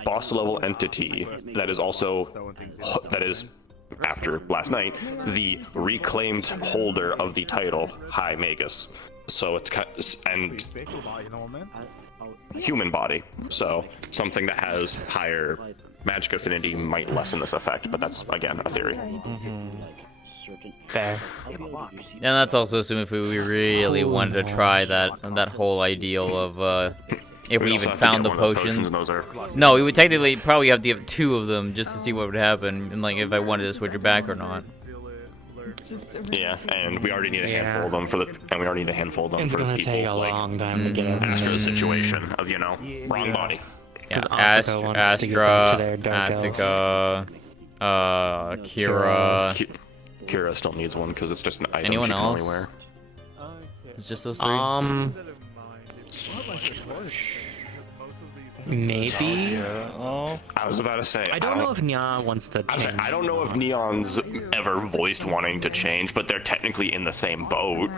boss level entity that is also, after last night, the reclaimed holder of the title, High Magus. So it's and human body. So something that has higher magic affinity might lessen this effect, but that's again a theory. Fair. And that's also assuming if we really wanted to try that whole ideal of if we even found the potions. No, we would technically probably have to give 2 of them just to see what would happen, and like if I wanted to switch it back or not. Yeah, and we already need a handful of them for the It's for gonna people take a like long time to get Astra situation of, you know, wrong body. Yeah, Asuka wants to get back to their dark elf. Asuka, Kira. Kira still needs one because it's just an item Anyone she can else? only wear. It's just those 3. Maybe. I was about to say. I don't know if Nya wants to change. I don't know if Neon's ever voiced wanting to change, but they're technically in the same boat.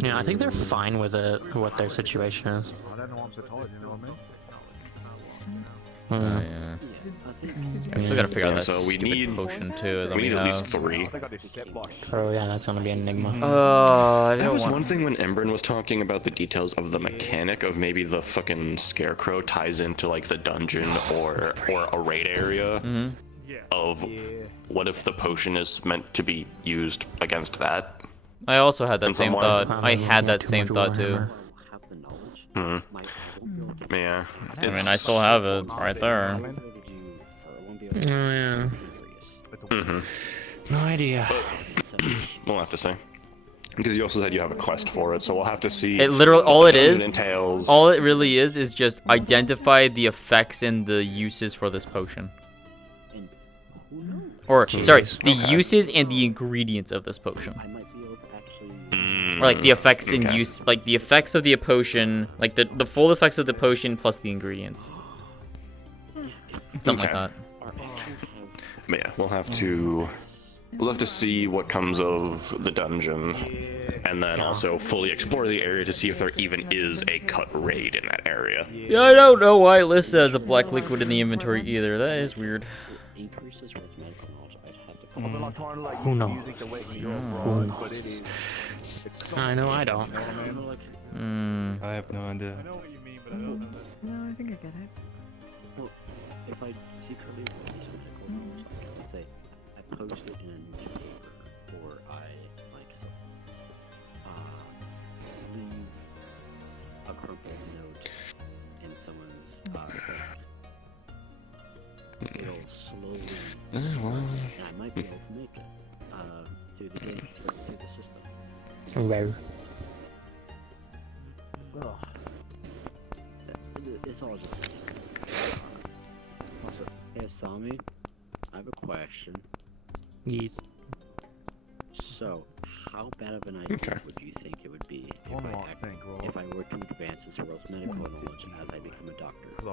Yeah, I think they're fine with it, what their situation is. Yeah. We still gotta figure out that so we stupid need potion too. That we we need at have. least 3. Oh yeah, that's gonna be an enigma. That was one thing when Embryn was talking about the details of the mechanic of maybe the fucking scarecrow ties into like the dungeon or a raid area of what if the potion is meant to be used against that. I also had that In same some thought. way. I had that same thought too. Yeah. I mean, I still have it. It's right there. Oh yeah. No idea. But we'll have to see. Because you also said you have a quest for it, so we'll have to see. It literally, all what it the dungeon is, entails. all it really is just identify the effects and the uses for this potion. Or, sorry, the uses and the ingredients of this potion. Or like the effects and use, like the effects of the potion, like the full effects of the potion plus the ingredients. Something like that. But yeah, we'll have to see what comes of the dungeon, and then also fully explore the area to see if there even is a cut raid in that area. Yeah, I don't know why it lists as a black liquid in the inventory either. That is weird. Who knows? I know I don't. I have no idea. No, I think I get it. Well, if I secretly release medical knowledge, let's say I post it in a newspaper, or I leave a crumpled note in someone's bed, it'll slowly and I might be able to make it through the game, through the system. Okay. Ugh. It's all just also, hey Sami, I have a question. Yes. So, how bad of an idea would you think it would be if I were to advance this world's medical knowledge as I become a doctor? I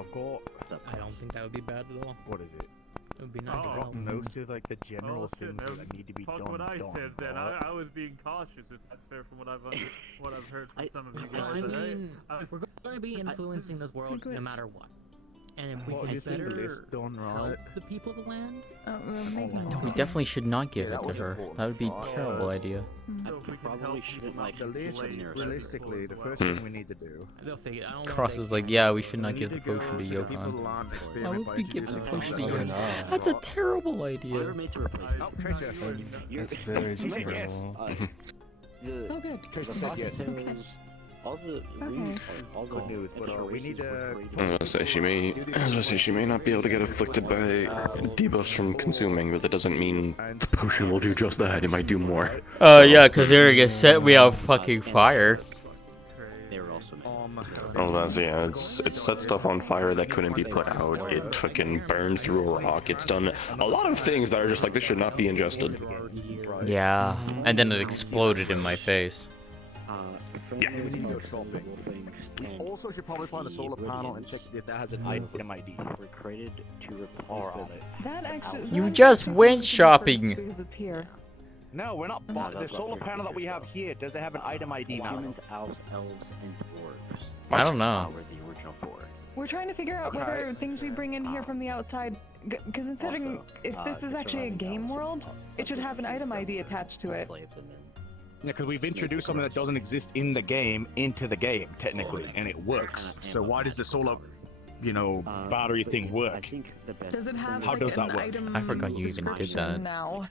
don't think that would be bad at all. What is it? It would be nice to Oh. know. Most of like the general things no, that need to be fuck done. what I said then. I was being cautious, if that's fair from what I've heard from some of you guys. I Hey, mean, we're going to be influencing this world no matter what. And if we What can is the better list done, help right? the people of the land, We definitely should not give it to her. That would be a terrible idea. I probably shouldn't like Realistically, the first thing we need to do. they'll figure. I don't Cross is like, yeah, we should not give the potion to Yokon. Why would we give the potion to Yokon? That's a terrible idea. Oh, Tracer. That's very terrible. Oh, good. Tracer said yes. All the all good news, but we need to. I was gonna say she may not be able to get afflicted by debuffs from consuming, but that doesn't mean the potion will do just that. It might do more. Yeah, because there gets set me on fucking fire. Oh, that's yeah. It's set stuff on fire that couldn't be put out. It fucking burned through a rock. It's done a lot of things that are just like this should not be ingested. Yeah, and then it exploded in my face. Yeah. We also should probably find a solar panel and check if that has an item ID. That actually. You just went shopping. Because it's here. No, we're not. The solar panel that we have here, does it have an item ID now? Humans, elves, and dwarves. I don't know. Were the original four. We're trying to figure out whether things we bring in here from the outside, because considering if this is actually a game world, it should have an item ID attached to it. Yeah, because we've introduced something that doesn't exist in the game into the game, technically, and it works. So why does the solar, battery thing work? Does it have How does that an work? item I forgot you even did that. now?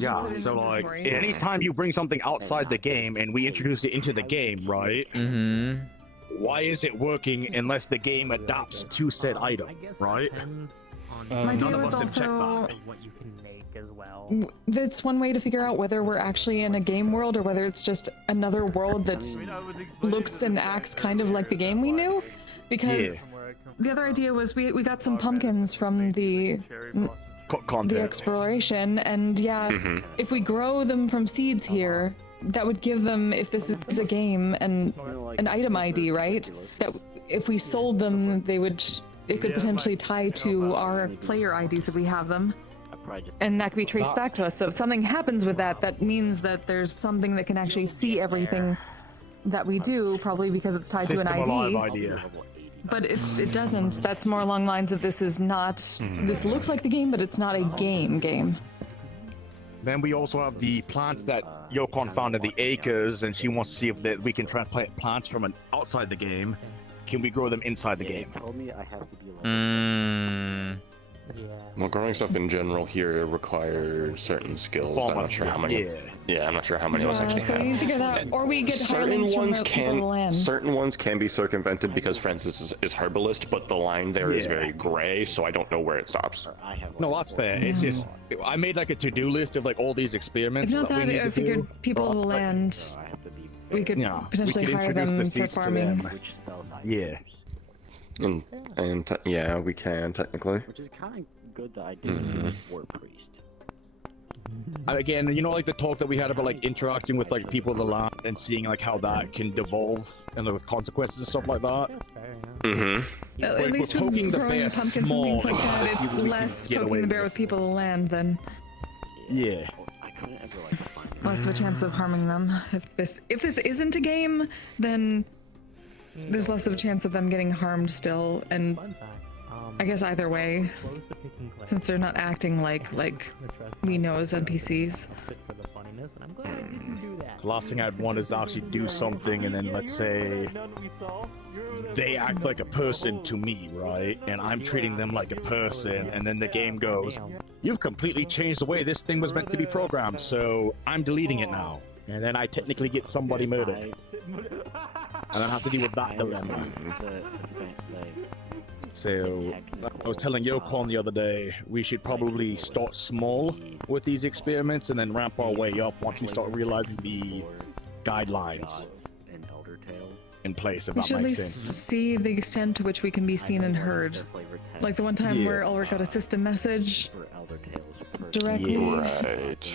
Yeah, so like, anytime you bring something outside the game and we introduce it into the game, right? Mm-hmm. Why is it working unless the game adapts to said item, right? My None idea of was us have checked also that. what you can make as well. that's one way to figure out whether we're actually in a game world or whether it's just another world that looks and acts kind of like the game we knew. Because the other idea was we got some pumpkins from the exploration, and if we grow them from seeds here, that would give them, if this is a game, and an item ID, right? That if we sold them, it could potentially tie to our player IDs if we have them. And that could be traced back to us. So if something happens with that, that means that there's something that can actually see everything that we do, probably because it's tied to an ID. But if it doesn't, that's more along the lines of this is not, this looks like the game, but it's not a game. Then we also have the plants that Yokon found in the acres, and she wants to see if we can transplant plants from outside the game. Can we grow them inside the game? Well, growing stuff in general here requires certain skills. I'm not sure how many. Yeah. Yeah, I'm not sure how many of us actually so have. we need to figure that, or we get Certain hirelings from ones the people of the land. certain ones can be circumvented because Francis is herbalist, but the line there is very gray, so I don't know where it stops. No, that's fair. It's just I made like a to-do list of like all these experiments If not that we that, need I to figured do. people of the land, we could potentially hire them for farming. Yeah. And yeah, we can technically. Which is kind of good that I did war priest. Again, you know, like the talk that we had about like interacting with like people of the land and seeing like how that can devolve and like, with consequences and stuff like that. At least with growing pumpkins and things like that, it's less poking the bear with people of the land than less of a chance of harming them. If this isn't a game, then there's less of a chance of them getting harmed still, and I guess either way, since they're not acting like we know as NPCs. The last thing I'd want is to actually do something and then let's say they act like a person to me, right? And I'm treating them like a person, and then the game goes, you've completely changed the way this thing was meant to be programmed, so I'm deleting it now. And then I technically get somebody murdered. And I have to deal with that dilemma. So, I was telling Yokon the other day, we should probably start small with these experiments and then ramp our way up once we start realizing the guidelines in place, if We that should at makes least sense. see the extent to which we can be seen and heard. Like the one time where Ulrich got a system message directly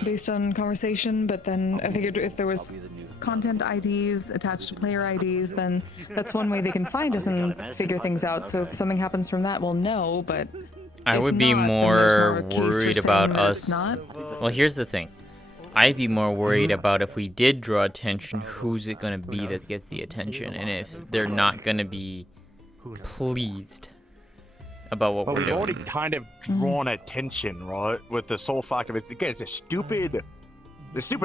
based on conversation, but then I figured if there was content IDs attached to player IDs, then that's one way they can find us and figure things out. So if something happens from that, we'll know, but I would be more worried about us. Well, here's the thing. I'd be more worried about if we did draw attention, who's it going to be that gets the attention, and if they're not going to be pleased about what we're we've doing. already kind of drawn attention, right? With the sole fact of it. Again, it's a stupid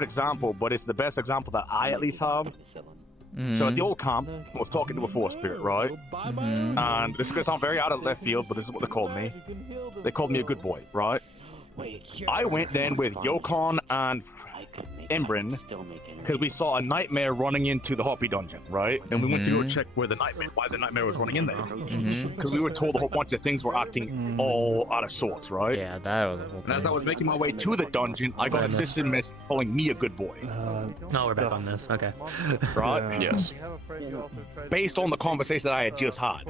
example, but it's the best example that I at least have. So at the old camp, I was talking to a force spirit, right? And this is going to sound very out of left field, but this is what they called me. They called me a good boy, right? I went then with Yokon and Embrin because we saw a nightmare running into the Hoppy dungeon, right? And we went to go check why the nightmare was running in there. Because we were told a whole bunch of things were acting all out of sorts, right? Yeah, that was a whole thing. And as I was making my way to the dungeon, I got a system message calling me a good boy. No, we're back on this. Okay. Right? Yes. Based on the conversation that I had just had.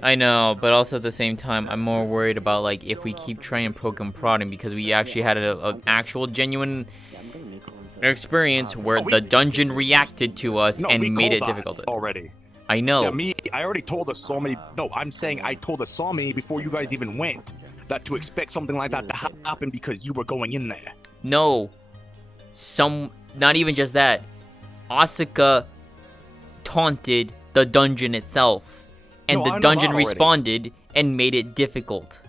I know, but also at the same time, I'm more worried about like if we keep trying and poke and prodding, because we actually had an actual genuine experience where the dungeon reacted to us and made it difficult. Already. I know. Yeah, I already told the Somi. No, I'm saying I told the Somi before you guys even went that to expect something like that to happen because you were going in there. No. Not even just that. Asuka taunted the dungeon itself, and the dungeon responded and made it difficult.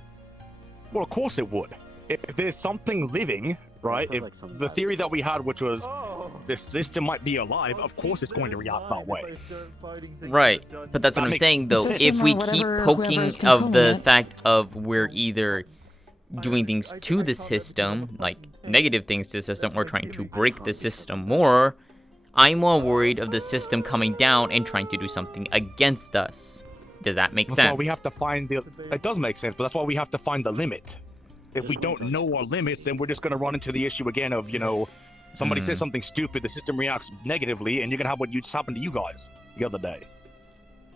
Well, of course it would. If there's something living, right? If the theory that we had, which was this system might be alive, of course it's going to react that way. Right, but that's what I'm saying though. If we keep poking of the fact of we're either doing things to the system, like negative things to the system, or trying to break the system more, I'm more worried of the system coming down and trying to do something against us. Does that make sense? That's why we have to find it does make sense, but that's why we have to find the limit. If we don't know our limits, then we're just going to run into the issue again of, somebody says something stupid, the system reacts negatively, and you're going to have what just happened to you guys the other day.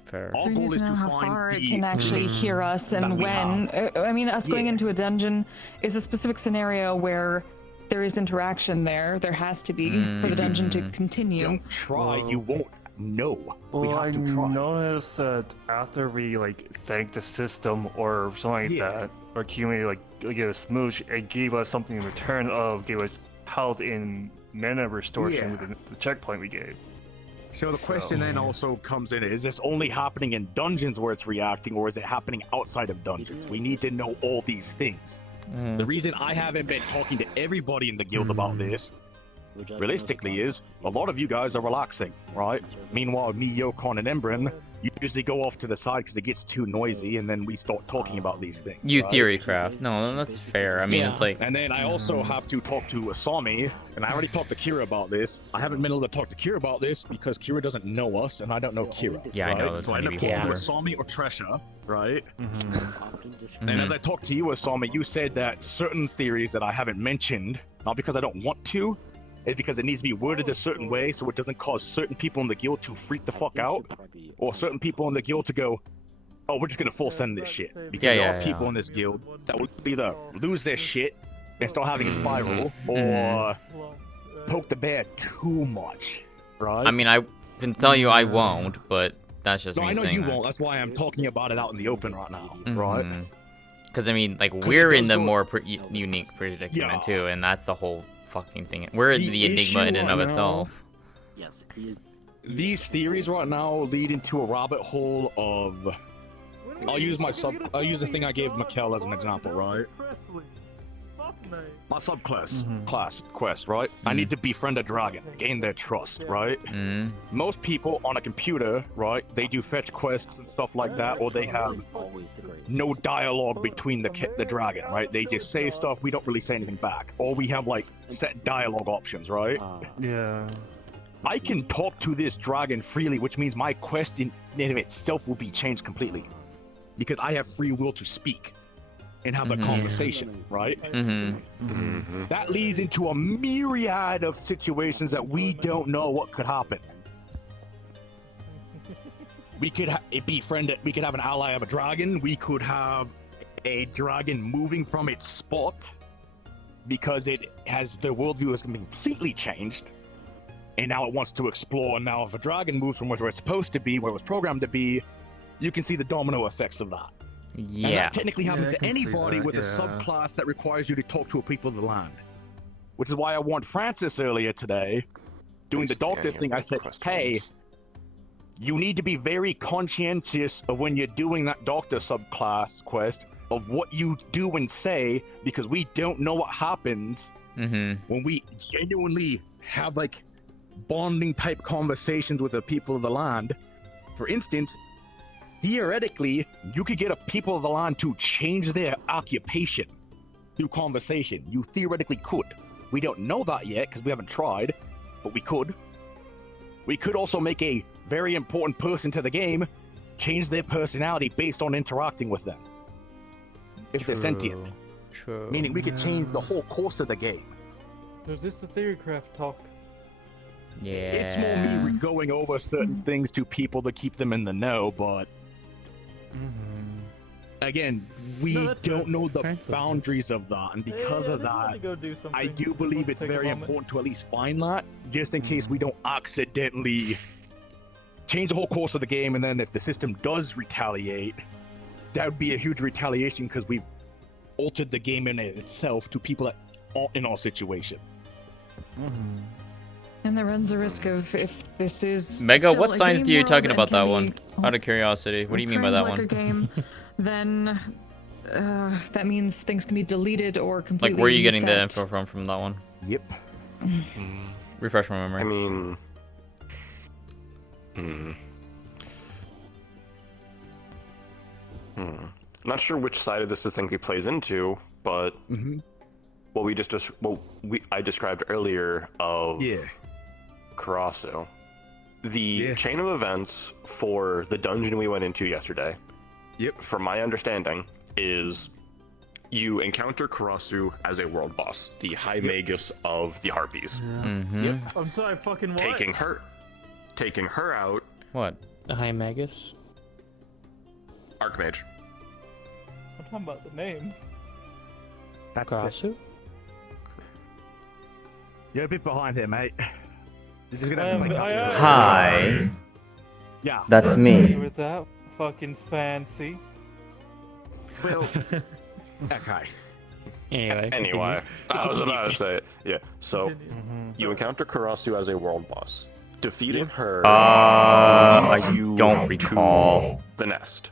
Fair. So we need to know how far it can actually hear us and when. I mean, us going into a dungeon is a specific scenario where there is interaction there. There has to be for the dungeon to continue. Don't try, you won't know. Well, we have to try. I noticed that after we thanked the system or something like that, or Kiyomi gave a smooch, it gave us something in return gave us health in mana restoration with the checkpoint we gave. So the question then also comes in, is this only happening in dungeons where it's reacting, or is it happening outside of dungeons? We need to know all these things. The reason I haven't been talking to everybody in the guild about this realistically is a lot of you guys are relaxing, right? Meanwhile, me, Yokon, and Embrin usually go off to the side because it gets too noisy, and then we start talking about these things. You right? theory craft. No, that's fair. I mean, it's like... And then I also have to talk to Asami, and I already talked to Kira about this. I haven't been able to talk to Kira about this because Kira doesn't know us, and I don't know Kira. Yeah, right? I know. So I end up talking to Asami or Tresha, right? And as I talked to you, Asami, you said that certain theories that I haven't mentioned, not because I don't want to, is because it needs to be worded a certain way so it doesn't cause certain people in the guild to freak the fuck out, or certain people in the guild to go, oh, we're just gonna full send this shit. Because there are people in this guild that will either lose their shit and start having a spiral, or poke the bear too much, right? I mean, I can tell you I won't, but that's just no, me I know saying you that. won't. That's why I'm talking about it out in the open right now, right? Because, I mean, like, we're in the more unique predicament, too, and that's the whole fucking thing. We're the enigma in and of itself. Yes. These theories right now lead into a rabbit hole of... I'll use the thing I gave Mikkel as an example, right? My subclass quest, right? I need to befriend a dragon, gain their trust, right? Most people on a computer, right? They do fetch quests and stuff like that, or they have no dialogue between the dragon, right? They just say stuff, we don't really say anything back, or we have like set dialogue options, right? Yeah. I can talk to this dragon freely, which means my quest in itself will be changed completely, because I have free will to speak and have a conversation, right? That leads into a myriad of situations that we don't know what could happen. We could we could have an ally of a dragon. We could have a dragon moving from its spot because their worldview has been completely changed, and now it wants to explore. And now if a dragon moves from where it's supposed to be, where it was programmed to be, you can see the domino effects of that. Yeah. And that technically happens to anybody with a subclass that requires you to talk to a people of the land. Which is why I warned Francis earlier today, doing the doctor thing. I said, hey, you need to be very conscientious of when you're doing that doctor subclass quest, of what you do and say, because we don't know what happens when we genuinely have like bonding type conversations with the people of the land. For instance, theoretically, you could get a people of the land to change their occupation through conversation. You theoretically could. We don't know that yet because we haven't tried, but we could. We could also make a very important person to the game change their personality based on interacting with them. If they're sentient. True. Meaning we could change the whole course of the game. There's this the theorycraft talk. Yeah. It's more me going over certain things to people to keep them in the know, but again, we don't know the boundaries of that, and because of that, I do believe it's very important to at least find that, just in case we don't accidentally change the whole course of the game, and then if the system does retaliate, that would be a huge retaliation because we've altered the game in itself to people that aren't in our situation. And there runs a risk of, if this is Mega, still what a signs game do you world talking and about can that be one? Out of curiosity, what do you mean by that one? game, then that means things can be deleted or completely Like, where are you getting the reset. info from that one? Yep. Refresh my memory. I mean... Not sure which side of this distinctly plays into, but what I described earlier of Karasu. The chain of events for the dungeon we went into yesterday, from my understanding, is you encounter Karasu as a world boss, the High Magus of the Harpies. I'm sorry, fucking what? Taking her out. What? The High Magus? Archmage. I'm talking about the name. That's Karasu? You're a bit behind here, mate. You're just gonna have to make up. Hi. Yeah. That's me. With that fucking fancy. Well, okay. Anyway, I was about to say it. Yeah. So, you encounter Karasu as a world boss. Defeating her. I don't recall. The nest.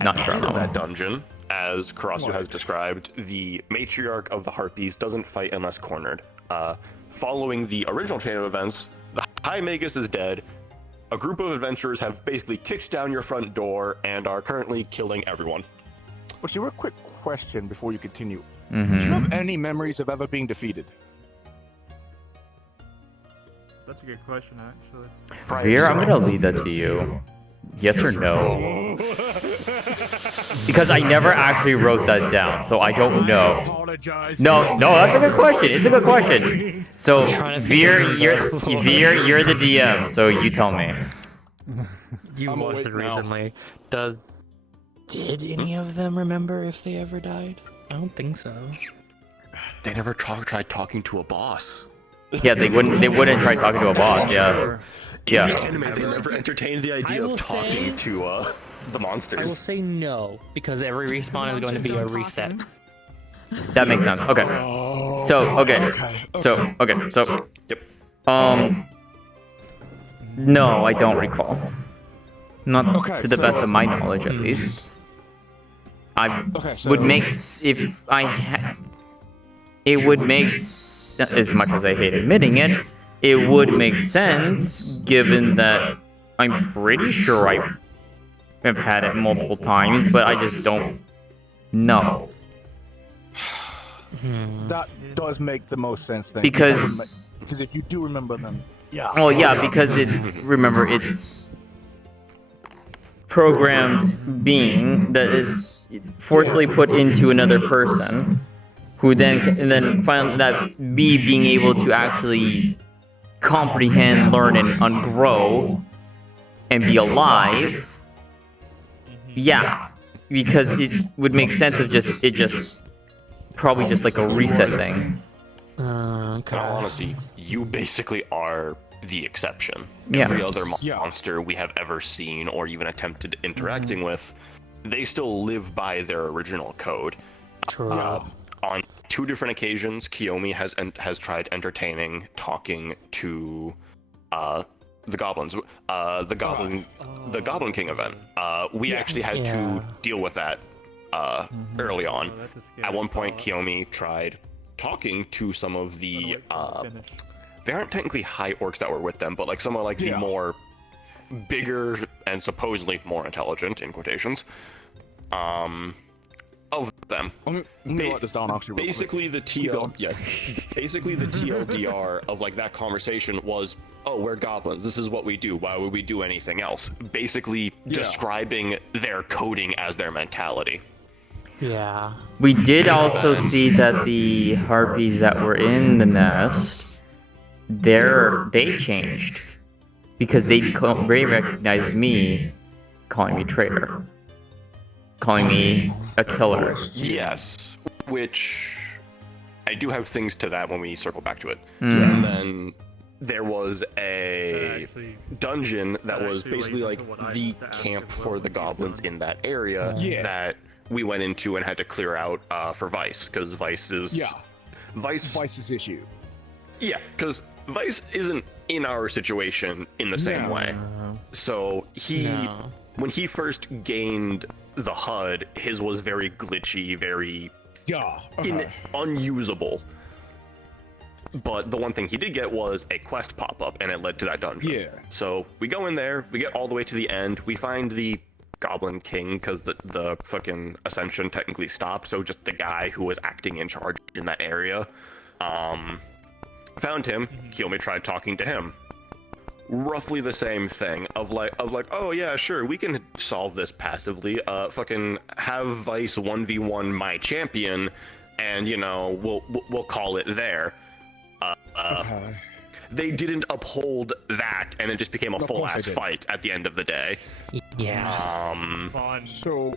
Not sure. In that dungeon, as Karasu has described, the matriarch of the Harpies doesn't fight unless cornered. following the original chain of events, the High Magus is dead. A group of adventurers have basically kicked down your front door and are currently killing everyone. Well, see, real quick question before you continue. Mm-hmm. Do you have any memories of ever being defeated? That's a good question, actually. Veer, I'm gonna leave that to you. Yes or no? Because I never actually wrote that down, so I don't know. No, that's a good question. It's a good question. So Veer, you're the DM, so you tell me. You watched it recently. Did any of them remember if they ever died? I don't think so. They never tried talking to a boss. Yeah, they wouldn't try talking to a boss. Yeah. In the anime, they never entertained the idea of talking to the monsters. I will say no, because every respawn is going to be a reset. That makes sense. Okay. So yep. No, I don't recall. Not to the best of my knowledge, at least. Would make if I had. It would make, as much as I hate admitting it, it would make sense given that I'm pretty sure I have had it multiple times, but I just don't know. That does make the most sense then. Because if you do remember them, yeah. Oh yeah, because it's programmed being that is forcibly put into another person, who then find that me being able to actually comprehend, learn, and grow, and be alive. Yeah, because it would make sense of probably just like a reset thing. Okay. In all honesty, you basically are the exception. Yes. Every other monster we have ever seen or even attempted interacting with, they still live by their original code. True. On 2 different occasions, Kiyomi has tried entertaining, talking to the goblins. The Goblin King event. We actually had to deal with that early on. At one point, Kiyomi tried talking to some of the they aren't technically high orcs that were with them, but like some of the more bigger and supposedly more intelligent, in quotations, of them. Basically the TLDR of like that conversation was, oh, we're goblins, this is what we do, why would we do anything else? Basically describing their coding as their mentality. Yeah. We did also see that the harpies that were in the nest, they changed because they recognized me, calling me traitor, calling me a killer. Yes, which I do have things to that when we circle back to it. And then there was a dungeon that was basically like the camp for the goblins in that area that we went into and had to clear out for Vice, because Vice's issue. Yeah, because Vice isn't in our situation in the same way. So when he first gained the HUD, his was very glitchy, very unusable. But the one thing he did get was a quest pop-up, and it led to that dungeon. Yeah. So we go in there, we get all the way to the end, we find the Goblin King, because the fucking Ascension technically stopped, so just the guy who was acting in charge in that area. Found him, Kiyomi tried talking to him. Roughly the same thing of like, oh yeah, sure, we can solve this passively. Fucking have Vice 1v1 my champion, and we'll call it there. They didn't uphold that, and it just became a full-ass fight at the end of the day. Yeah. So,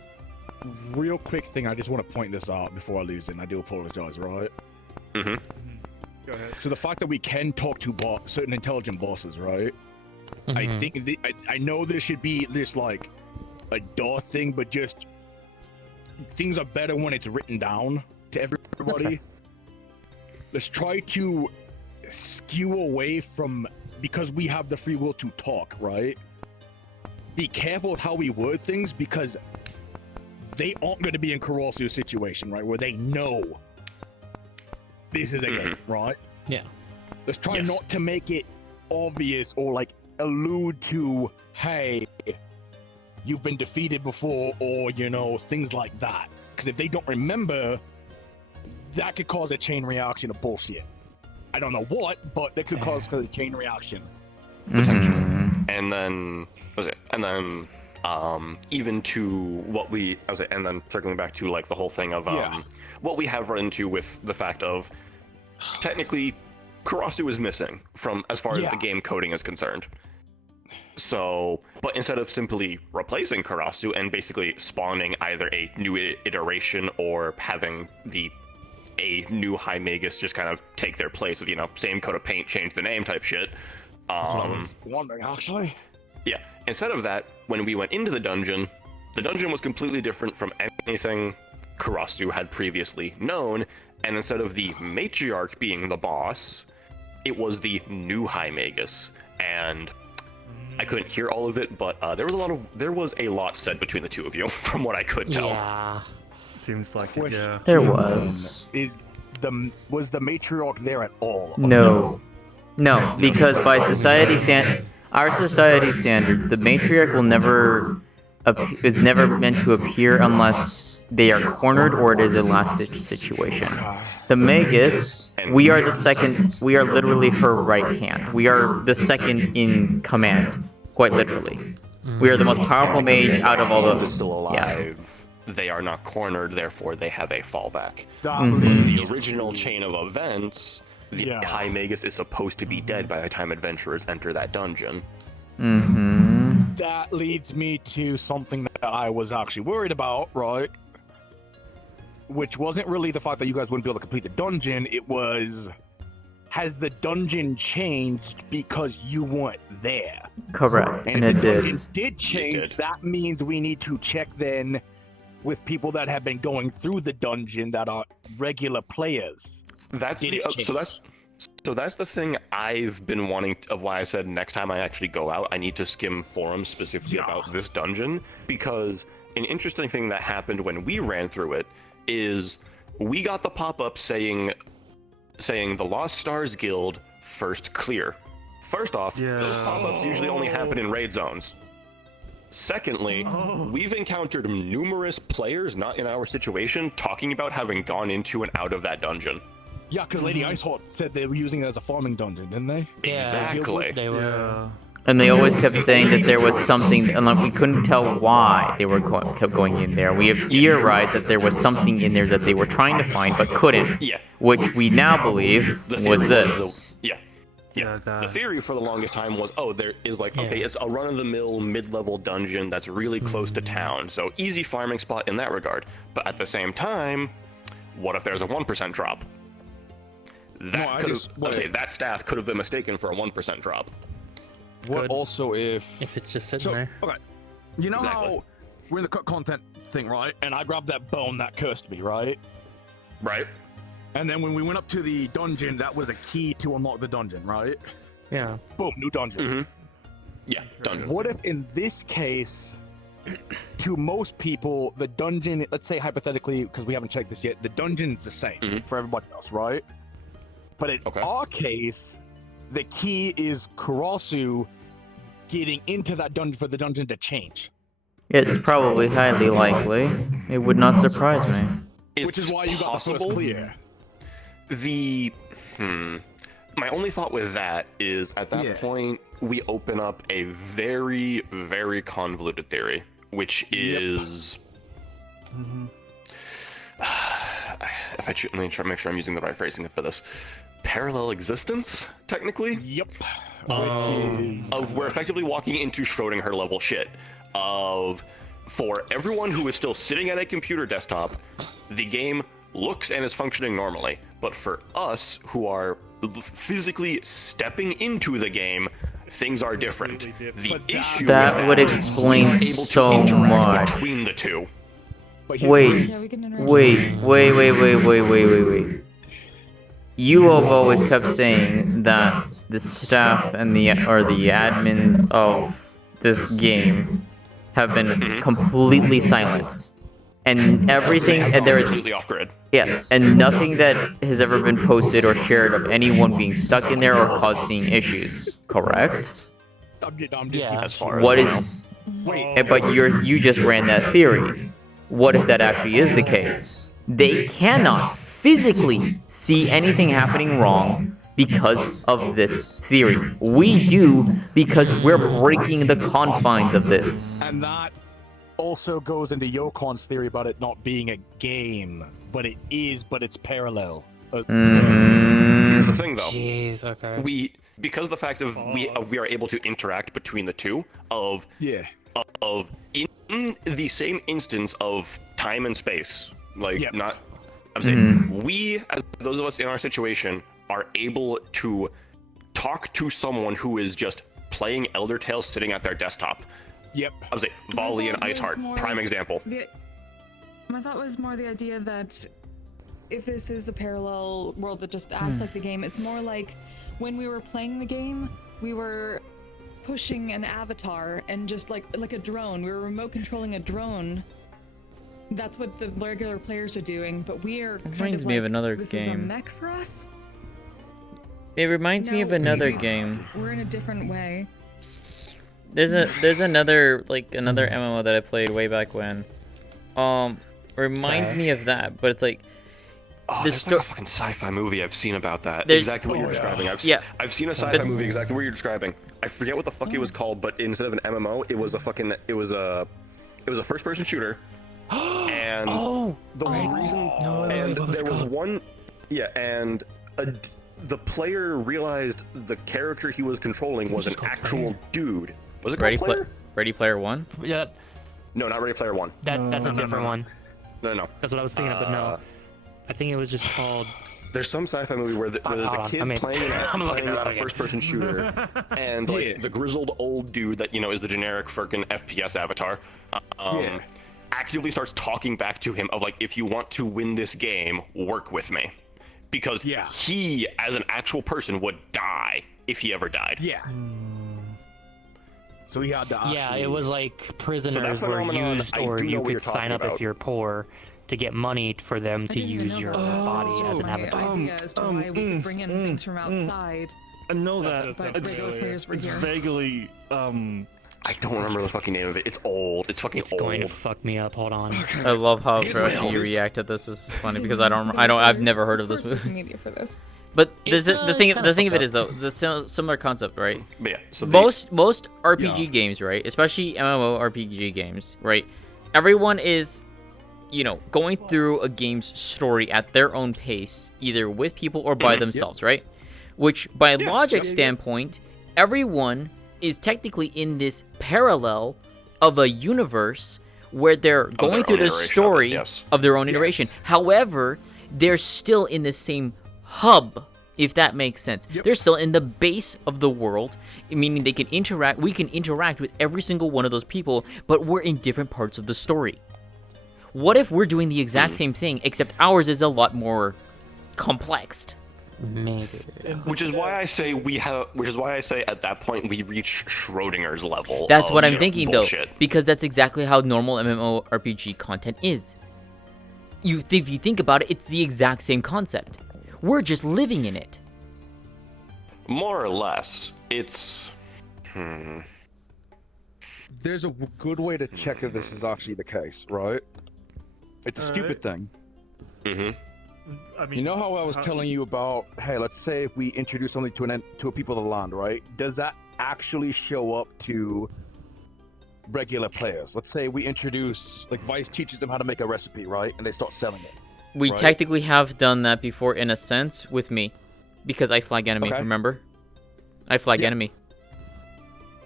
real quick thing, I just want to point this out before I lose it, and I do apologize, right? Mm-hmm. Go ahead. So the fact that we can talk to certain intelligent bosses, right? I think I know there should be this like a DAW thing, but just things are better when it's written down to everybody. Let's try to skew away from, because we have the free will to talk, right? Be careful with how we word things, because they aren't going to be in Kurasu's situation, right? Where they know this is a game, right? Yeah. Let's try not to make it obvious or like allude to, hey, you've been defeated before, or things like that. Because if they don't remember, that could cause a chain reaction of bullshit. I don't know what, but that could cause a chain reaction. Potentially. And then even to what and then circling back to like the whole thing of what we have run into with the fact of technically Karasu is missing from as far as the game coding is concerned. So, but instead of simply replacing Karasu and basically spawning either a new iteration or having a new High Magus just kind of take their place of, same coat of paint, change the name type shit. Wondering, actually. Yeah, instead of that, when we went into the dungeon was completely different from anything Karasu had previously known, and instead of the matriarch being the boss, it was the new High Magus, and I couldn't hear all of it, but there was a lot said between the two of you, from what I could tell. Yeah. Seems like it, yeah. There was. Was the matriarch there at all? No. No, because by our society standards, the matriarch will is never meant to appear unless they are cornered or it is a last-ditch situation. The Magus, we are literally her right hand. We are the second in command, quite literally. We are the most powerful mage out of all the... Still alive. They are not cornered, therefore they have a fallback. The original chain of events, the High Magus is supposed to be dead by the time adventurers enter that dungeon. That leads me to something that I was actually worried about, right? Which wasn't really the fact that you guys wouldn't be able to complete the dungeon, it was... Has the dungeon changed because you weren't there? Correct, and it did. If it did change, that means we need to check then with people that have been going through the dungeon that are regular players. That's so that's the thing I've been wanting of why I said next time I actually go out, I need to skim forums specifically about this dungeon, because an interesting thing that happened when we ran through it is we got the pop-up saying the Lost Stars Guild first clear. First off, those pop-ups usually only happen in raid zones. Secondly, we've encountered numerous players not in our situation talking about having gone into and out of that dungeon. Yeah, because Lady Iceheart said they were using it as a farming dungeon, didn't they? Exactly. They were. And they always kept saying that there was something, and like, we couldn't tell why they were kept going in there. We have theorized that there was something in there that they were trying to find but couldn't, which we now believe was this. The theory for the longest time was, there is okay, it's a run-of-the-mill mid-level dungeon that's really close to town, so easy farming spot in that regard. But at the same time, what if there's a 1% drop? That staff could have been mistaken for a 1% drop. What also if it's just sitting there? Okay, you know how we're in the content thing, right? And I grabbed that bone that cursed me, right? Right. And then when we went up to the dungeon, that was a key to unlock the dungeon, right? Yeah. Boom, new dungeon. Yeah, dungeon. What if in this case, to most people, the dungeon, let's say hypothetically, because we haven't checked this yet, the dungeon's the same for everybody else, right? But in our case, the key is Karasu getting into that dungeon for the dungeon to change. It's probably highly likely. It would not surprise me. Which is why you got the first clear. My only thought with that is at that point we open up a very, very convoluted theory, which is if I should, let me try to make sure I'm using the right phrasing for this. Parallel existence, technically. Of we're effectively walking into Schrodinger level shit. For everyone who is still sitting at a computer desktop, the game looks and is functioning normally. But for us who are physically stepping into the game, things are different. The issue that would explain so much. Between the two. Wait. You have always kept saying that the staff and the admins of this game have been completely silent. and everything, and there is completely off grid. yes, and nothing that has ever been posted or shared of anyone being stuck in there or causing issues. Correct? Yeah. As far What as I know. is? But you just ran that theory. What if that actually is the case? They cannot physically see anything happening wrong because of this theory. We do because we're breaking the confines of this. And that also goes into Yokon's theory about it not being a game, but it is, but it's parallel. Here's the thing, though. Jeez, okay. Because the fact of we are able to interact between the two of in the same instance of time and space, like not. I'm saying we, as those of us in our situation, are able to talk to someone who is just playing Elder Tales sitting at their desktop. Yep. I was like Volley and Iceheart, prime example. My thought was more the idea that if this is a parallel world that just acts like the game, it's more like when we were playing the game, we were pushing an avatar and just like a drone. We were remote controlling a drone. That's what the regular players are doing, but we are kind Reminds of me like, of another this is a game. mech for us. It reminds me of another we- game. We're in a different way. There's another MMO that I played way back when. Reminds me of that, but it's like There's like a fucking sci-fi movie I've seen about that. There's- Exactly what you're describing. I've seen a sci-fi movie exactly what you're describing. I forget what the fuck it was called, but instead of an MMO, it was a first-person shooter. And the reason there was one, and the player realized the character he was controlling was an actual dude. Was it called Player? Ready Player One? Yeah. No, not Ready Player One. That's a different one. No. That's what I was thinking of, but no. I think it was just called. There's some sci-fi movie where there's a kid playing a first-person shooter, and like the grizzled old dude that is the generic freaking FPS avatar, actively starts talking back to him of like, if you want to win this game, work with me, because he, as an actual person, would die if he ever died. Yeah. So he had to. Yeah, it was like prisoners were used, or you could sign up if you're poor to get money for them to use your body as an avatar. Idea as to why we could bring in things from outside. I know that. But regular players were It's here. vaguely. I don't remember the fucking name of it. It's old. It's fucking old. It's going to fuck me up. Hold on. I love how you react at this. Is funny because I've never heard of this movie. Media for this. But there's the thing of it is though the similar concept, right? But yeah, so most RPG games, right, especially MMORPG games, right? Everyone is, going through a game's story at their own pace, either with people or by themselves, right? Which, by logic standpoint, everyone is technically in this parallel of a universe where they're going through the story of their own iteration. However, they're still in the same hub, if that makes sense. They're still in the base of the world, meaning we can interact with every single one of those people, but we're in different parts of the story. What if we're doing the exact same thing, except ours is a lot more complex? Maybe. Which is why I say at that point we reach Schrodinger's level. That's what I'm just thinking bullshit. though, because that's exactly how normal MMORPG content is. If you think about it, it's the exact same concept. We're just living in it. More or less, it's. There's a good way to check if this is actually the case, right? It's a stupid thing. I mean, you know how I was telling you about, hey, let's say if we introduce something to a people of the land, right? Does that actually show up to regular players? Let's say we introduce, like Vice teaches them how to make a recipe, right? And they start selling it. We technically have done that before in a sense with me, because I flag enemy, remember? I flag enemy.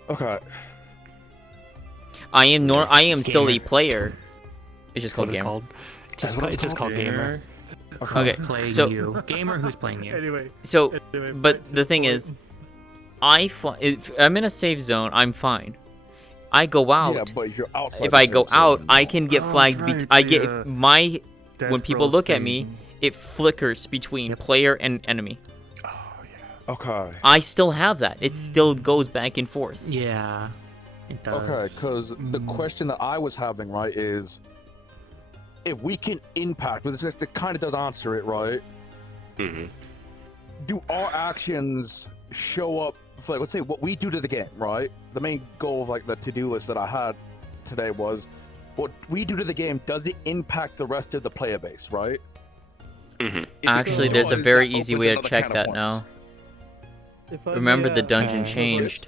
Okay. I am still a player. It's just called gamer. It's just called gamer. Okay, so gamer who's playing you. Anyway. So, but the thing is, if I'm in a safe zone, I'm fine. I go out. Yeah, but you're outside if I the go safe out, zone. I can get flagged. I get my when people look at me, it flickers between player and enemy. Okay. I still have that. It still goes back and forth. Yeah, it does. Okay, because the question that I was having, right, is if we can impact, but it kind of does answer it, right? Mm-hmm. Do our actions show up for, like, let's say, what we do to the game, right? The main goal of, like, the to-do list that I had today was, what we do to the game, does it impact the rest of the player base, right? Mm-hmm. Actually, there's a very easy way to check that now. Remember, the dungeon changed.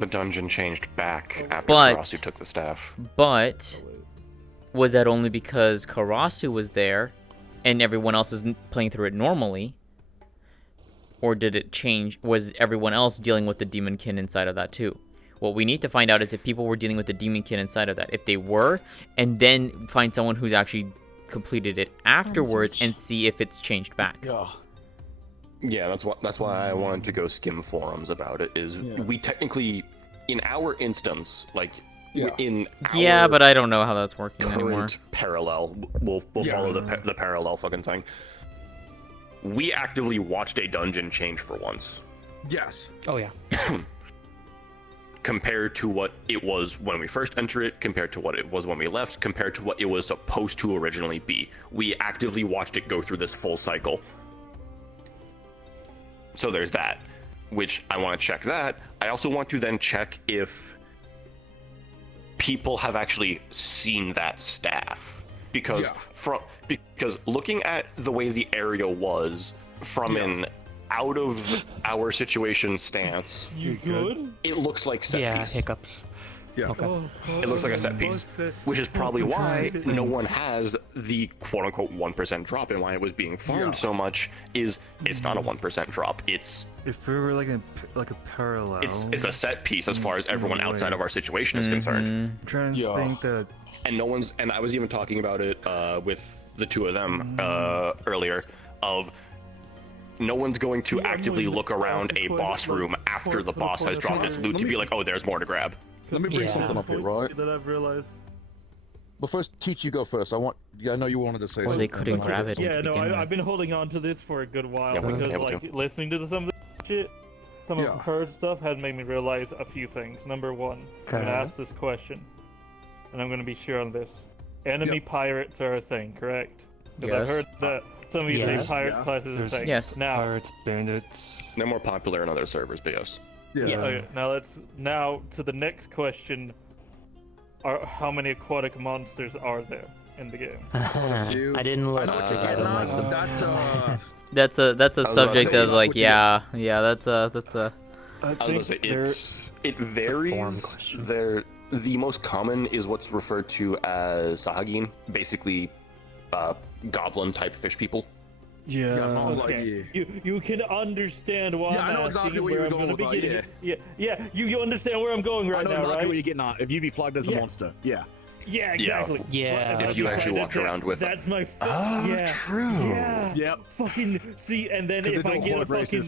The dungeon changed back after Karasu took the staff. But was that only because Karasu was there and everyone else is playing through it normally? Or did it change? Was everyone else dealing with the demonkin inside of that too? What we need to find out is if people were dealing with the demonkin inside of that. If they were, and then find someone who's actually completed it afterwards and see if it's changed back. Yeah, that's why I wanted to go skim forums about it. We technically, in our instance, like in our but I don't know how that's working current anymore. Parallel, we'll follow the parallel fucking thing. We actively watched a dungeon change for once. Yes. Oh yeah. Compared to what it was when we first entered it, compared to what it was when we left, compared to what it was supposed to originally be. We actively watched it go through this full cycle. So there's that, which I want to check that. I also want to then check if people have actually seen that staff. Because because looking at the way the area was from an out of our situation stance, You good? it looks like set piece. Hiccups. Yeah. Okay. It looks like a set piece, which is probably why no one has the quote-unquote 1% drop, and why it was being farmed so much. Is it's not a 1% drop. It's if we were like a parallel. It's a set piece as far as everyone outside of our situation is concerned. I'm trying to think that. And no one's. And I was even talking about it with the two of them earlier. Of no one's going to actively look around a boss room after the boss has dropped its loot to be like, oh, there's more to grab. Let me bring something up here, right? That I've realized. But first, Teach, you go first. I know you wanted to say something. They couldn't grab it. Yeah, no, I've been holding on to this for a good while because, like, listening to some of the shit, some of her stuff has made me realize a few things. Number one, I'm gonna ask this question, and I'm gonna be sure on this. Enemy pirates are a thing, correct? Because I've heard that some of you say pirate classes are a thing. Yes. Now, pirates, bandits. They're more popular in other servers, but yes. Okay, now to the next question. How many aquatic monsters are there in the game? I didn't look. That's a subject of like that's a. I was gonna say it varies. The most common is what's referred to as Sahagin, basically goblin type fish people. Okay. You can understand why. I know exactly where you're going with that. You understand where I'm going right now, right? I know exactly where you're getting at. If you be flagged as a monster, Yeah, exactly. Yeah. If you actually walk around with it. That's my. True. Yeah. Yep. Fucking see, and then if I get a fucking.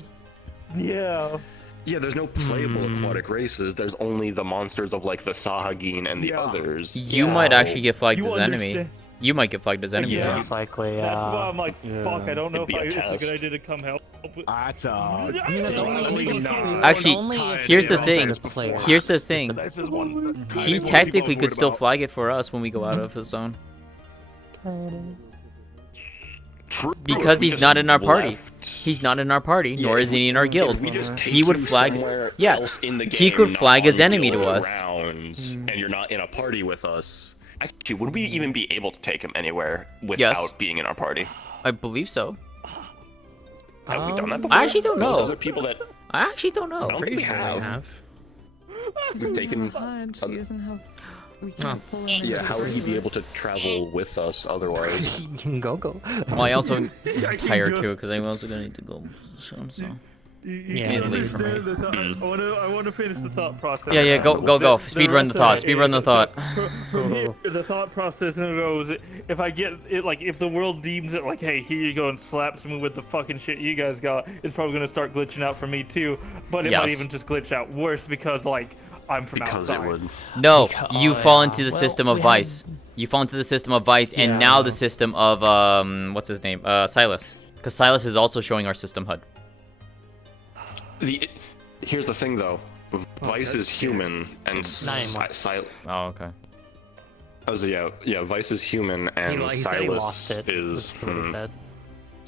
Yeah. Yeah, there's no playable aquatic races. There's only the monsters of like the Sahagin and the others. You might actually get flagged as enemy. You might get flagged as enemy. Yeah. Most likely, That's why I'm like, fuck, I don't know It'd if be a it's a good idea to come help. Actually, here's the thing. Here's the thing. He technically could still flag it for us when we go out of the zone. Because he's not in our party. He's not in our party, nor is he in our guild. He would flag. Yeah, he could flag as enemy to us. And you're not in a party with us. Actually, would we even be able to take him anywhere without being in our party? I believe so. Have we done that before? I actually don't know. Those other people that I actually don't know. I don't think we have. We've taken. She doesn't have. We can't pull him. Yeah, how would he be able to travel with us otherwise? Go. Well, I also tired too because I'm also gonna need to go soon. So. I want to finish the thought process. Yeah. Go. Speed run the thought. From here, the thought process goes: if I get it, like, if the world deems it like, hey, here you go, and slaps me with the fucking shit you guys got, it's probably gonna start glitching out for me too. But it might even just glitch out worse because, like, I'm from outside. It would. No, you fall into the system of Vice. You fall into the system of Vice, and now the system of what's his name? Silas, because Silas is also showing our system HUD. Here's the thing, though. Vice is human, and silent. Oh, okay. Yeah, Vice is human, and he said he Silas lost it, is. what he said.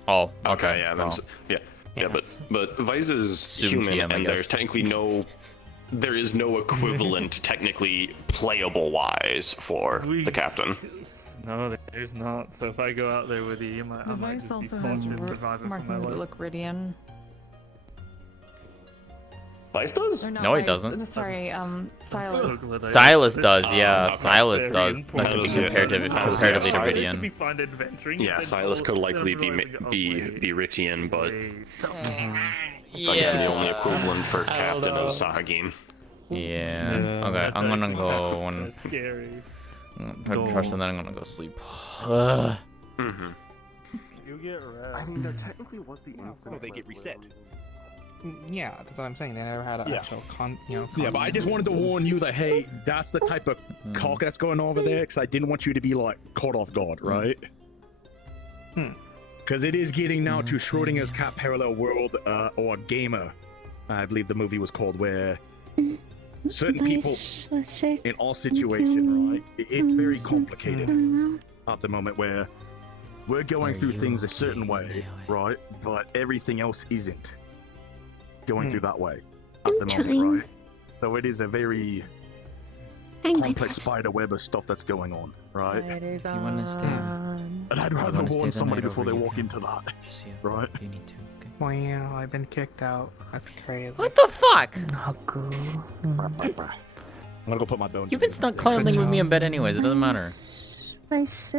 Oh, okay, yeah, well. yeah, but Vice is Soon human, TM, I and guess. there's technically there is no equivalent technically playable wise for the captain. No, there's not. So if I go out there with you, I might Vice just also be has fucking surviving for my markings that life. look Ridian. Vice does? Or not No, he Vice, doesn't. Sorry, Silas. Silas does, yeah. Silas does. That could be comparatively to Ridian. Yeah, Silas could likely be Ritian, but yeah, the only equivalent for captain is Sahagin. Yeah. Okay, I'm gonna go and That's scary. trust and then I'm gonna go sleep. Mm-hmm. You get rest. I mean, there technically was the instance they get reset. Yeah, that's what I'm saying. They never had an actual Yeah, but I just wanted to warn you that, hey, that's the type of cock that's going on over there, because I didn't want you to be, like, caught off guard, right? Because it is getting now to Schrodinger's Cat Parallel World, or Gamer, I believe the movie was called, where certain people in all situations, right? It's very complicated at the moment where we're going through things a certain way, right? But everything else isn't going through that way at the moment, right? So it is a very complex spider web of stuff that's going on, right? If you want to stay, And I'd rather warn somebody before they walk into that, right? You need to. Wow, I've been kicked out. That's crazy. What the fuck? I'm gonna go put my bone. You've been stuck cuddling with me in bed anyways. It doesn't matter. Vice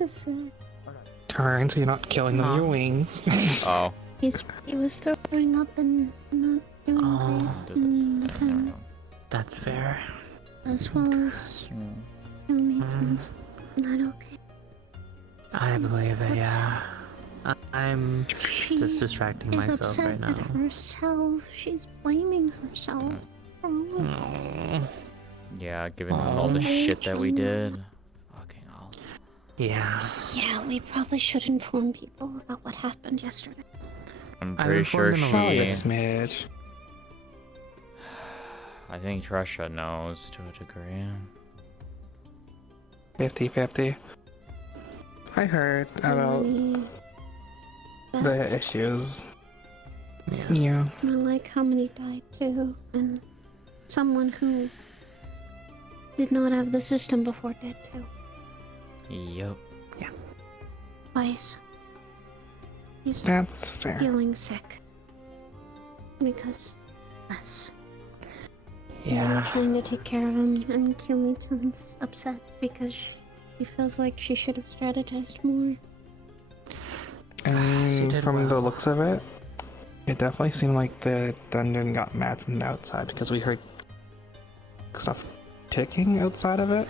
is sick. Turn, so you're not killing them with your wings. Oh. He was throwing up and not doing great. And That's fair. as well as matrons not okay. I believe it, yeah. I'm just distracting She's myself upset right now. at herself. She's blaming herself for all of this. Yeah, given all the shit that we did. Yeah. Yeah, we probably should inform people about what happened yesterday. I'm pretty sure she. A smidge. I think Trisha knows to a degree. 50-50. I heard about the issues. Yeah. I like how many died too, and someone who did not have the system before did too. Yep. Yeah. Vice. He's That's fair. feeling sick. Because that's... Yeah. I'm trying to take care of him, and Kyumi-chan's upset because she feels like she should have strategized more. And from the looks of it, it definitely seemed like the dungeon got mad from the outside because we heard stuff ticking outside of it.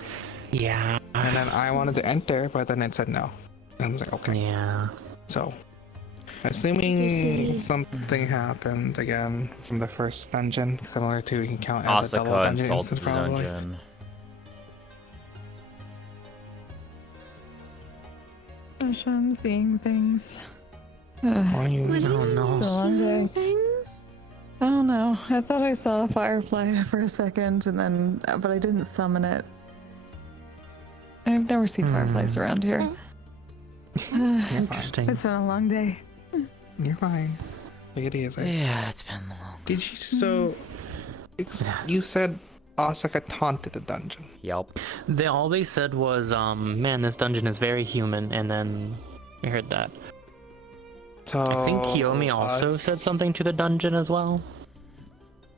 Yeah. And then I wanted to enter, but then it said no. And I was like, okay. Yeah. So, assuming something happened again from the first dungeon, similar to we can count as a double Asuka dungeon insulted instance, the probably. dungeon. Gosh, I'm seeing things. Why you don't know? It's a long day. I don't know. I thought I saw a firefly for a second, and then, but I didn't summon it. I've never seen fireflies around here. Interesting. It's been a long day. You're fine. It is. Yeah, it's been long. Did you so? You said Asuka taunted the dungeon. Yep. All they said was, man, this dungeon is very human, and then we heard that. So I think Kiyomi also said something to the dungeon as well.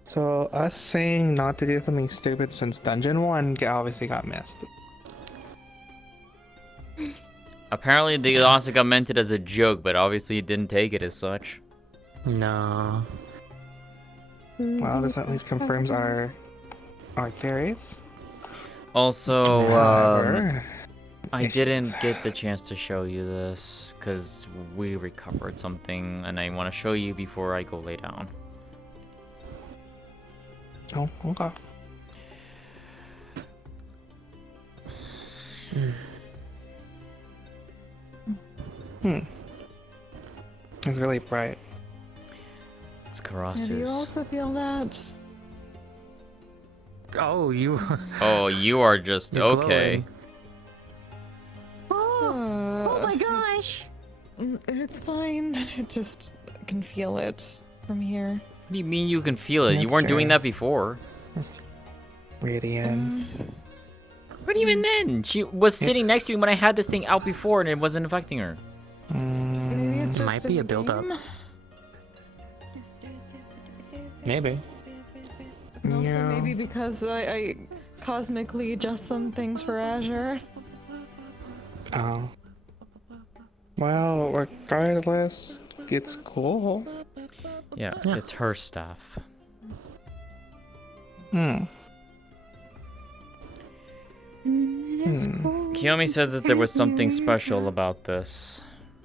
So us saying not to do something stupid since Dungeon 1 obviously got missed. Apparently, the Asuka meant it as a joke, but obviously it didn't take it as such. No. Well, this at least confirms our theories. Also, However, I didn't get the chance to show you this because we recovered something, and I want to show you before I go lay down. Oh, okay. It's really bright. It's Do you Karasu's. also feel that? Oh, you. Oh, you are just You're okay. much? It's fine. I just can feel it from here. What do you mean you can feel it? You That's weren't doing fair. that before. Radiant. But even then, she was sitting next to me when I had this thing out before and it wasn't affecting her. Maybe it's It might just be in a build-up. game. Maybe. And also Yeah. maybe because I cosmically adjust some things for Azure. Oh. Well, regardless, it's cool. Yes, Yeah. it's her stuff. Kiyomi said that there was something special about this.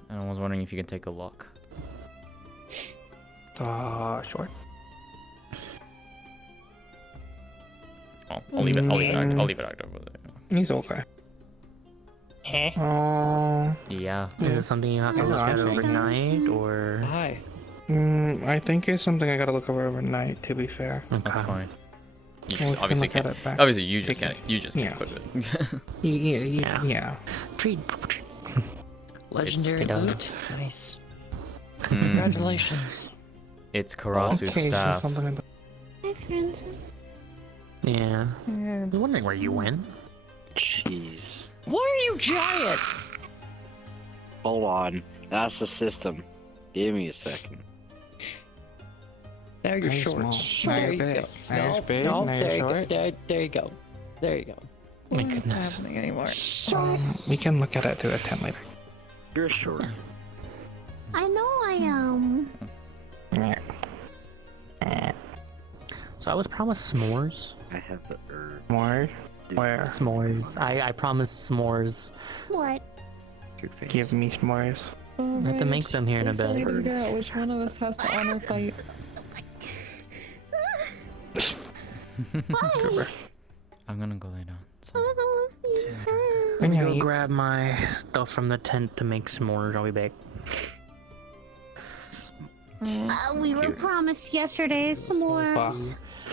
And I was wondering if you can take a look. Sure. Oh, I'll leave it active with it. He's okay. Yeah. Is it something you have to look at overnight, or? Hi. I think it's something I gotta look over overnight, to be fair. That's fine. You We just can obviously look at can't. it back. Obviously, you just Okay. can't. You just can't Yeah. equip it. Yeah. Legendary It's- loot. Nice. Hmm. Congratulations. It's Karasu's Okay, so staff. something about- Yeah. I was wondering where you went. Jeez. Why are you giant? Hold on. That's the system. Give me a second. Now you're Now you're short. small. Now There you're you big. go. Now you're No, big. no, Now you're there you go. short. There you go. There you go. My What's goodness. happening anymore? We can look at it through the 10 later. You're short. I know I am. So I was promised s'mores. I have the herb. More? Where? S'mores. I promised s'mores. What? Give me s'mores. I have to make them here in a We still need to bit. figure out which one of us has to honor fight. I'm gonna go lay down. So. I'm gonna go grab my stuff from the tent to make s'mores. I'll be back. We were promised yesterday some more.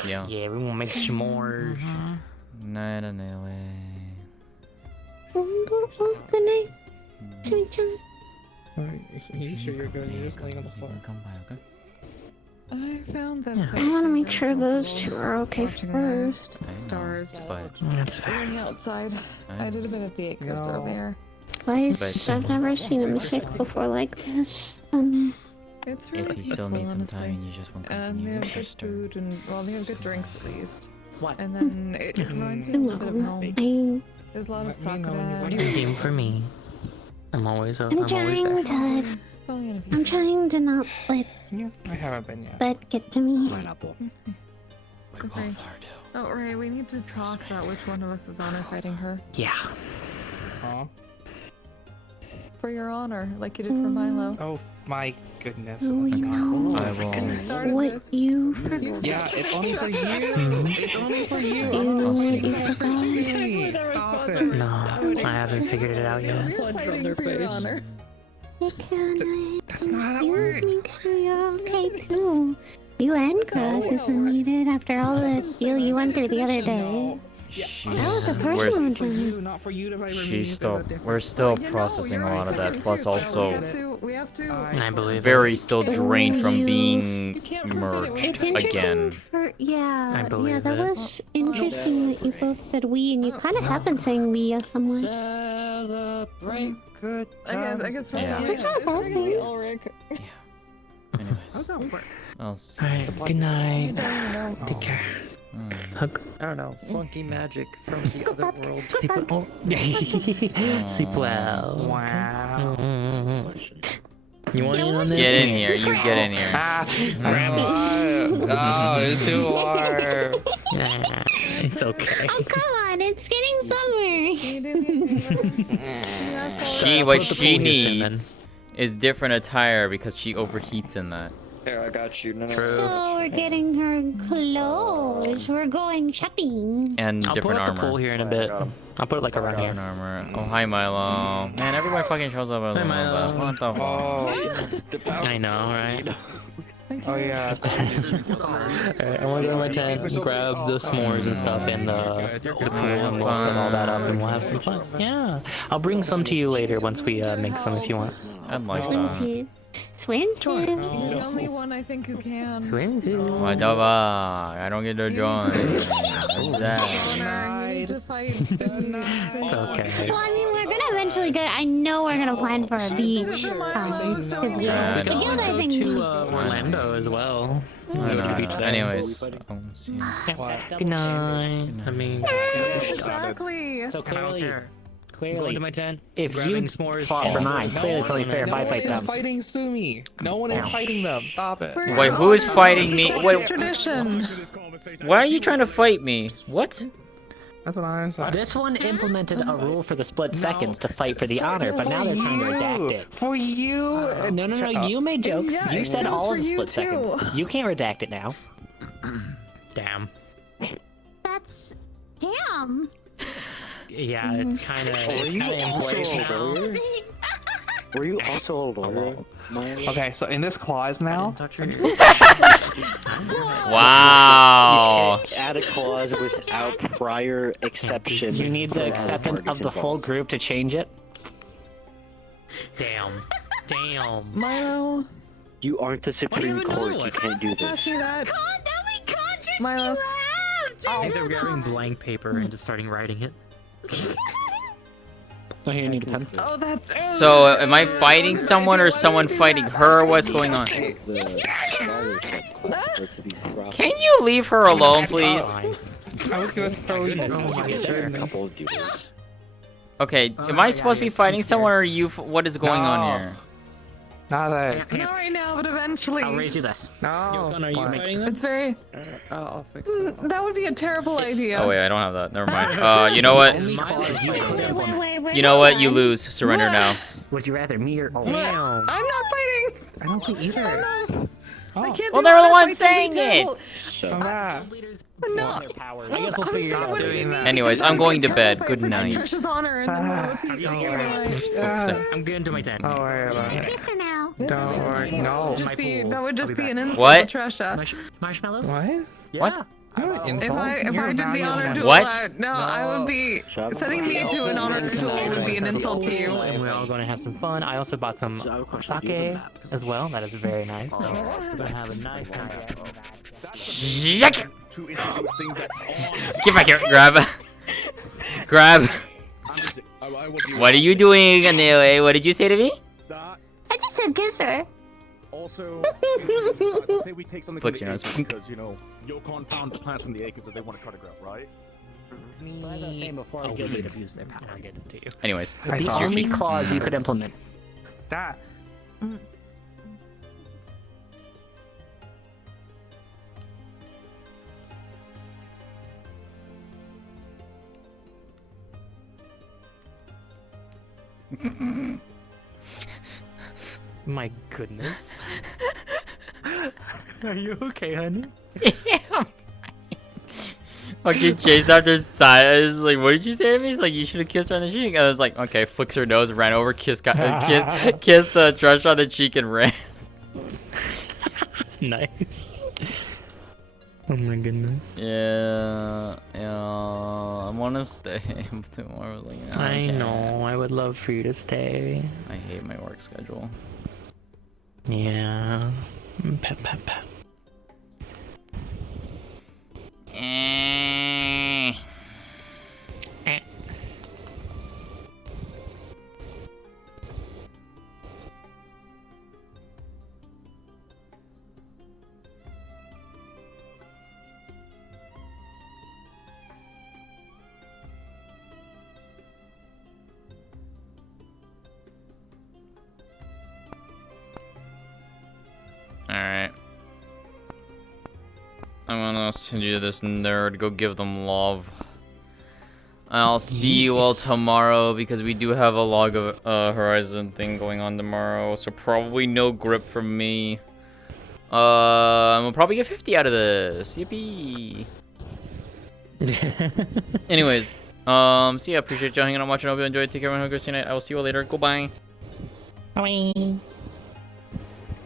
Yeah. Yeah, we won't make s'mores. Night and away. Good night. Tsumi-chan. You sure you're good? You're just laying on the floor. Come by, okay? I found that. I want to make sure those two are okay first. Stars. But That's fair. Going outside. I did a bit of the acres No. earlier. Guys, I've never seen a mistake before like this. It's really if you still peaceful, need some honestly. time and you just want And company, they you have should good start. food and well, they have good drinks at least. What? And then it reminds me a little bit of home. There's a lot of sakura. Game for me. I'm always I'm always trying there. to. I'm trying to not let I haven't been yet. that get to me. Pineapple. Okay. Oh, Ray, we need to talk about which one of us is honor fighting her. Yeah. Huh? For your honor, like you did for Milo. Oh my goodness. Oh, let's you not. know I will. what you forgot. Yeah, it's only for you. It's only for you. You know I'll what see. you forgot. Stop it. No, I haven't figured it out yet. Fighting for your honor. You can't. That's not how that You works. make sure you're okay too. You and Crush isn't needed after all the deal you went through the other day. She's, That was a we're, personal For journey. you, not for you to fight for me. she's It's still, a different- we're still You know, processing a you're lot of that. right. Plus, We also have to. I believe very it. still drained You from being can't forbid it. merged It's interesting again. for yeah, I believe yeah. That it. was interesting that you both said we, and you kind of have been saying we somewhere. Celebrate good I guess. Yeah. It's not a bad thing. Ulrich. Anyways, I'll see. Alright, good night. No. Take care. Mm. Hug. I don't know. Funky magic from the other world. Sleep well. Sleep well. Wow. You want in on this? Get in here. You get in here. Oh, it's too warm. Nah, it's okay. Oh come on, it's getting summer. What put the she pool here soon, needs is different attire because she overheats in that. Here, I got you. No, no. So we're getting her clothes. We're going shopping. And I'll put different up the armor. pool here in a bit. I'll put it like around Different here. armor. Oh, hi Milo. Man, everybody fucking shows up. Hi, Milo. What the fuck? I know, right? Oh yeah. Alright, I want to go to my tent and grab the s'mores and stuff in the pool, and we'll set all that up and we'll have some fun. Yeah, I'll bring some to you later once we make some if you want. I'd like that. Swimsuit. Swimsuit. You're the only one I think who can. Swimsuit. Whatever. I don't get to join. What's that? You need to fight. It's okay. Well, I mean, we're gonna eventually go. I know we're gonna plan for a beach. Because We can always go to Orlando as well. Go to the beach there. Anyways. Good night. I mean, Exactly. So clearly, going to my tent. if grabbing you s'mores. fought for mine, clearly it's only fair if I fight No one them. is fighting Sumi. No one is fighting them. Stop it. Wait, who is fighting me? Wait, Tradition. why are you trying to fight me? What? That's what I said. This one implemented a rule for the split seconds to fight for the honor, but now they're trying to redact it. For you. No, you made jokes. Yeah, You said it was all for of the you split seconds. too. You can't redact it now. Damn. That's. Damn. Yeah, it's kind of in place now. Were you also a lawyer? Okay, so in this clause now. Wow. You can't add a clause without prior exception. You need the acceptance of the full group to change it. Damn. Damn. Milo. You aren't the Supreme Court. You can't do Pass this. me that. Milo. I think they're grabbing blank paper and just starting writing it. Oh, here, you need a pen. Oh, that's. So, am I fighting someone or someone fighting her? What's going on? Can you leave her alone, please? I was gonna throw you. Oh my goodness. Okay, am I supposed to be fighting someone or are you? What is going on here? Not that. Not right now, but eventually. I'll raise you this. No. Are you fighting them? It's very. I'll fix it. That would be a terrible idea. Oh wait, I don't have that. Never mind. You know what? You know what? You lose. Surrender now. Would you rather me or? Damn. I'm not fighting. I don't think either. I can't. Well, do they're the that. ones Fight saying can be it. terrible. No. I guess we'll figure it out. Doing that. Anyways, I'm going to bed. Fight Good for night. Trish's honor and then we'll repeat I'm getting to my tent. Don't worry about it. Kiss her now. Don't worry. No. That would just be an insult What? to Trisha. Marshmallows? What? What? You're an insult. If I did the honor duel, What? I would be sending me to an honor duel would be an insult to you. And we're all going to have some fun. I also bought some sake as well. That is very nice. So we're going to have a nice night. Yuck! Get back here. Grab. What are you doing, Anele? What did you say to me? I just said kiss her. Also, say we take something Flicks from your the nose. acres because, you know, Yokon found the plants from the acres that they want to try to grab, right? As I was saying before, I did abuse their power. I get it to you. Anyways, The only clause you could implement. That. My goodness. Are you okay, honey? Yeah. Fucking chased after side. I was like, what did you say to me? He's like, you should have kissed her on the cheek. I was like, okay, flicks her nose, ran over, kissed Trush on the cheek and ran. Nice. Oh my goodness. Yeah, I want to stay tomorrow. Like, I know. I would love for you to stay. I hate my work schedule. Yeah. Pep, pep, pep. Alright. I'm gonna send you this nerd. Go give them love. And I'll see you all tomorrow because we do have a log of Horizon thing going on tomorrow. So probably no grip from me. We'll probably get 50 out of this. Yippee. Anyways, so yeah, appreciate y'all hanging out, watching. I hope you enjoyed. Take care, everyone. Have a good night. I will see you all later. Goodbye. Bye.